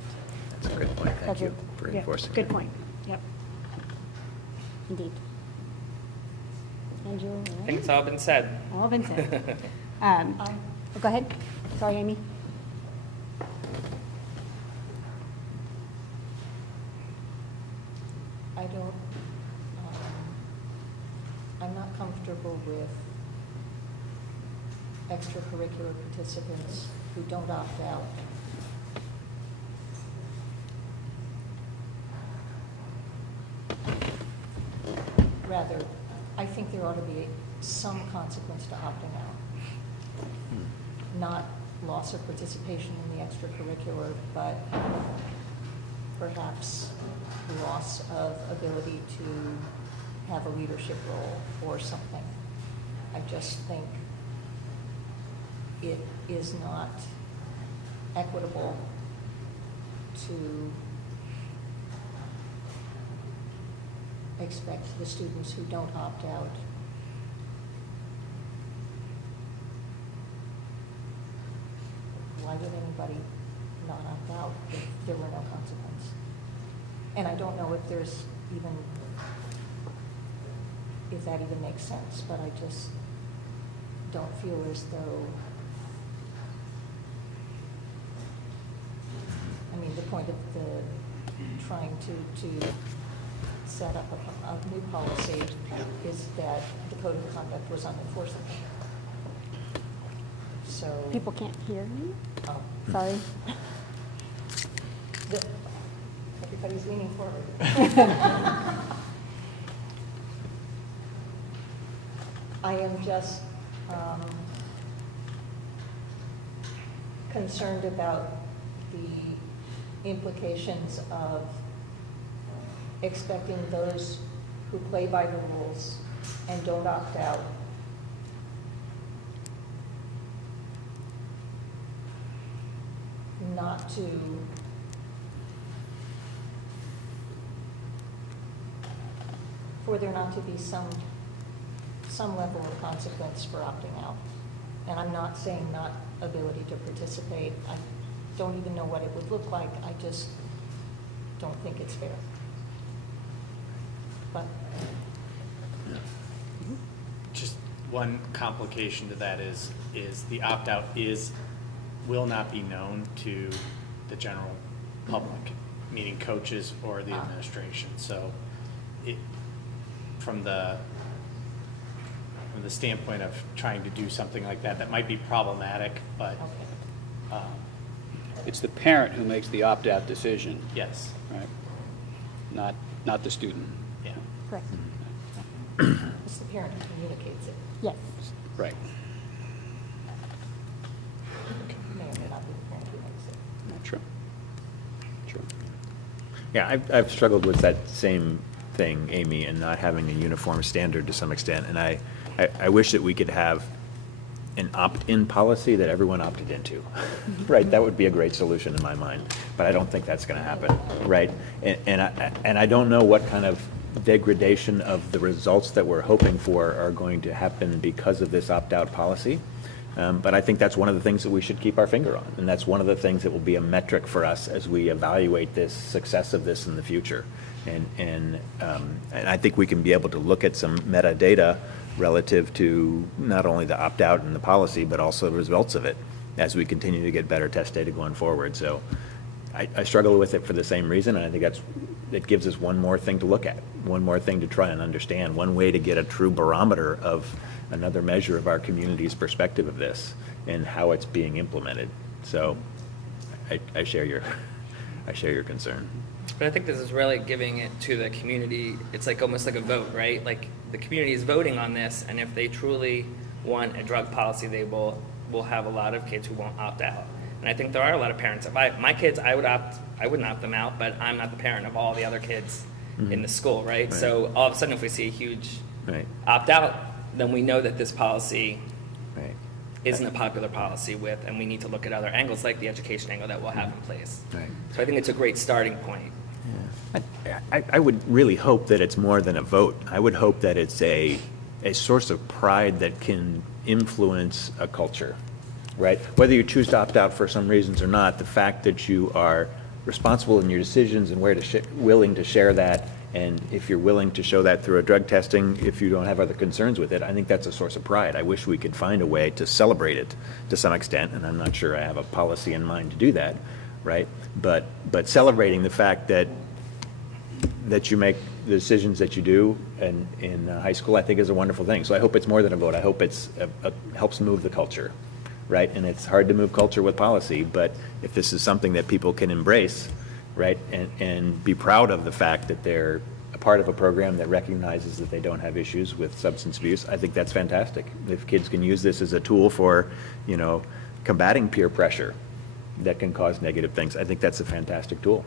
That's a good point. Thank you for Yeah, reinforcing. good point. Yep. Indeed. Andrew? all I right? think it's all been said. All been said. Go ahead. Sorry, Amy. I'm not comfortable with extracurricular participants who don't opt out. Rather, I think there ought to be some consequence to opting out. Not loss of participation in the extracurricular, but perhaps loss of ability to have a leadership role or something. I just think it is not equitable to expect the students who don't opt out? Why would anybody not opt out if there were no consequence? And I don't know if there's even, if that even makes sense, but I just don't feel as though, I mean, the point of the, trying to set up a new policy is that the code of conduct was unenforceable. So. People can't hear me? Oh. Sorry. Everybody's leaning forward. I am just concerned about the implications of expecting those who play by the rules and don't opt out not to for there not to be some level of consequence for opting out. And I'm not saying not ability to participate. I don't even know what it would look like. I just don't think it's fair. But Just one complication to that is the opt-out will not be known to the general public, meaning coaches or the administration. So from the standpoint of trying to do something like that might be problematic, but It's the parent who makes the opt-out decision. Yes. Right? Not the student. Yeah. Correct. it's the parent who communicates it. Yes. Right. May or may not be the parent who makes it. Not true. True. Yeah, I've struggled with that same thing, Amy, and not having a uniform standard to some extent. And I wish that we could have an opt-in policy that everyone opted into, right? That would be a great solution in my mind, but I don't think that's going to happen, right? And I don't know what kind of degradation of the results that we're hoping for are going to happen because of this opt-out policy. But I think that's one of the things that we should keep our finger on, and that's one of the things that will be a metric for us as we evaluate this success of this in the future. And I think we can be able to look at some metadata relative to not only the opt-out and the policy, but also the results of it as we continue to get better test data going forward. So I struggle with it for the same reason, and I think it gives us one more thing to look at, one more thing to try and understand, one way to get a true barometer of another measure of our community's perspective of this and how it's being implemented. So I share your concern. But I think this is really giving it to the community. It's like almost like a vote, right? Like the community is voting on this, and if they truly want a drug policy, they will have a lot of kids who won't opt out. And I think there are a lot of parents. If my kids, I wouldn't opt them out, but I'm not the parent of all the other kids in the school, right? So all of a sudden, if we see a huge opt out, then we know that this policy isn't a popular policy and we need to look at other angles, like the education angle that we'll have in place. Right. So I think it's a great starting point. I would really hope that it's more than a vote. I would hope that it's a source of pride that can influence a culture, right? Whether you choose to opt out for some reasons or not, the fact that you are responsible in your decisions and willing to share that, and if you're willing to show that through a drug testing, if you don't have other concerns with it, I think that's a source of pride. I wish we could find a way to celebrate it to some extent, and I'm not sure I have a policy in mind to do that, right? But celebrating the fact that you make the decisions that you do in high school, I think is a wonderful thing. So I hope it's more than a vote. I hope it's helps move the culture, right? And it's hard to move culture with policy, but if this is something that people can embrace, right, and be proud of the fact that they're a part of a program that recognizes that they don't have issues with substance abuse, I think that's fantastic. If kids can use this as a tool for, combating peer pressure that can cause negative things, I think that's a fantastic tool.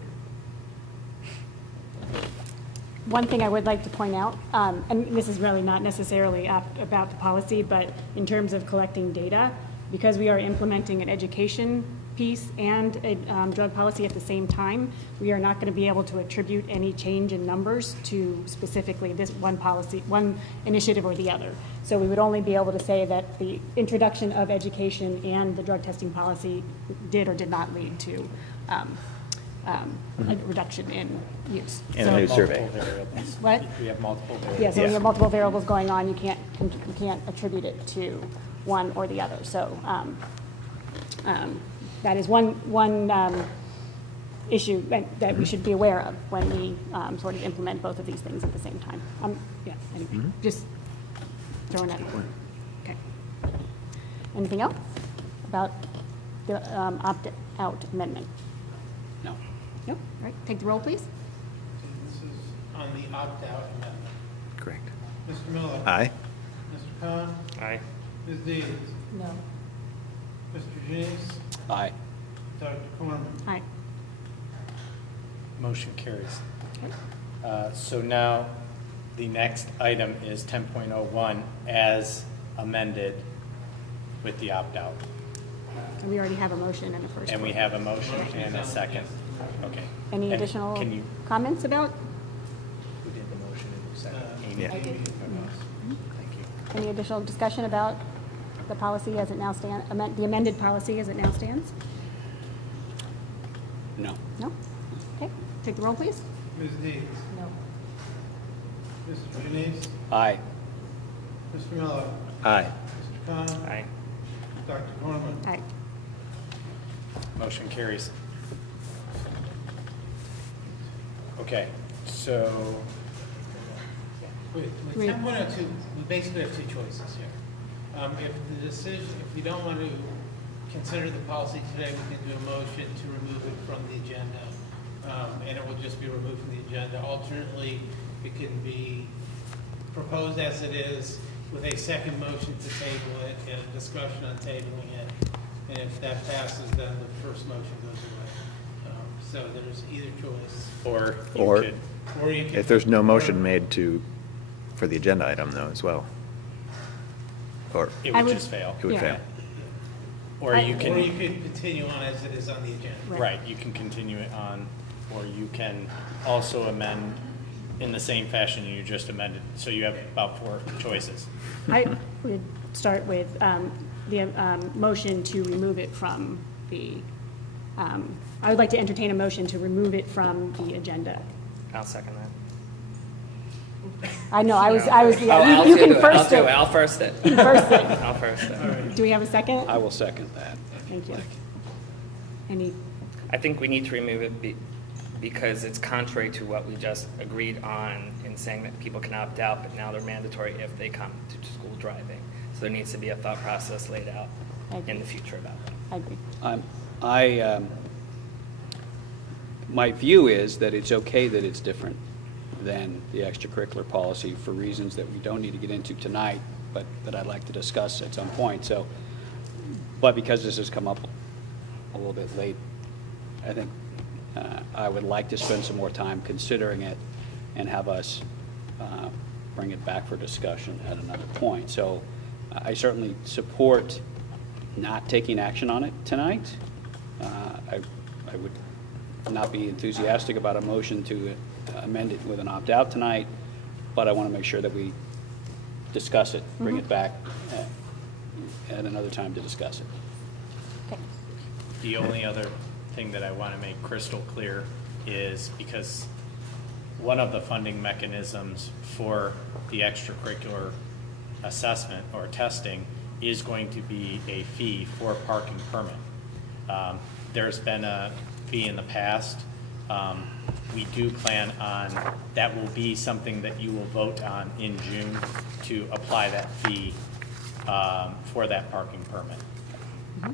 One thing I would like to point out, and this is really not necessarily about the policy, but in terms of collecting data, because we are implementing an education piece and a drug policy at the same time, we are not going to be able to attribute any change in numbers to specifically this one policy, one initiative or the other. So we would only be able to say that the introduction of education and the drug testing policy did or did not lead to a reduction in use. And a new survey. Multiple variables. What? We have multiple variables. Yeah, so when you have multiple variables going on, you can't attribute it to one or the other. So that is one issue that we should be aware of when we sort of implement both of these things at the same time. Yeah, anyway, just throwing that out. Okay. Anything else about the opt-out amendment? No. No? All right, take the roll, please. This is on the opt-out amendment. Correct. Mr. Miller? Aye. Mr. Khan? Aye. Ms. Deeds? No. Mr. Janice? Aye. Dr. Corman? Aye. Motion carries. So now, the next item is 10.01 as amended with the opt-out. And we already have a motion and a first. And we vote. have a motion and a second. Okay. Any And additional can you- comments about? Who did the motion and second? Amy? Yeah. I did. Thank you. Any additional discussion about the policy as it now stands, the amended policy as it now stands? No. No? Okay, take the roll, please. Ms. Deeds? No. Mr. Janice? Aye. Mr. Miller? Aye. Mr. Khan? Aye. Dr. Corman? Aye. Motion carries. Okay, so, With Wait. 10.02, we basically have two choices here. If the decision, if we don't want to consider the policy today, we can do a motion to remove it from the agenda, and it will just be removed from the agenda. Alternately, it can be proposed as it is with a second motion to table it and a discussion on tabling it. And if that passes, then the first motion goes away. So there's either choice. or Or- you could, Or you can. If there's no motion made for the agenda item though as well. Or it I would would- just fail. it would Yeah. fail. Or you Or you can, could continue on as it is on the agenda. right, you can continue it on, or you can also amend in the same fashion you just amended. So you have about 4 choices. I would start with the motion to remove it from the, I would like to entertain a motion to remove it from the agenda. I'll second that. I know, I was, yeah, I'll you do can it. first it. I'll first it. You first it. I'll first it. Do we have a second? I will second that. Thank you. Any, I think we need to remove it because it's contrary to what we just agreed on in saying that people can opt out, but now they're mandatory if they come to school driving. So there needs to be a thought process laid out in the future about that. I agree. My view is that it's okay that it's different than the extracurricular policy for reasons that we don't need to get into tonight, but that I'd like to discuss at some point. So, but because this has come up a little bit late, I think I would like to spend some more time considering it and have us bring it back for discussion at another point. So I certainly support not taking action on it tonight. I would not be enthusiastic about a motion to amend it with an opt-out tonight, but I want to make sure that we discuss it, bring it back at another time to discuss it. Okay. The only other thing that I want to make crystal clear is because one of the funding mechanisms for the extracurricular assessment or testing is going to be a fee for parking permit. There's been a fee in the past. We do plan on, that will be something that you will vote on in June to apply that fee for that parking permit.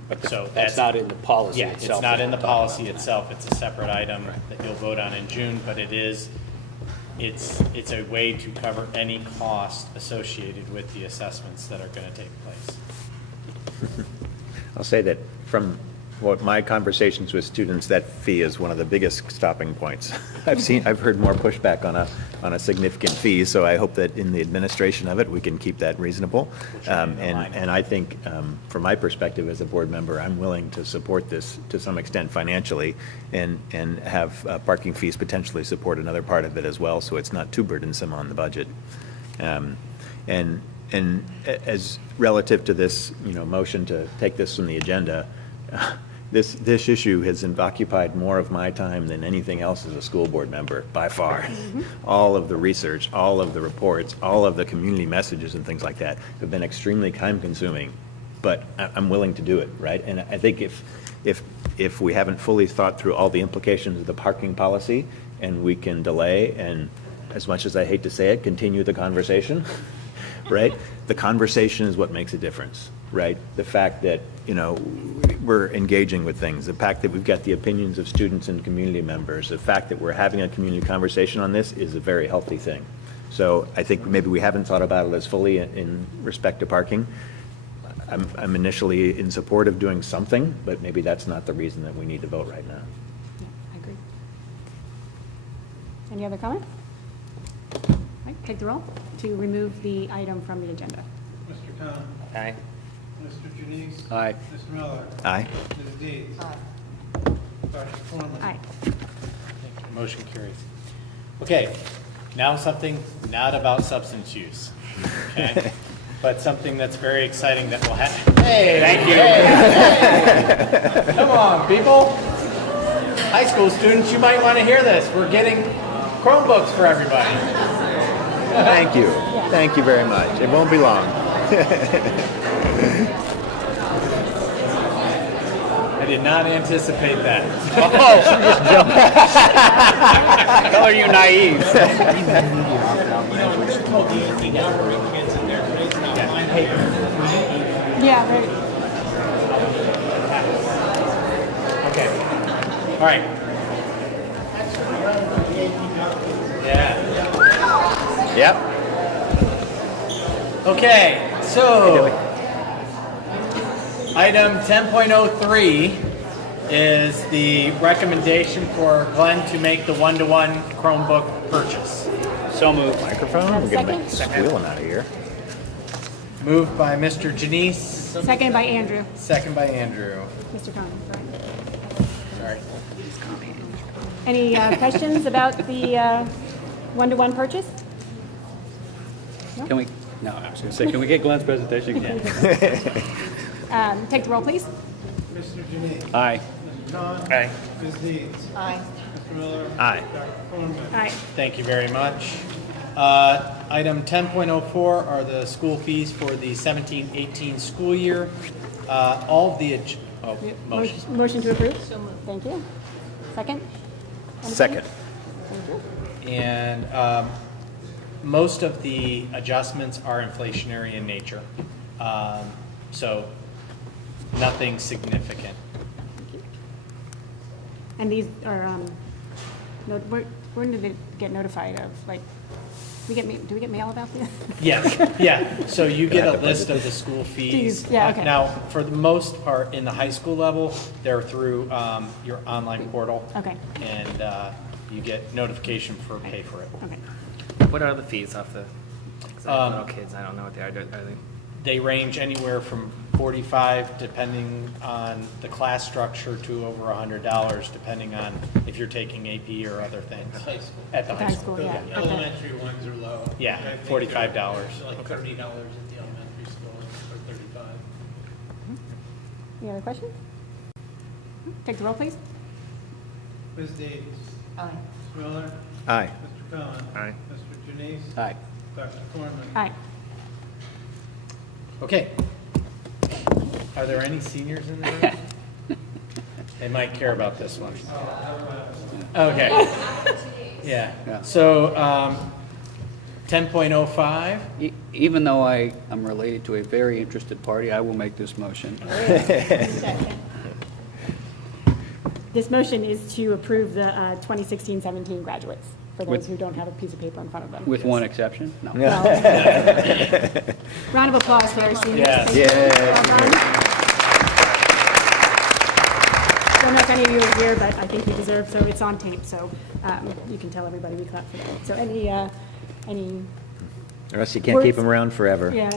But So that's not in the policy Yeah, itself. it's not in the that we're talking policy about itself. It's a separate item that you'll vote on in June, but it's a way to cover any cost associated with the assessments that are going to take place. I'll say that from what my conversations with students, that fee is one of the biggest stopping points. I've heard more pushback on a significant fee, so I hope that in the administration of it, we can keep that reasonable. And I think, from my perspective as a board member, I'm willing to support this to some extent financially and have parking fees potentially support another part of it as well, so it's not too burdensome on the budget. And as relative to this, motion to take this from the agenda, this issue has occupied more of my time than anything else as a school board member, by far. All of the research, all of the reports, all of the community messages and things like that have been extremely time-consuming, but I'm willing to do it, right? And I think if we haven't fully thought through all the implications of the parking policy, and we can delay and, as much as I hate to say it, continue the conversation, right? The conversation is what makes a difference, right? The fact that, we're engaging with things, the fact that we've got the opinions of students and community members, the fact that we're having a community conversation on this is a very healthy thing. So I think maybe we haven't thought about it as fully in respect to parking. I'm initially in support of doing something, but maybe that's not the reason that we need to vote right now. Yeah, I agree. Any other comments? All right, take the roll to remove the item from the agenda. Mr. Khan. Aye. Mr. Janice. Aye. Ms. Miller. Aye. Ms. Deeds. Aye. Dr. Foreman. Aye. Motion carries. Okay, now something not about substance use, okay? But something that's very exciting that will happen. Hey, thank you. Hey. Come on, people. High school students, you might want to hear this. We're getting Chromebooks for everybody. Thank you. Thank you very much. It won't be long. I did not anticipate that. Oh, just jump. How are you naive? Yeah, right. Okay. All right. Yeah. Yep. Okay, so item 10.03 is the recommendation for Glenn to make the one-to-one Chromebook purchase. So moved. Microphone? We're going to make Second? squealing out of here. Moved by Mr. Janice, Second by Andrew. second by Andrew. Mr. Conlon, right. Sorry. Any questions about the one-to-one purchase? Can we, no, I was going to say, can we get Glenn's presentation? Yeah. Take the roll, please. Mr. Janice. Aye. Mr. Khan. Aye. Ms. Deeds. Aye. Mr. Miller. Aye. Dr. Foreman. All right. Thank you very much. Item 10.04 are the school fees for the 17-18 school year. All of the, motion. Motion to approve? So moved. Thank you. Second? Second. Thank you. And most of the adjustments are inflationary in nature. So nothing significant. And these are, where did it get notified of? Like, do we get mail about this? Yes, yeah. So you get a list of the school fees. Fees, yeah, okay. Now, for the most part, in the high school level, they're through your online portal. Okay. And you get notification for pay for it. Okay. What are the fees off the, 'cause I have little kids, I don't know what they are. Are they? They range anywhere from $45, depending on the class structure, to over $100, depending on if you're taking AP or other things. High school. At the high school. yeah. The elementary ones are low. Yeah, I think $45. they're Like $30 at the elementary school, or 35. Any other questions? Take the roll, please. Ms. Deeds. Aye. Mr. Miller. Aye. Mr. Khan. Aye. Mr. Janice. Aye. Dr. Foreman. Aye. Okay. Are there any seniors in the room? They might care about this one. Okay. Yeah. So, 10.05. Even though I am related to a very interested party, I will make this motion. This motion is to approve the 2016-17 graduates, for those With- who don't have a piece of paper in front of them. With one exception? No. Round of applause for our seniors. Yes. Thank you. Yay. Well done. any of you are here, but I think we deserve, so it's on tape, so you can tell everybody we clapped for that. So any, Or else you can't keep words? them around forever. Yeah.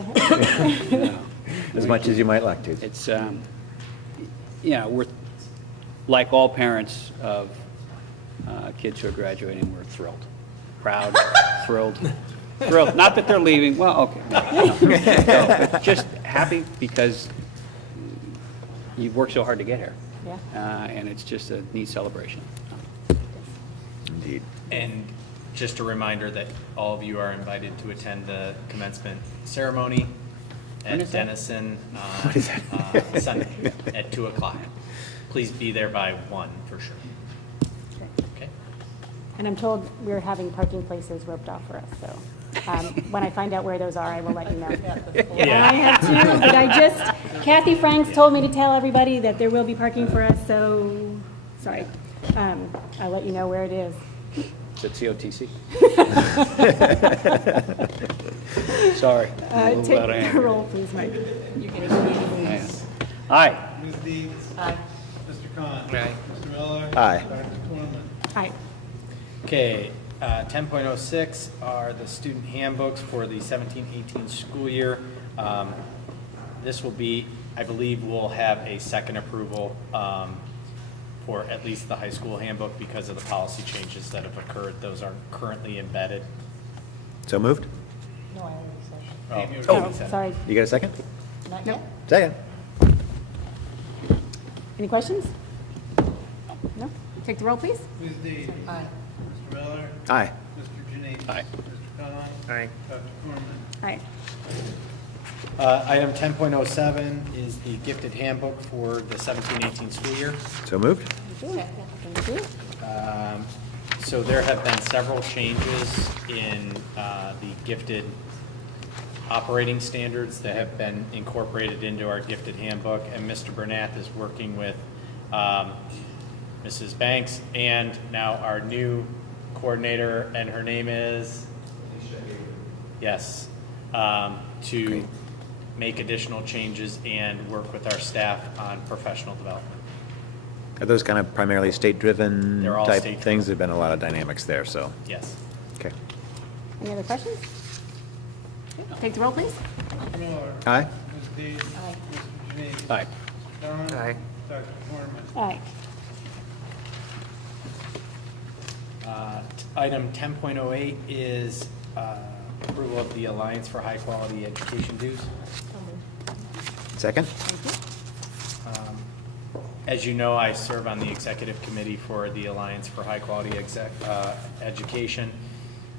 As much as you might like to. It's, we're, like all parents of kids who are graduating, we're thrilled. Proud, thrilled. Not that they're leaving, well, okay. No, but just happy because you've worked so hard to get here. Yeah. And it's just a neat celebration. Indeed. And just a reminder that all of you are invited to attend the commencement ceremony When at is that? Denison What is that? Sunday at 2 o'clock. Please be there by 1 for sure. Okay? And I'm told we're having parking places roped off for us, so when I find out where those are, I will let you know. Yeah. I have two, but Kathy Franks told me to tell everybody that there will be parking for us, so, sorry. I'll let you know where it is. Is it COTC? Sorry. a little out of Take hand the here. roll, please, Mike. You can Yeah. Aye. Ms. Deeds? Aye. Mr. Khan? Aye. Mr. Miller? Aye. Dr. Cornman? Aye. Okay, 10.06 are the student handbooks for the 17-18 school year. This will be, I believe we'll have a second approval for at least the high school handbook because of the policy changes that have occurred. Those are currently embedded. So moved? No, I already said. Oh, Oh, we said it. sorry. You got a second? Not No. yet. Second. Any questions? No? Take the roll, please. Ms. Deeds? Aye. Mr. Miller? Aye. Mr. Janese? Aye. Mr. Khan? Aye. Dr. Cornman? Aye. Item 10.07 is the gifted handbook for the 17-18 school year. So moved? Thank you. So there have been several changes in the gifted operating standards that have been incorporated into our gifted handbook, and Mr. Bernath is working with Mrs. Banks and now our new coordinator, and her name is? Yes, to make additional changes and work with our staff on professional development. Are those kind of primarily state-driven They're all type state-driven. things? There've been a lot of dynamics there, so, Yes. okay. Any other questions? Okay, take the roll, please. Mr. Miller? Aye. Ms. Deeds? Aye. Mr. Janese? Aye. Mr. Khan? Aye. Dr. Cornman? Aye. Item 10.08 is approval of the Alliance for High Quality Education dues. Second? As you know, I serve on the executive committee for the Alliance for High Quality Education.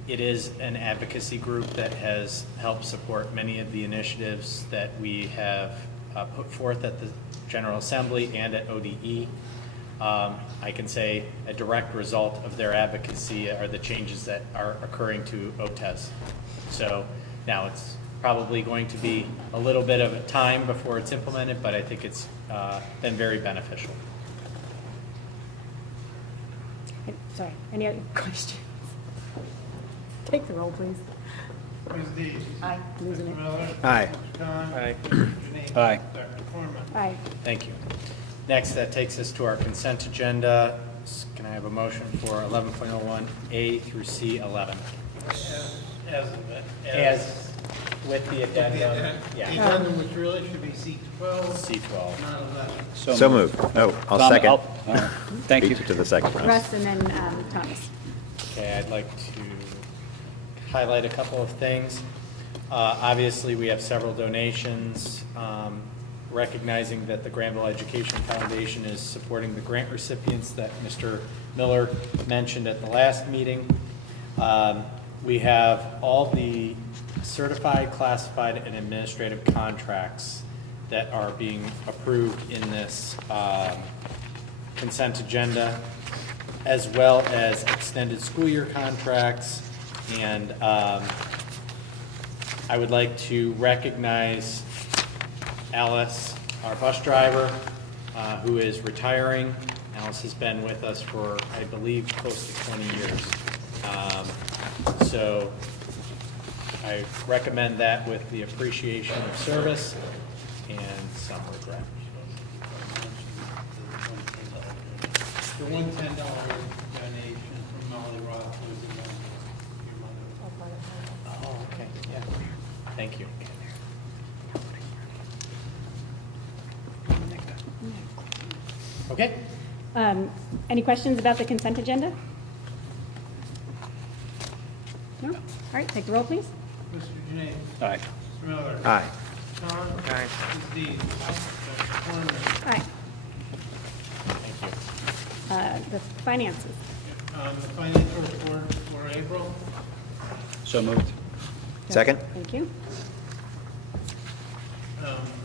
It is an advocacy group that has helped support many of the initiatives that we have put forth at the General Assembly and at ODE. I can say a direct result of their advocacy are the changes that are occurring to OTES. So now it's probably going to be a little bit of a time before it's implemented, but I think it's been very beneficial. Sorry, any other questions? Take the roll, please. Ms. Deeds? Aye. Losing Mr. it. Miller? Aye. Mr. Khan? Aye. Mr. Janese? Aye. Dr. Cornman? Aye. Thank you. Next, that takes us to our consent agenda. Can I have a motion for 11.01A through C11? As with the addendum, The yeah, addendum, which really should be C12, C12. not 11. So moved. No, I'll Tom, second. Thank you. Beat you to the second, Russ. Russ and then Thomas. Okay, I'd like to highlight a couple of things. Obviously, we have several donations, recognizing that the Granville Education Foundation is supporting the grant recipients that Mr. Miller mentioned at the last meeting. We have all the certified, classified, and administrative contracts that are being approved in this consent agenda, as well as extended school year contracts. And I would like to recognize Alice, our bus driver, who is retiring. Alice has been with us for, I believe, close to 20 years. So I recommend that with the appreciation of service and some regret. The $110 donation from Molly Roth was your mother. Oh, okay, yeah. Thank you. Okay. Any questions about the consent agenda? No? All right, take the roll, please. Mr. Janae. Aye. Mr. Miller. Aye. Tom. Aye. Ms. Dees. Dr. Corman. Aye. Thank you. The finances. The financial report for April. So moved. Second? Thank you.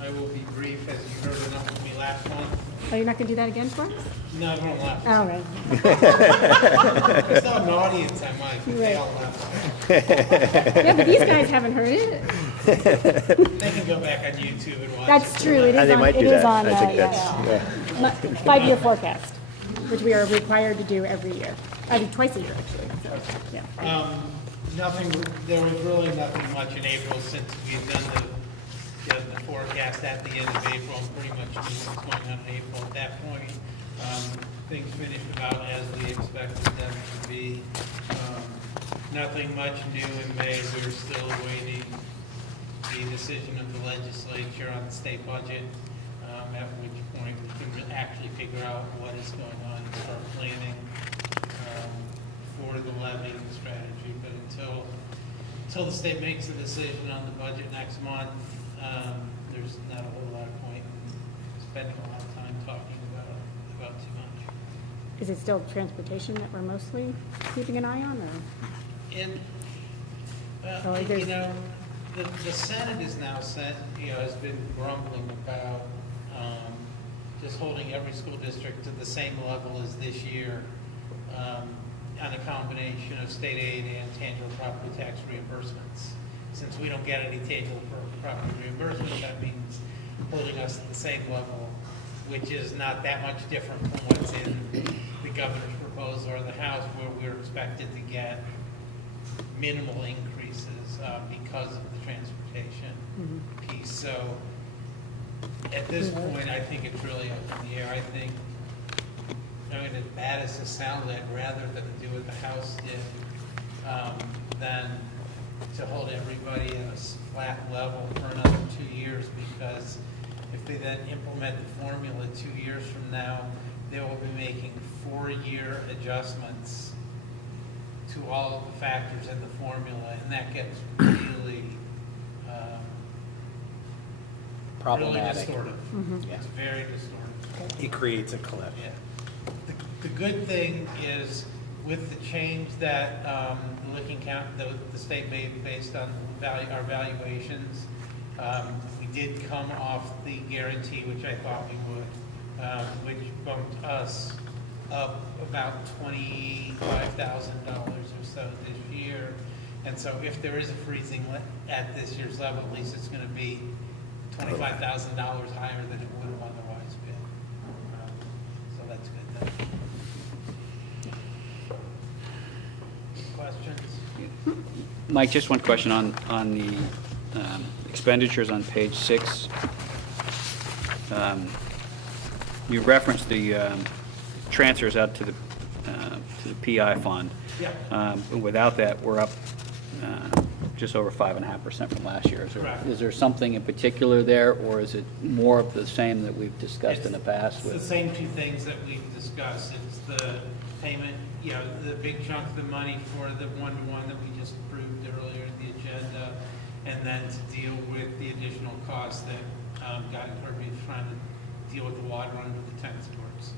I will be brief, as you heard enough of me last month. Oh, you're not going to do that again for us? No, I won't laugh. All right. There's not an audience, I might, but they all laugh. Yeah, but these guys haven't heard it. They can go back on YouTube and watch. That's true. It is They on, might it do is that. on, I think yeah. that's, yeah. 5-year forecast, which we are required to do every year. I do twice a year, actually. So, yeah. Nothing, there was really nothing much in April since we've done the forecast at the end of April, and pretty much knew what was going on in April at that point. Things finished about as we expected them to be. Nothing much new in May. We're still awaiting the decision of the legislature on the state budget, at which point we can actually figure out what is going on and start planning for the levy strategy. But until the state makes a decision on the budget next month, there's not a whole lot of point in spending a lot of time talking about too much. Is it still transportation that we're mostly keeping an eye on, or? And, So there's- you know, the Senate is now has been grumbling about just holding every school district to the same level as this year on a combination of state aid and tangible property tax reimbursements. Since we don't get any tangible property reimbursement, that means holding us at the same level, which is not that much different from what's in the governor's proposal or the House, where we're expected to get minimal increases because of the transportation piece. So at this point, I think it's really up in the air. I think, as bad as this sounded, I'd rather than do what the House did, than to hold everybody at a flat level for another 2 years, because if they then implement the formula 2 years from now, they will be making 4-year adjustments to all of the factors in the formula, and that gets really Problematic. really distortive. Yeah. It's very distortive. It creates a cliff. Yeah. The good thing is, with the change that the Licking County, the state made based on our valuations, we did come off the guarantee, which I thought we would, which bumped us up about $25,000 or so this year. And so if there is a freezing at this year's level, at least it's going to be $25,000 higher than it would have otherwise been. So that's good then. Questions? Mike, just one question on the expenditures on page 6. You referenced the transfers out to the PI fund. Yeah. Without that, we're up just over 5.5% from last year. Correct. Is there something in particular there, or is it more of the same that we've discussed in the past? It's the same two things that we've discussed. It's the payment, the big chunk of the money for the one-to-one that we just approved earlier in the agenda, and then to deal with the additional costs that Guy Kirby is trying to deal with the water under the tennis courts.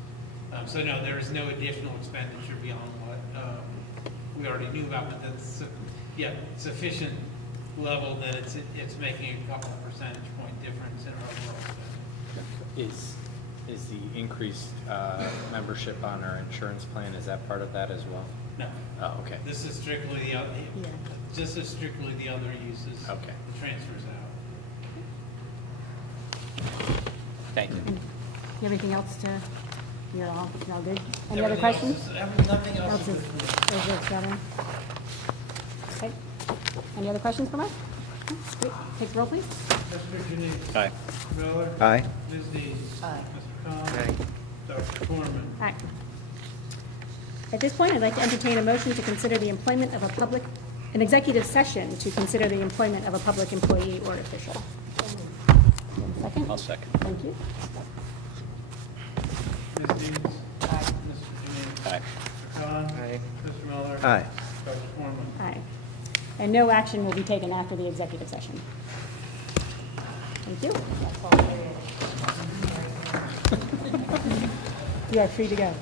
So no, there is no additional expenditure beyond what we already knew about, but that's sufficient level that it's making a couple of percentage point difference in our overall spending. Is the increased membership on our insurance plan, is that part of that as well? No. Oh, okay. This is strictly the other, strictly the other uses. Okay. The transfers out. Thank you. You have anything else to, you're all good? Any other Everything questions? nothing else is better. Okay. Any other questions from us? Great. Take the roll, please. Mr. Janine. Aye. Miller. Aye. Ms. Dees. Aye. Mr. Collins. Aye. Dr. Foreman. Aye. At this point, I'd like to entertain a motion to consider the employment of an executive session to consider the employment of a public employee or official. Second? I'll second. Thank you. Ms. Dees? Aye. Mr. Janine? Aye. Mr. Khan? Aye. Mr. Miller? Aye. Dr. Foreman? Aye. And no action will be taken after the executive session. Thank you. You are free to go.